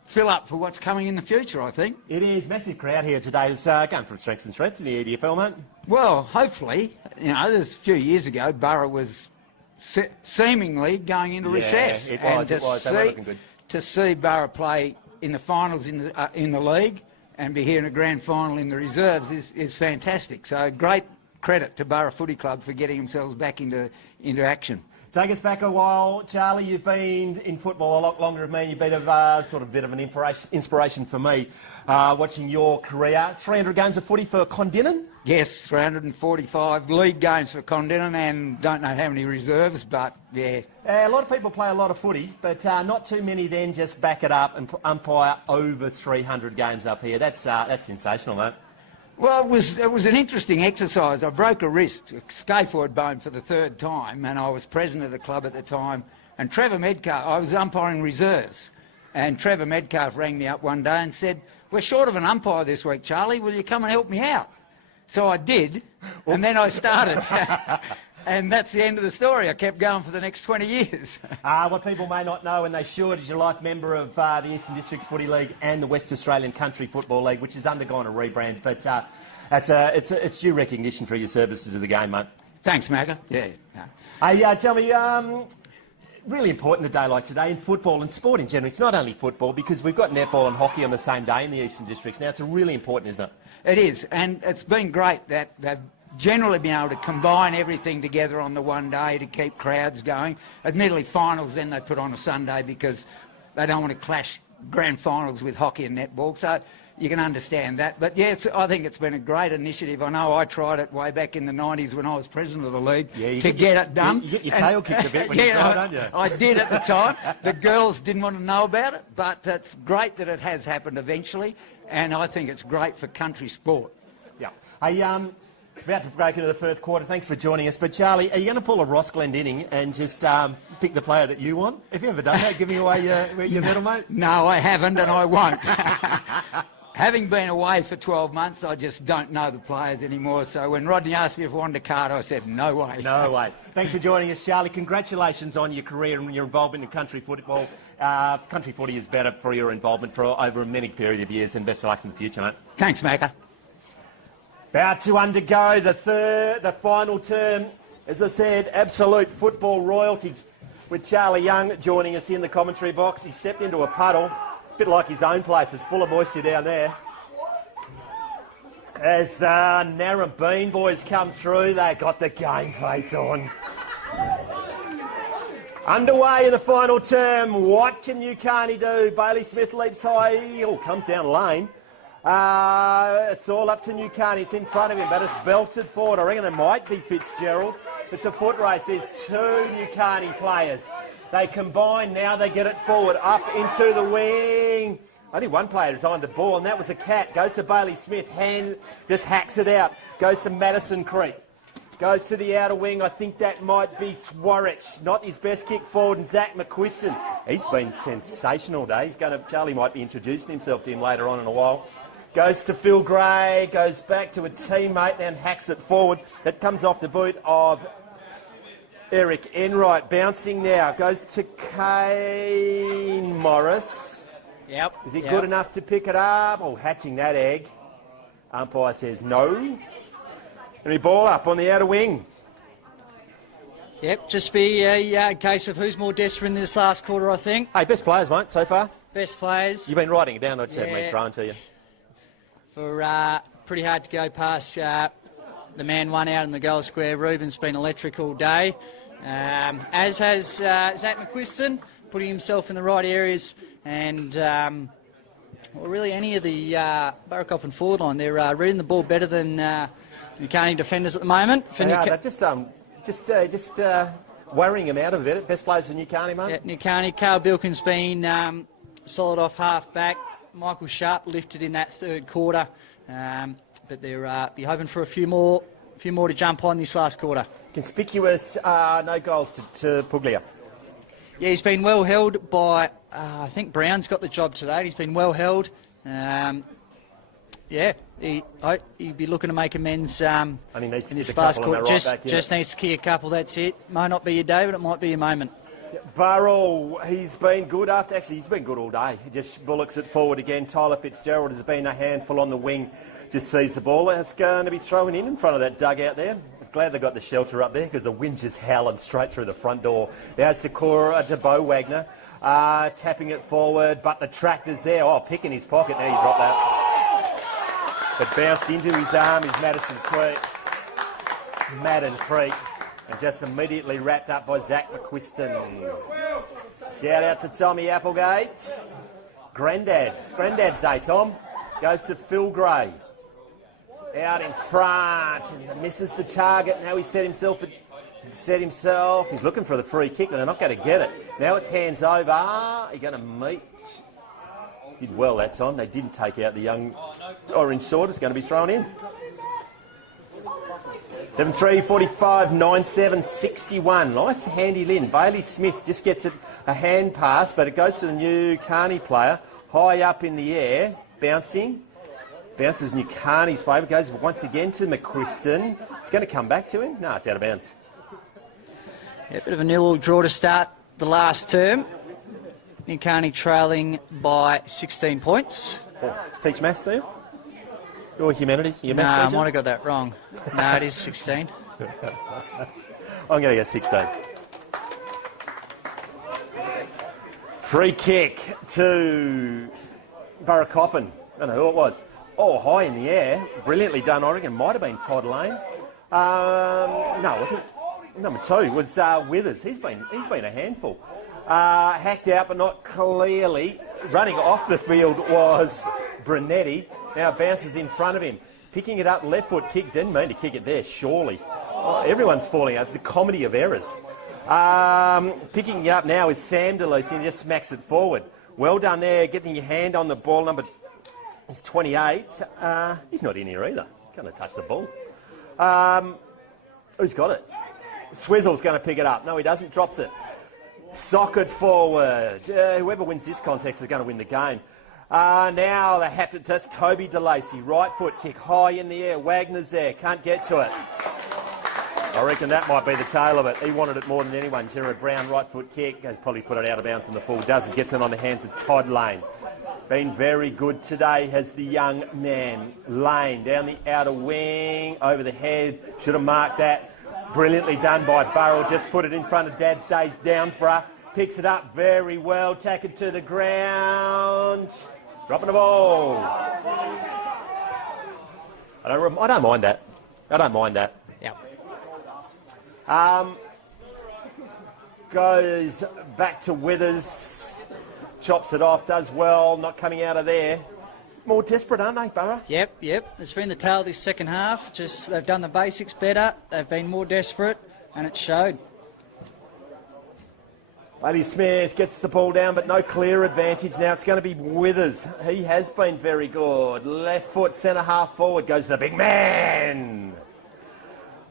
fill-up for what's coming in the future, I think. It is. Massive crowd here today. It's going from strength to strength in the EDFL, mate. Well, hopefully. There's a few years ago, Burra was seemingly going into recess. It was. They were looking good. To see Burra play in the finals in the league and be here in a grand final in the reserves is fantastic. So great credit to Burra Footy Club for getting themselves back into action. Take us back a while, Charlie. You've been in football a lot longer than me. You've been sort of a bit of an inspiration for me watching your career. 300 games of footy for Clondinan? Yes, 345 league games for Clondinan, and don't know how many reserves, but yeah. A lot of people play a lot of footy, but not too many then just back it up and umpire over 300 games up here. That's sensational, mate. Well, it was an interesting exercise. I broke a wrist, a scaphoid bone for the third time, and I was president of the club at the time. And Trevor Medcalf, I was umpiring reserves, and Trevor Medcalf rang me up one day and said, "We're short of an umpire this week, Charlie. Will you come and help me out?" So I did, and then I started. And that's the end of the story. I kept going for the next 20 years. What people may not know, and they should, is you're a life member of the Eastern Districts Footy League and the West Australian Country Football League, which has undergone a rebrand. But it's due recognition for your services to the game, mate. Thanks, Macca. Yeah. No. Hey, tell me, really important a day like today in football and sport in general. It's not only football, because we've got netball and hockey on the same day in the Eastern Districts. Now, it's really important, isn't it? It is, and it's been great that they've generally been able to combine everything together on the one day to keep crowds going. Admittedly, finals then they put on a Sunday because they don't want to clash grand finals with hockey and netball, so you can understand that. But yes, I think it's been a great initiative. I know I tried it way back in the 90s when I was president of the league to get it done. You get your tail kicked a bit when you try, don't you? I did at the time. The girls didn't want to know about it, but it's great that it has happened eventually, and I think it's great for country sport. Yeah. Hey, about to break into the first quarter. Thanks for joining us. But, Charlie, are you going to pull a Ross Glendinning and just pick the player that you want? Have you ever done that, giving away your medal, mate? No, I haven't, and I won't. Having been away for 12 months, I just don't know the players anymore. So when Rodney asked me if I wanted a card, I said, no way. No way. Thanks for joining us, Charlie. Congratulations on your career and your involvement in country football. Country footy is better for your involvement for over a many period of years, and best of luck in the future, mate. Thanks, Macca. About to undergo the final term, as I said, absolute football royalty, with Charlie Young joining us in the commentary box. He stepped into a puddle, a bit like his own place. It's full of moisture down there. As the Narrabeen boys come through, they got the game face on. Underway in the final term. What can Nukarni do? Bailey Smith leaps high. Oh, comes down lane. It's all up to Nukarni. It's in front of him, but it's belted forward. I reckon it might be Fitzgerald. It's a foot race. There's two Nukarni players. They combine now. They get it forward, up into the wing. Only one player is on the ball, and that was a cat. Goes to Bailey Smith. Hand just hacks it out. Goes to Madison Creek. Goes to the outer wing. I think that might be Swarich. Not his best kick forward. And Zach McQuiston. He's been sensational today. Charlie might be introducing himself to him later on in a while. Goes to Phil Gray, goes back to a teammate, then hacks it forward. That comes off the boot of Eric Enright. Bouncing now, goes to Kane Morris. Yep. Is he good enough to pick it up? Oh, hatching that egg. Umpire says no. And ball up on the outer wing. Yep, just be a case of who's more desperate in this last quarter, I think. Hey, best players, mate, so far? Best players. You've been writing it down, I just haven't been thrown to you. For pretty hard to go past the man one out in the goal square. Ruben's been electric all day, as has Zach McQuiston, putting himself in the right areas, and well, really any of the Burracoppin forward line, they're reading the ball better than Nukarni defenders at the moment. They're just worrying him out a bit. Best players for Nukarni, mate? Yeah, Nukarni. Carl Bilkin's been solid off half back. Michael Sharp lifted in that third quarter, but they're be hoping for a few more to jump on this last quarter. Conspicuous, no goals to Puglia. Yeah, he's been well held by, I think Brown's got the job today. He's been well held. Yeah, he'd be looking to make amends in this last quarter. Just needs to kick a couple, that's it. Might not be your day, but it might be your moment. Burrell, he's been good he's been good all day. He just bullocks it forward again. Tyler Fitzgerald has been a handful on the wing, just sees the ball. It's going to be thrown in front of that dugout there. I'm glad they got the shelter up there because the wind's just howling straight through the front door. Now it's to Bo Wagner, tapping it forward, but the tractor's there. Oh, pick in his pocket. Now you drop that. But bounced into his arm is Madden Creek. And just immediately wrapped up by Zach McQuiston. Shout out to Tommy Applegate. Granddad's Day, Tom. Goes to Phil Gray. Out in front, and misses the target. Now he set himself. He's looking for the free kick, and they're not going to get it. Now it's hands over. He's going to meet. Did well that time. They didn't take out the young orange sword. It's going to be thrown in. 7-3, 45, 9-7, 61. Nice handy Lynn. Bailey Smith just gets it a hand pass, but it goes to the Nukarni player. High up in the air, bouncing. Bounces Nukarni's favour. Goes once again to McQuiston. It's going to come back to him. No, it's out of bounds. Yeah, a bit of a 0-0 draw to start the last term. Nukarni trailing by 16 points. Teach maths, do you? Or humanities? No, I might have got that wrong. No, it is 16. I'm going to go 16. Free kick to Burracoppin. I don't know who it was. Oh, high in the air. Brilliantly done, Oregon. Might have been Todd Lane. No, it wasn't. Number 2 was Withers. He's been a handful. Hacked out, but not clearly. Running off the field was Brunetti. Now bounces in front of him. Picking it up, left foot kick. Didn't mean to kick it there, surely. Oh, everyone's falling out. It's a comedy of errors. Picking it up now is Sam DeLucy and just smacks it forward. Well done there, getting your hand on the ball. Number is 28. He's not in here either. Going to touch the ball. Who's got it? Swizzle's going to pick it up. No, he doesn't. Drops it. Sock it forward. Whoever wins this contest is going to win the game. Now they have to test Toby DeLacy. Right foot kick high in the air. Wagner's there. Can't get to it. I reckon that might be the tail of it. He wanted it more than anyone. Gerard Brown, right foot kick. Has probably put it out of bounds in the full. Doesn't. Gets it on the hands of Todd Lane. Been very good today has the young man. Lane down the outer wing. Over the head. Should have marked that. Brilliantly done by Burrell. Just put it in front of Dad's Days Downsborough. Picks it up very well. Tack it to the ground. Dropping the ball. I don't mind that. I don't mind that. Yep. Goes back to Withers. Chops it off. Does well. Not coming out of there. More desperate, aren't they, Burrow? Yep. It's been the tale this second half. Just they've done the basics better. They've been more desperate, and it showed. Bailey Smith gets the ball down, but no clear advantage. Now it's going to be Withers. He has been very good. Left foot, centre half forward, goes to the big man.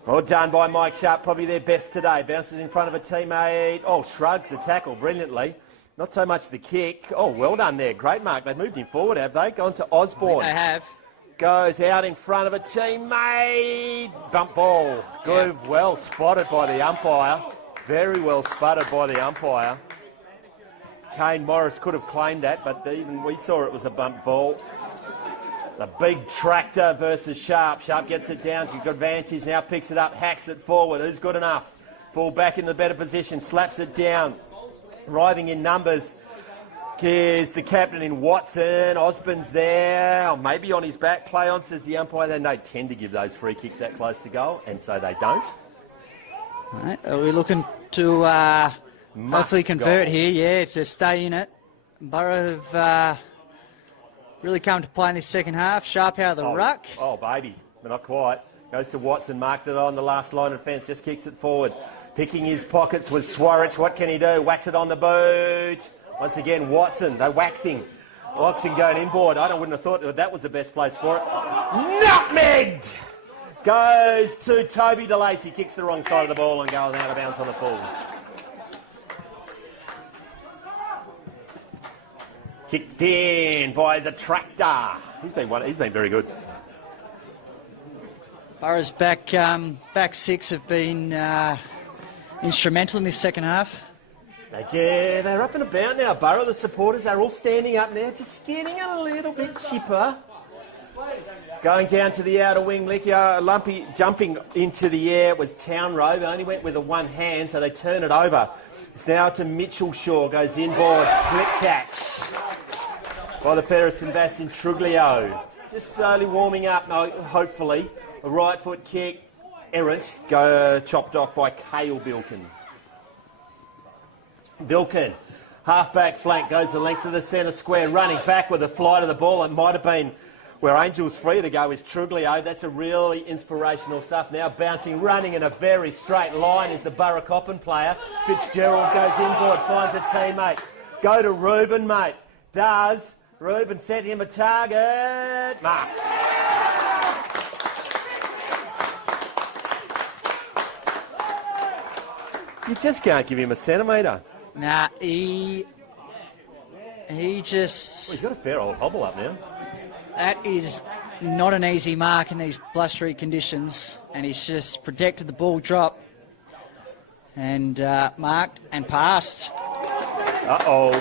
Well done by Mike Sharp, probably their best today. Bounces in front of a teammate. Oh, shrugs the tackle brilliantly. Not so much the kick. Oh, well done there. Great mark. They've moved him forward, have they? Gone to Osborne. They have. Goes out in front of a teammate. Bump ball. Good, yeah. Well spotted by the umpire. Very well spotted by the umpire. Kane Morris could have claimed that, but even we saw it was a bump ball. The big tractor versus Sharp. Sharp gets it down. She's got advantage. Now picks it up. Hacks it forward. Who's good enough? Fall back in the better position. Slaps it down. Arriving in numbers. Here's the captain in Watson. Osborne's there. Or maybe on his back. Play on, says the umpire. They don't tend to give those free kicks that close to goal, and so they don't. All right, are we looking to hopefully convert here? Yeah, to stay in it. Burrow have really come to play in this second half. Sharp out of the ruck. Oh, baby, but not quite. Goes to Watson, marked it on the last line of fence, just kicks it forward. Picking his pockets was Swarich. What can he do? Whacks it on the boot. Once again, Watson, they're waxing. Watson going inboard. Wouldn't have thought that was the best place for it. Nutmegged! Goes to Toby DeLacy, kicks the wrong side of the ball and goes out of bounds on the full. Kicked in by the tractor. He's been very good. Burrow's back six have been instrumental in this second half. Yeah, they're up and about now, Burrow. The supporters, they're all standing up now, just getting a little bit chipper. Going down to the outer wing, Lumpy jumping into the air was Town Road. They only went with the one hand, so they turn it over. It's now to Mitchell Shaw, goes inboard, slip catch by the Ferris Sebastian Truglio. Just slowly warming up, hopefully. A right foot kick, errant, chopped off by Cale Bilkin. Bilkin, half-back flank, goes the length of the centre square, running back with a fly to the ball. It might have been where Angel's free to go is Truglio. That's a really inspirational stuff. Now bouncing, running in a very straight line is the Burracoppin player. Fitzgerald goes inboard, finds a teammate. Go to Ruben, mate. Does. Ruben set him a target. Mark. You just can't give him a centimetre. Nah, he just... Well, he's got a fair old hobble up now. That is not an easy mark in these blustery conditions, and he's just protected the ball drop and marked and passed. Uh-oh,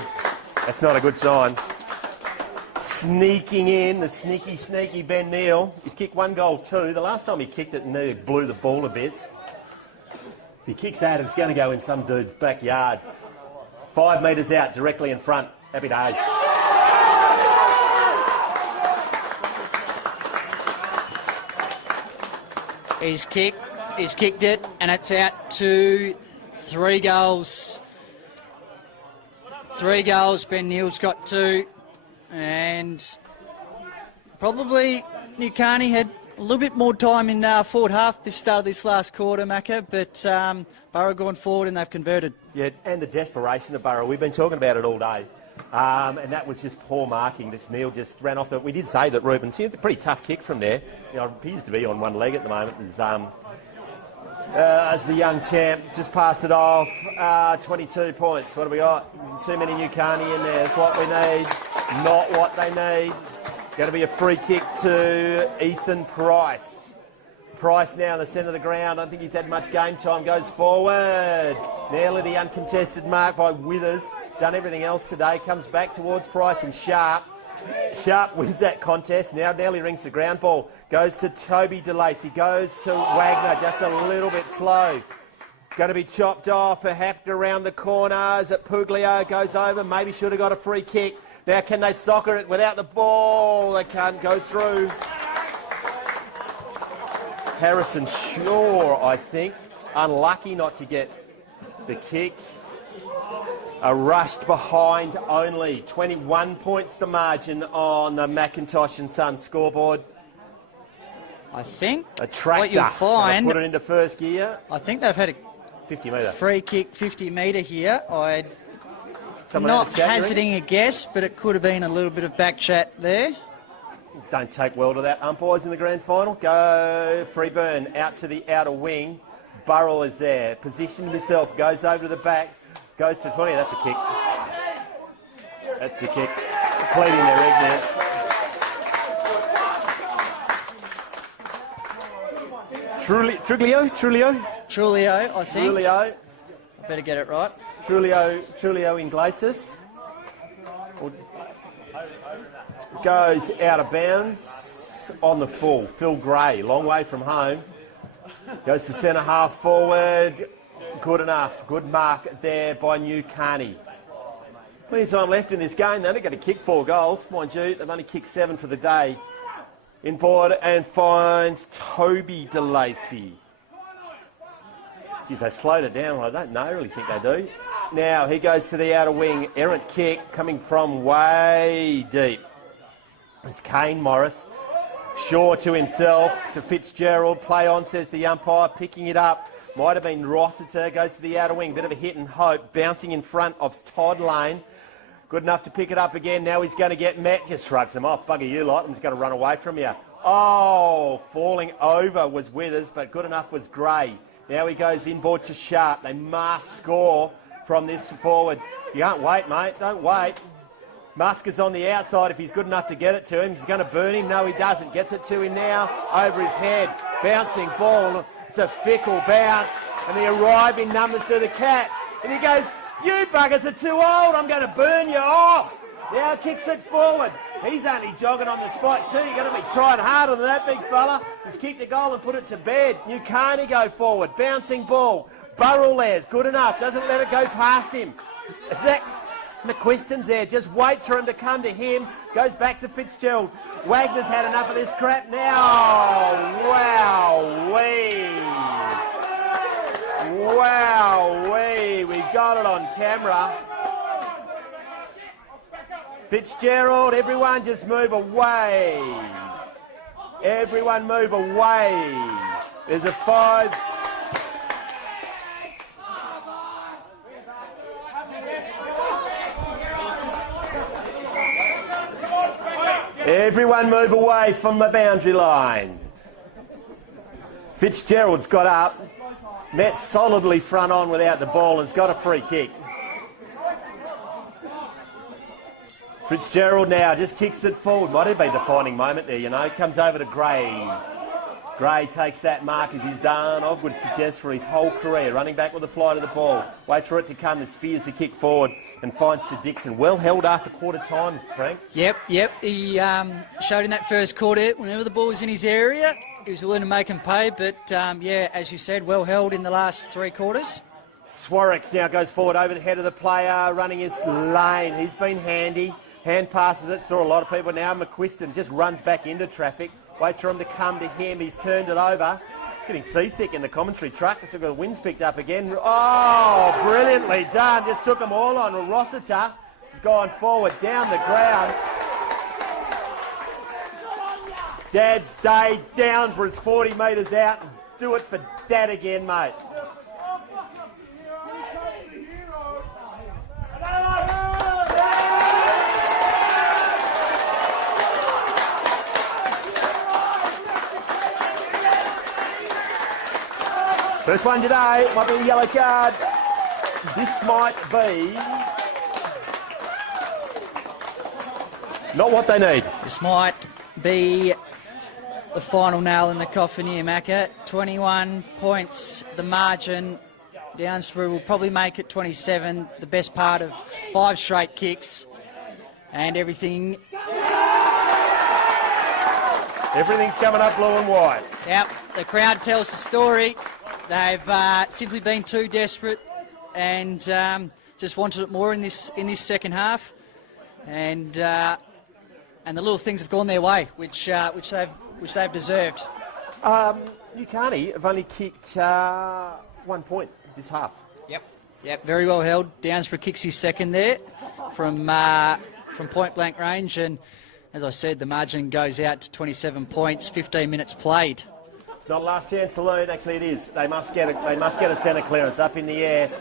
that's not a good sign. Sneaking in, the sneaky Ben Neal. He's kicked 1 goal too. The last time he kicked it, nearly blew the ball a bit. If he kicks that, it's going to go in some dude's backyard. 5 metres out, directly in front. Happy days. He's kicked it, and it's out to 3 goals. 3 goals, Ben Neal's got 2, and probably Nukarni had a little bit more time in forward half this start of this last quarter, Macca, but Burra gone forward and they've converted. Yeah, and the desperation of Burra. We've been talking about it all day. And that was just poor marking. This Neal just ran off it. We did say that Ruben's a pretty tough kick from there. You know, appears to be on one leg at the moment. As the young champ just passed it off. 22 points. What have we got? Too many Nukarni in there. It's what we need. Not what they need. Going to be a free kick to Ethan Price. Price now in the centre of the ground. I don't think he's had much game time. Goes forward. Nearly the uncontested mark by Withers. Done everything else today. Comes back towards Price and Sharp. Sharp wins that contest. Now nearly rings the ground ball. Goes to Toby DeLacy. Goes to Wagner. Just a little bit slow. Going to be chopped off. A Hafner around the corners. Puglio goes over. Maybe should have got a free kick. Now can they soccer it without the ball? They can't go through. Harrison Shaw, I think. Unlucky not to get the kick. A rushed behind only. 21 points the margin on the McIntosh and Sons scoreboard. I think a tractor. what you'll find... Put it into first gear. I think they've had a 50 metre. Free kick 50 metre here. I'm Someone not hazarding a guess, but it could have been a little bit of back chat there. Don't take well to that, umpires in the grand final. Go Freeburn out to the outer wing. Burrell is there. Positioned himself. Goes over to the back. Goes to 20. That's a kick. That's a kick. Pleading their ignorance. Trulio, I think. Trulio. I better get it right. Trulio Iglesias. Goes out of bounds on the full. Phil Gray, long way from home. Goes to centre half forward. Good enough. Good mark there by Nukarni. Plenty of time left in this game. They're only going to kick 4 goals. Mind you, they've only kicked 7 for the day. Inboard and finds Toby DeLacy. Geez, they slowed it down. I don't know. I really think they do. Now he goes to the outer wing. Errant kick coming from way deep. It's Kane Morris. Shaw to himself, to Fitzgerald. Play on, says the umpire. Picking it up. Might have been Rossiter. Goes to the outer wing. Bit of a hit and hope. Bouncing in front of Todd Lane. Good enough to pick it up again. Now he's going to get met. Just shrugs him off. Bugger you lot. I'm just going to run away from you. Oh, falling over was Withers, but good enough was Gray. Now he goes inboard to Sharp. They must score from this forward. You can't wait, mate. Don't wait. Musk is on the outside if he's good enough to get it to him. He's going to burn him. No, he doesn't. Gets it to him now. Over his head. Bouncing ball. It's a fickle bounce. And the arriving numbers to the Cats. And he goes, you buggers are too old. I'm going to burn you off. Now kicks it forward. He's only jogging on the spot too. You're going to be trying harder than that, big fella. Just kick the goal and put it to bed. Nukarni go forward. Bouncing ball. Burrell there's good enough. Doesn't let it go past him. Zach McQuiston's there. Just waits for him to come to him. Goes back to Fitzgerald. Wagner's had enough of this crap now. Wow-wee. Wow, we got it on camera. Fitzgerald, everyone just move away. Everyone move away. There's a 5. Everyone move away from the boundary line. Fitzgerald's got up. Met solidly front on without the ball and has got a free kick. Fitzgerald now just kicks it forward. Might have been a defining moment there, you know. Comes over to Gray. Gray takes that mark as he's done, I would suggest, for his whole career. Running back with the flight of the ball. Waits for it to come and spears the kick forward and finds to Dixon. Well held after quarter time, Frank. Yep. He showed in that first quarter, whenever the ball was in his area, he was willing to make him pay. But, yeah, as you said, well held in the last 3 quarters. Swarix now goes forward over the head of the player, running his lane. He's been handy. Hand passes it, saw a lot of people. Now McQuiston just runs back into traffic. Waits for him to come to him. He's turned it over. Getting seasick in the commentary truck. So the wind's picked up again. Oh, brilliantly done. Just took them all on. Rossiter has gone forward down the ground. Dad stayed down for his 40 metres out. Do it for Dad again, mate. First one today, might be a yellow card. This might be not what they need. This might be the final nail in the coffin here, Macca. 21 points, the margin. Downsborough will probably make it 27, the best part of 5 straight kicks. And everything's coming up blue and white. Yep, the crowd tells the story. They've simply been too desperate and just wanted it more in this second half, and the little things have gone their way, which they've deserved. Nukarni have only kicked 1 point this half. Yep, very well held. Downsborough kicks his second there from point blank range, and as I said, the margin goes out to 27 points, 15 minutes played. It's not last chance saloon. Actually, it is. They must get a centre clearance up in the air.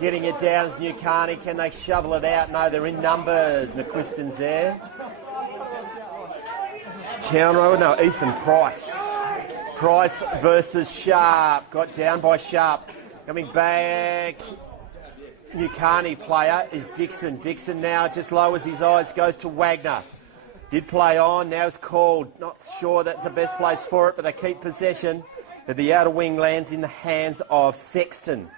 Getting it down is Nukarni. Can they shovel it out? No, they're in numbers. McQuiston's there. Town Road. No, Ethan Price. Price versus Sharp. Got down by Sharp. Coming back. Nukarni player is Dixon. Dixon now just lowers his eyes. Goes to Wagner. Did play on, now it's called. Not sure that's the best place for it, but they keep possession. The outer wing lands in the hands of Sexton.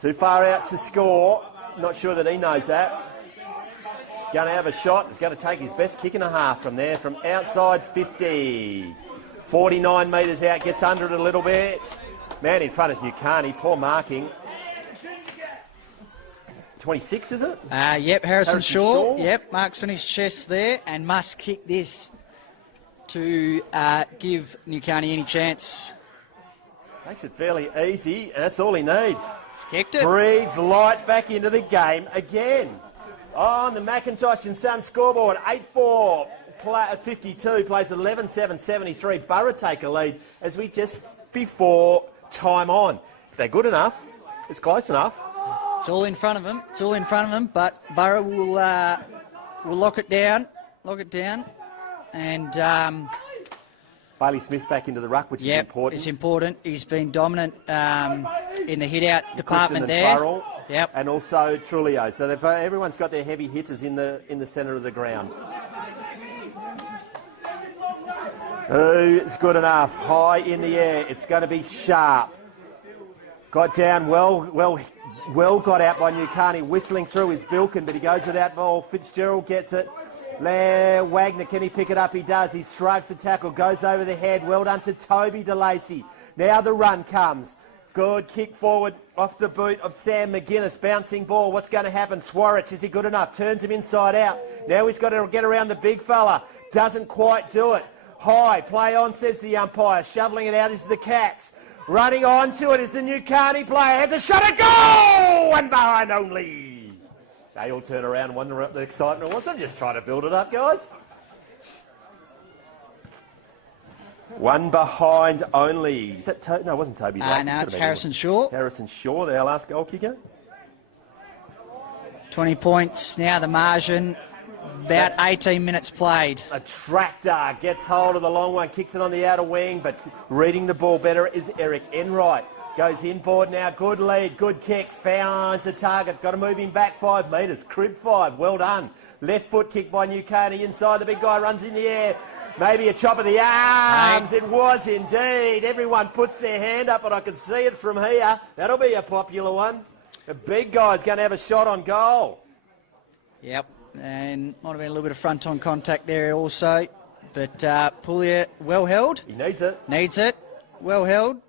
Too far out to score. Not sure that he knows that. He's going to have a shot. He's going to take his best kick and a half from there, from outside 50. 49 metres out, gets under it a little bit. Man in front is Nukarni, poor marking. 26, is it? Yep, Harrison Shaw. Yep, marks on his chest there and must kick this to give Nukarni any chance. Makes it fairly easy, and that's all he needs. He's kicked it. Breathes light back into the game again. On the Macintosh and Son scoreboard, 8-4, 52, plays 11-7, 73. Burra take a lead as we just before time on. If they're good enough, it's close enough. It's all in front of them. But Burra will lock it down, and Bailey Smith back into the ruck, which is important. It's important. He's been dominant in the hit-out department there. Farrell, and also Trulio. So everyone's got their heavy hitters in the centre of the ground. It's good enough. High in the air. It's going to be Sharp. Got down well got out by Nukarni, whistling through his Bilkin, but he goes with that ball. Fitzgerald gets it. Wagner, can he pick it up? He does. He strikes the tackle, goes over the head. Well done to Toby DeLacy. Now the run comes. Good kick forward off the boot of Sam McGuinness. Bouncing ball. What's going to happen? Swarich, is he good enough? Turns him inside out. Now he's got to get around the big fella. Doesn't quite do it. High, play on, says the umpire. Shoveling it out is the Cats. Running onto it is the Nukarni player. Has a shot at goal! One behind only. They all turn around and wonder what the excitement was. I'm just trying to build it up, guys. One behind only. Is that no, it wasn't Toby. No, it's Harrison Shaw. Harrison Shaw, our last goal kicker. 20 points now, the margin. About 18 minutes played. A tractor gets hold of the long one, kicks it on the outer wing, but reading the ball better is Eric Enright. Goes inboard now, good lead, good kick, finds the target. Got to move him back 5 metres, crib 5, well done. Left foot kick by Nukarni inside, the big guy runs in the air. Maybe a chop of the arms, It was indeed. Everyone puts their hand up and I can see it from here. That'll be a popular one. The big guy's going to have a shot on goal. Yep, and might have been a little bit of front-on contact there also. But Puglia, well held. He needs it. Needs it. Well held.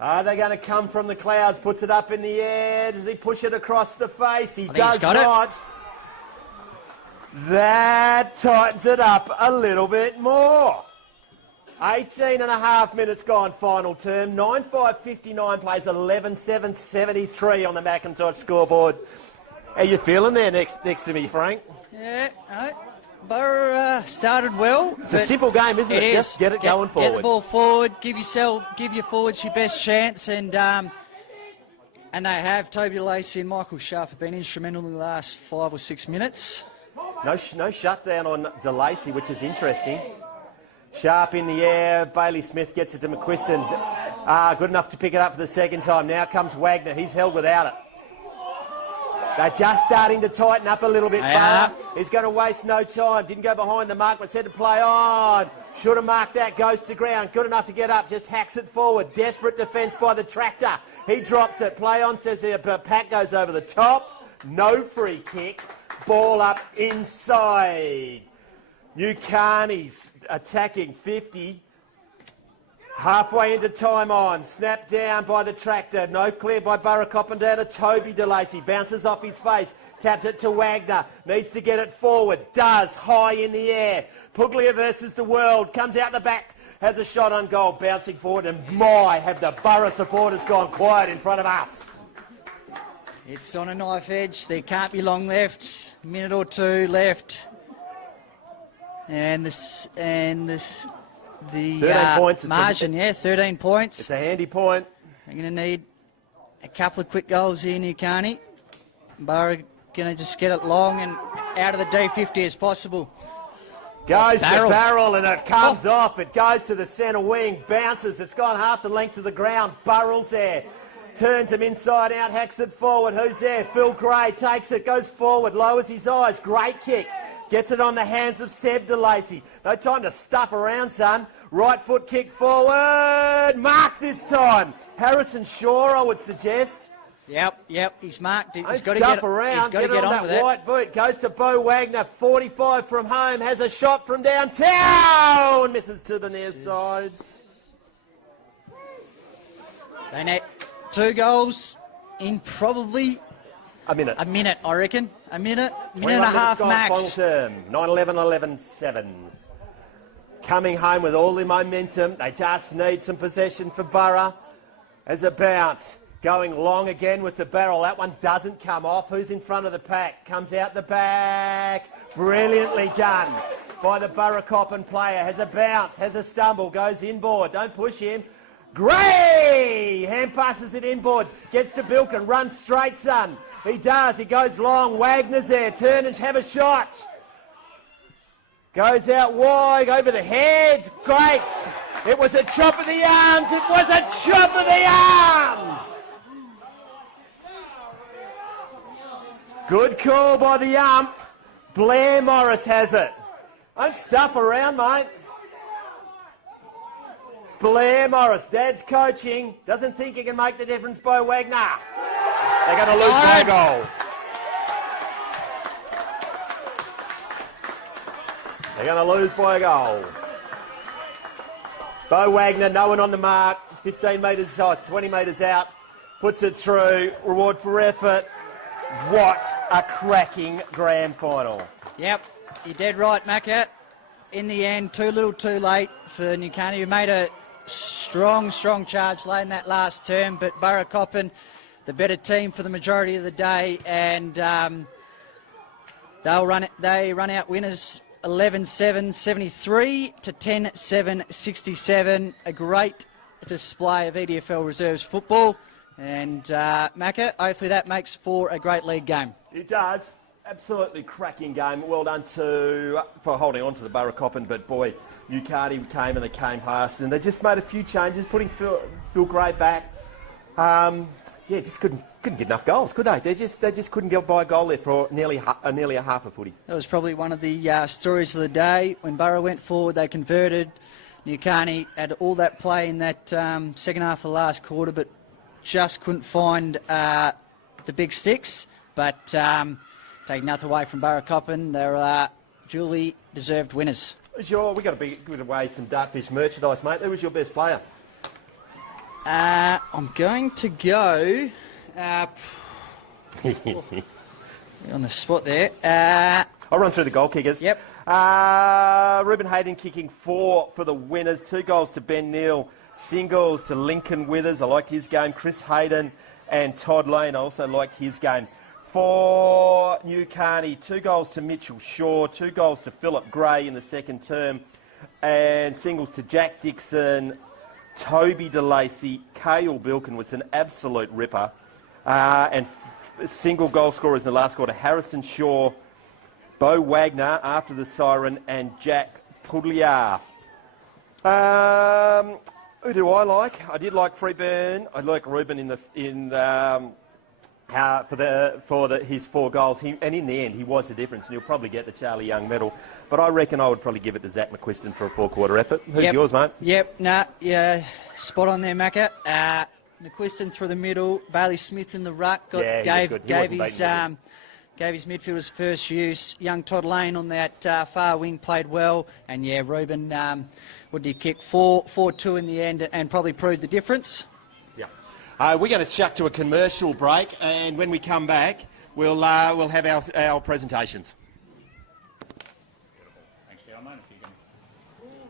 Are they going to come from the clouds? Puts it up in the air. Does he push it across the face? He I think does he's got not. it. That tightens it up a little bit more. 18 and a half minutes gone final term. 9-5-59 plays 11-7-73 on the Macintosh scoreboard. How you feeling there next to me, Frank? Yeah, Burra started well. It's a simple game, isn't it? Just get it going forward. Get the ball forward. Give your forwards your best chance, and they have. Toby Lacey and Michael Sharp have been instrumental in the last 5 or 6 minutes. No shutdown on DeLacy, which is interesting. Sharp in the air. Bailey Smith gets it to McQuiston. Good enough to pick it up for the second time. Now comes Wagner. He's held without it. They're just starting to tighten up a little bit. Burra. He's going to waste no time. Didn't go behind the mark, but said to play on. Should have marked that. Goes to ground. Good enough to get up. Just hacks it forward. Desperate defence by the tractor. He drops it. Play on, says the pack goes over the top. No free kick. Ball up inside. Nukarni's attacking 50. Halfway into time on. Snapped down by the tractor. No clear by Burracoppin down to Toby DeLacy. Bounces off his face. Taps it to Wagner. Needs to get it forward. Does. High in the air. Puglia versus the world. Comes out the back. Has a shot on goal. Bouncing forward. And my, have the Burra supporters gone quiet in front of us. It's on a knife edge. There can't be long left. Minute or two left. And the 13 points. Margin, 13 points. It's a handy point. They're going to need a couple of quick goals here, Nukarni. Burra going to just get it long and out of the D50 as possible. Goes to barrel and it comes off. It goes to the centre wing. Bounces. It's gone half the length of the ground. Burrell's there. Turns him inside out. Hacks it forward. Who's there? Phil Gray takes it. Goes forward. Lowers his eyes. Great kick. Gets it on the hands of Seb DeLacy. No time to stuff around, son. Right foot kick forward. Mark this time. Harrison Shaw, I would suggest. Yep. He's marked it. He's got to get around. He's got to get on with that white boot. Goes to Bo Wagner. 45 from home. Has a shot from downtown. Misses to the near side. They need 2 goals in probably a minute. A minute, I reckon. A minute and a half max. Final term. 9-11, 11-7. Coming home with all the momentum. They just need some possession for Burra. As a bounce. Going long again with the barrel. That one doesn't come off. Who's in front of the pack? Comes out the back. Brilliantly done by the Burracoppin player. Has a bounce. Has a stumble. Goes inboard. Don't push him. Gray! Hand passes it inboard. Gets to Bilkin. Runs straight, son. He does. He goes long. Wagner's there. Turn and have a shot. Goes out wide. Over the head. Great. It was a chop of the arms. It was a chop of the arms. Good call by the ump. Blair Morris has it. Don't stuff around, mate. Blair Morris, Dad's coaching. Doesn't think he can make the difference, Bo Wagner. They're going to lose by a goal. They're going to lose by a goal. Bo Wagner, no one on the mark. 15 metres out, 20 metres out. Puts it through. Reward for effort. What a cracking grand final. Yep, you're dead right, Macca. In the end, too little too late for Nukarni, who made a strong charge late in that last term, but Burracoppin, the better team for the majority of the day, and they run out winners 11-7, 73 to 10-7, 67. A great display of EDFL Reserves football, and Macca, hopefully that makes for a great league game. It does. Absolutely cracking game. Well done for holding on to the Burracoppin, but boy, Nukarni came and they came past, and they just made a few changes, putting Phil Gray back. Just couldn't get enough goals, could they? They just couldn't get by a goal there for nearly a half a footy. That was probably one of the stories of the day. When Burra went forward, they converted. Nukarni had all that play in that second half of the last quarter, but just couldn't find the big sticks. But take nothing away from Burracoppin, they're duly deserved winners. We got to give away some Dartfish merchandise, mate. Who was your best player? I'm going to go on the spot there. I'll run through the goal kickers. Yep. Reuben Hyden kicking 4 for the winners. 2 goals to Ben Neal. Singles to Lincoln Withers. I liked his game. Chris Hyden and Todd Lane. I also liked his game. For Nukarni, 2 goals to Mitchell Shaw. 2 goals to Philip Gray in the second term. And singles to Jack Dixon, Toby DeLacy, Cale Bilkin was an absolute ripper. And single goal scorers in the last quarter, Harrison Shaw, Bo Wagner after the siren, and Jack Pudliar. Who do I like? I did like Freeburn. I like Reuben for his 4 goals. And in the end, he was the difference, and he'll probably get the Charlie Young medal. But I reckon I would probably give it to Zach McQuiston for a 4-quarter effort. Who's yours, mate? Yep, spot on there, Macca. McQuiston through the middle, Bailey Smith in the ruck, gave his midfielders first use. Young Todd Lane on that far wing played well, and Reuben, what did he kick? 4-2 in the end, and probably proved the difference. Yeah. We're going to chuck to a commercial break, and when we come back, we'll have our presentations. Thanks, gentlemen. If you can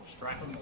strap them.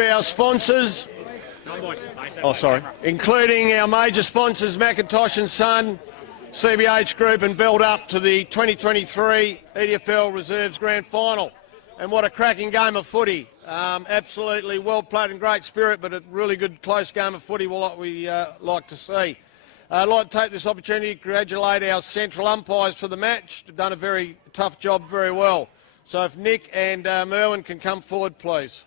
Our sponsors, including our major sponsors, McIntosh and Son, CBH Group, and build up to the 2023 EDFL Reserves Grand Final. And what a cracking game of footy. Absolutely well played and great spirit, but a really good close game of footy what we like to see. I'd like to take this opportunity to congratulate our central umpires for the match. They've done a very tough job, very well. So if Nick and Merwin can come forward, please.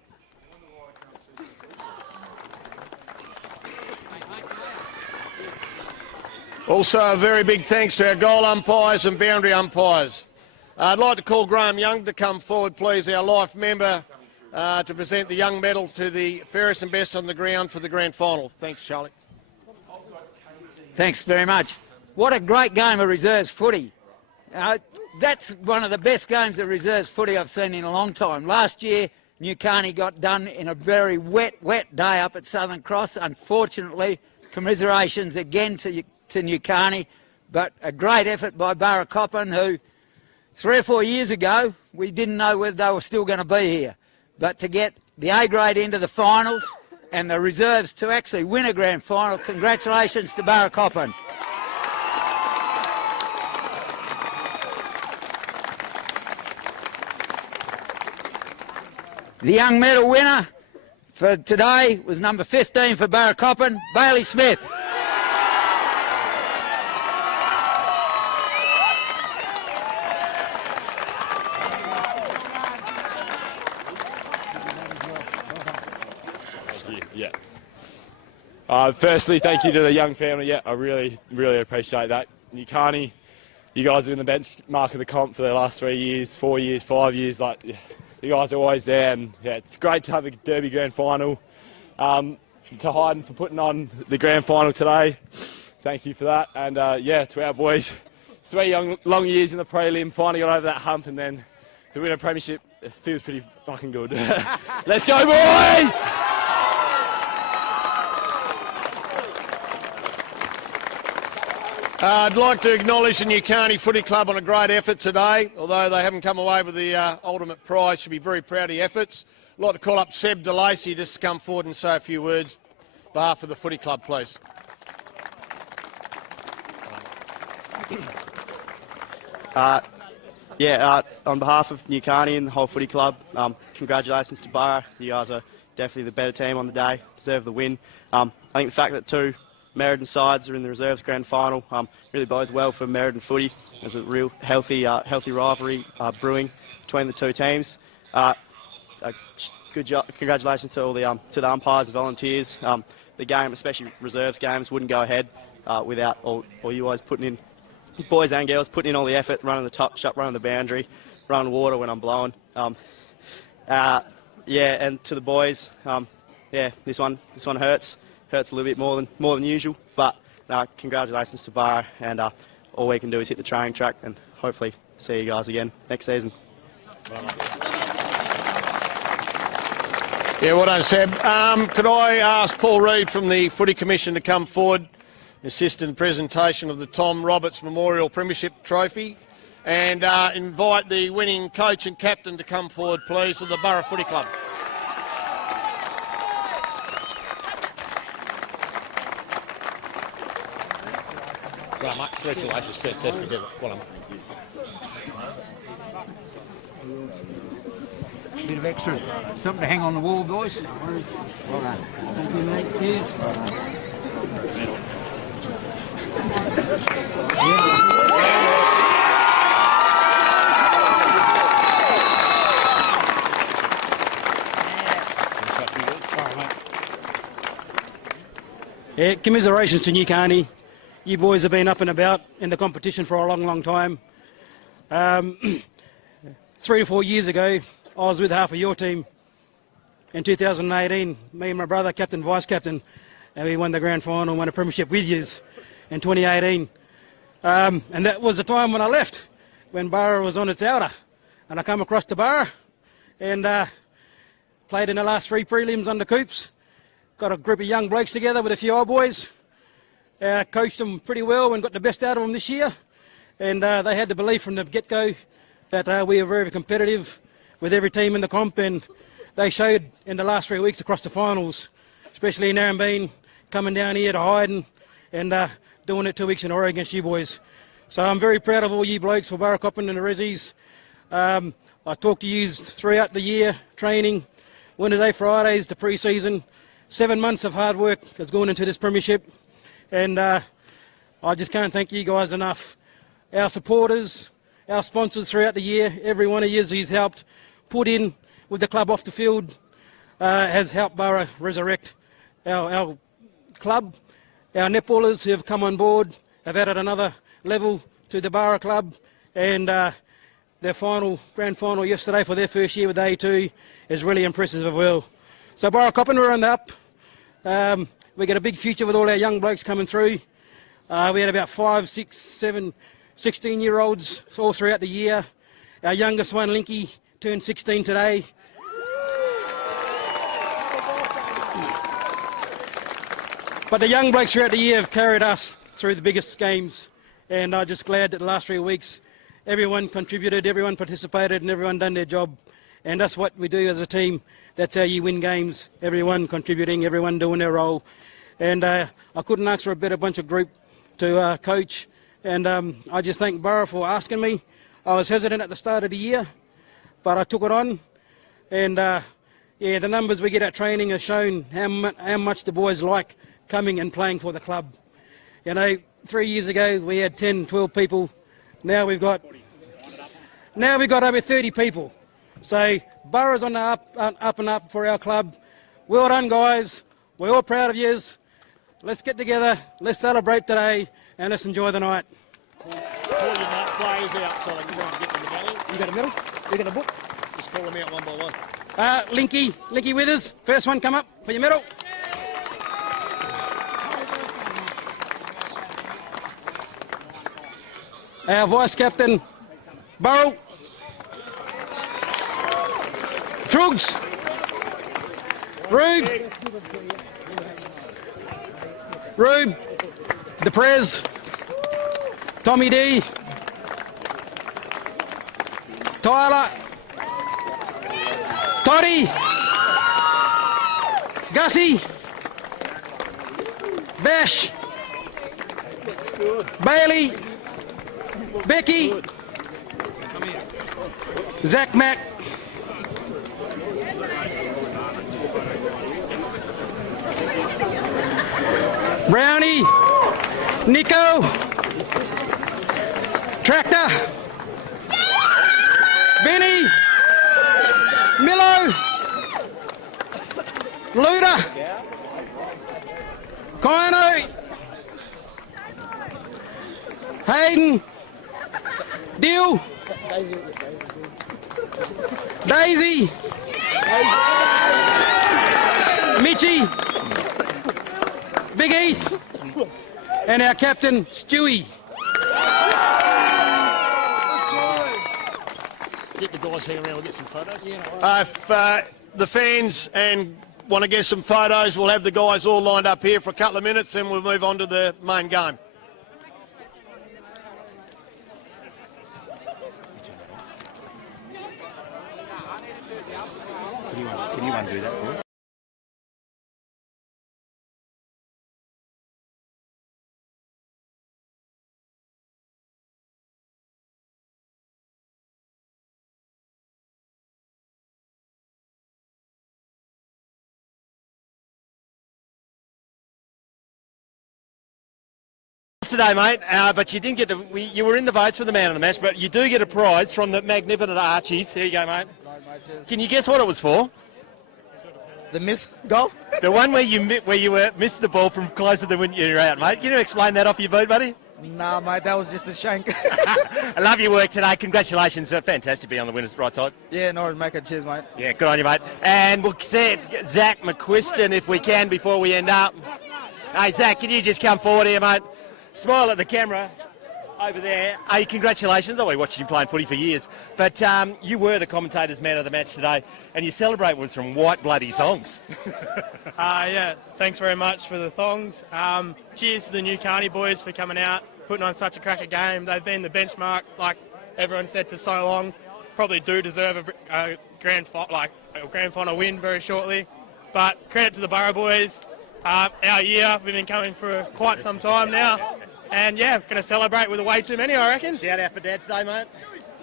Also, a very big thanks to our goal umpires and boundary umpires. I'd like to call Graham Young to come forward, please, our life member, to present the Young Medal to the fairest and best on the ground for the grand final. Thanks, Charlie. Thanks very much. What a great game of reserves footy. That's one of the best games of reserves footy I've seen in a long time. Last year, Nukarni got done in a very wet day up at Southern Cross. Unfortunately, commiserations again to Nukarni, but a great effort by Burracoppin, who 3 or 4 years ago we didn't know whether they were still going to be here. But to get the A grade into the finals and the reserves to actually win a grand final, congratulations to Burracoppin. The young medal winner for today was number 15 for Burracoppin, Bailey Smith. Firstly, thank you to the Young family. Yeah, I really appreciate that. Nukarni, you guys have been the benchmark of the comp for the last 3 years, 4 years, 5 years. Like, you guys are always there, and yeah, it's great to have a Derby grand final. To Hyden for putting on the grand final today, thank you for that. And yeah, to our boys, 3 long years in the prelim, finally got over that hump, and then to win a premiership, it feels pretty fucking good. Let's go, boys! I'd like to acknowledge the Nukarni Footy Club on a great effort today. Although they haven't come away with the ultimate prize, should be very proud of the efforts. I'd like to call up Seb DeLacy just to come forward and say a few words on behalf of the Footy Club, please. On behalf of Nukarni and the whole Footy Club, congratulations to Burra. You guys are definitely the better team on the day, deserve the win. I think the fact that 2 Meriden sides are in the reserves grand final really bodes well for Meriden footy. There's a real healthy rivalry brewing between the 2 teams. Good job, congratulations to all the umpires, the volunteers. The game, especially reserves games, wouldn't go ahead without all you guys putting in, boys and girls, putting in all the effort, running the top shot, running the boundary, running water when I'm blowing. And to the boys, this one hurts. Hurts a little bit more than usual, but congratulations to Burra, and all we can do is hit the training track and hopefully see you guys again next season. Yeah, well done, Seb. Could I ask Paul Reid from the Footy Commission to come forward, assist in the presentation of the Tom Roberts Memorial Premiership Trophy, and invite the winning coach and captain to come forward, please, of the Burra Footy Club. Right, mate. Congratulations. Fantastic. Well done. Bit of extra, something to hang on the wall, boys. Well done. Thank you, mate. Cheers. Yeah, commiserations to Nukarni. You boys have been up and about in the competition for a long time. 3 to 4 years ago, I was with half of your team. In 2018, me and my brother, captain, vice-captain, and we won the grand final and won a premiership with yous in 2018. And that was the time when I left, when Burra was on its outer. And I come across to Burra and played in the last 3 prelims under Coops. Got a group of young blokes together with a few old boys. Coached them pretty well and got the best out of them this year. And they had the belief from the get-go that we were very competitive with every team in the comp, and they showed in the last 3 weeks across the finals, especially in Narrabeen, coming down here to Hyden and doing it 2 weeks in a row against you boys. So I'm very proud of all you blokes for Burracoppin and the Rezzies. I talked to you throughout the year, training, Wednesday, Fridays, the pre-season. 7 months of hard work has gone into this premiership, and I just can't thank you guys enough. Our supporters, our sponsors throughout the year, every one of you who's helped put in with the club off the field has helped Burra resurrect our club. Our netballers who have come on board have added another level to the Burra club, and their grand final yesterday for their first year with A2 is really impressive as well. So Burracoppin, we're on the up. We got a big future with all our young blokes coming through. We had about 5, 6, 7, 16-year-olds all throughout the year. Our youngest one, Linky, turned 16 today. But the young blokes throughout the year have carried us through the biggest games, and I'm just glad that the last 3 weeks everyone contributed, everyone participated, and everyone done their job. And that's what we do as a team. That's how you win games. Everyone contributing, everyone doing their role. And I couldn't ask for a better bunch of group to coach. And I just thank Burra for asking me. I was hesitant at the start of the year, but I took it on. And yeah, the numbers we get at training have shown how much the boys like coming and playing for the club. You know, 3 years ago we had 10, 12 people. Now we've got over 30 people. So Burra's on the up and up for our club. Well done, guys. We're all proud of yous. Let's get together, let's celebrate today, and let's enjoy the night. Call your players out so they can try and get in the medal. You got a medal? You got a book? Just call them out one by one. Linky Withers, first one come up for your medal. Our vice captain, Burrow. Trugs. Rube. DePrez. Tommy D. Tyler. Toddy. Gussie. Bash. Bailey. Becky. Zach Mack. Brownie. Nico. Tractor. Benny. Milo. Luda. Kino. Hyden. Deal. Daisy. Mitchie. Big East. And our captain, Stewie. Get the guys hanging around, we'll get some photos. If the fans want to get some photos, we'll have the guys all lined up here for a couple of minutes and we'll move on to the main game. Can you undo that for us? Today, mate, but you didn't get you were in the votes for the man of the match, but you do get a prize from the magnificent Archies. Here you go, mate. Can you guess what it was for? The miss goal? The one where you missed the ball from closer than when you were out, mate. Can you explain that off your boot, buddy? Nah, mate, that was just a shank. I love your work today. Congratulations. Fantastic to be on the winner's right side. Yeah, no worries, mate. Cheers, mate. Yeah, good on you, mate. And we'll set Zach McQuiston if we can before we end up. Hey, Zach, can you just come forward here, mate? Smile at the camera over there. Hey, congratulations. I've been watching you playing footy for years. But you were the commentator's man of the match today, and you celebrate with some white bloody songs. Yeah, thanks very much for the thongs. Cheers to the Nukarni boys for coming out, putting on such a cracker game. They've been the benchmark, like everyone said, for so long. probably do deserve a grand final win very shortly. But credit to the Burra boys. Our year, we've been coming for quite some time now. And yeah, going to celebrate with a way too many, I reckon. Shout out for Dad's Day, mate.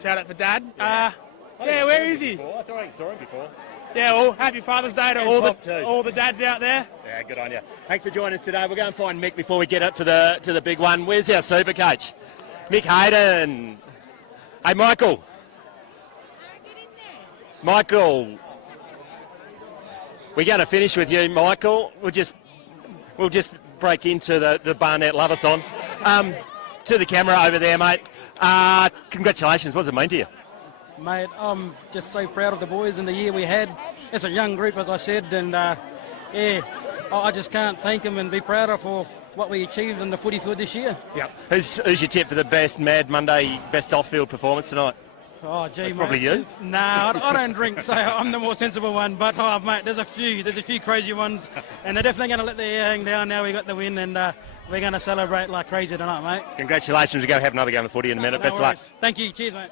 Shout out for Dad. Yeah, where is he? I thought I saw him before. Yeah, well, happy Father's Day to all the dads out there. Yeah, good on you. Thanks for joining us today. We'll go and find Mick before we get up to the big one. Where's our super coach? Mick Hyden. Hey, Michael. Michael. We're going to finish with you, Michael. We'll just break into the Barnet Lovathon. To the camera over there, mate. Congratulations. What does it mean to you? Mate, I'm just so proud of the boys and the year we had. It's a young group, as I said, and yeah, I just can't thank them and be prouder for what we achieved in the footy field this year. Yeah. Who's your tip for the best Mad Monday, best off-field performance tonight? Oh, gee, That's mate. probably you. Nah, I don't drink, so I'm the more sensible one. But, mate, there's a few crazy ones, and they're definitely going to let their hair hang down now we got the win, and we're going to celebrate like crazy tonight, mate. Congratulations. We're going to have another game of footy in a minute. Best of luck. Thank you. Cheers, mate.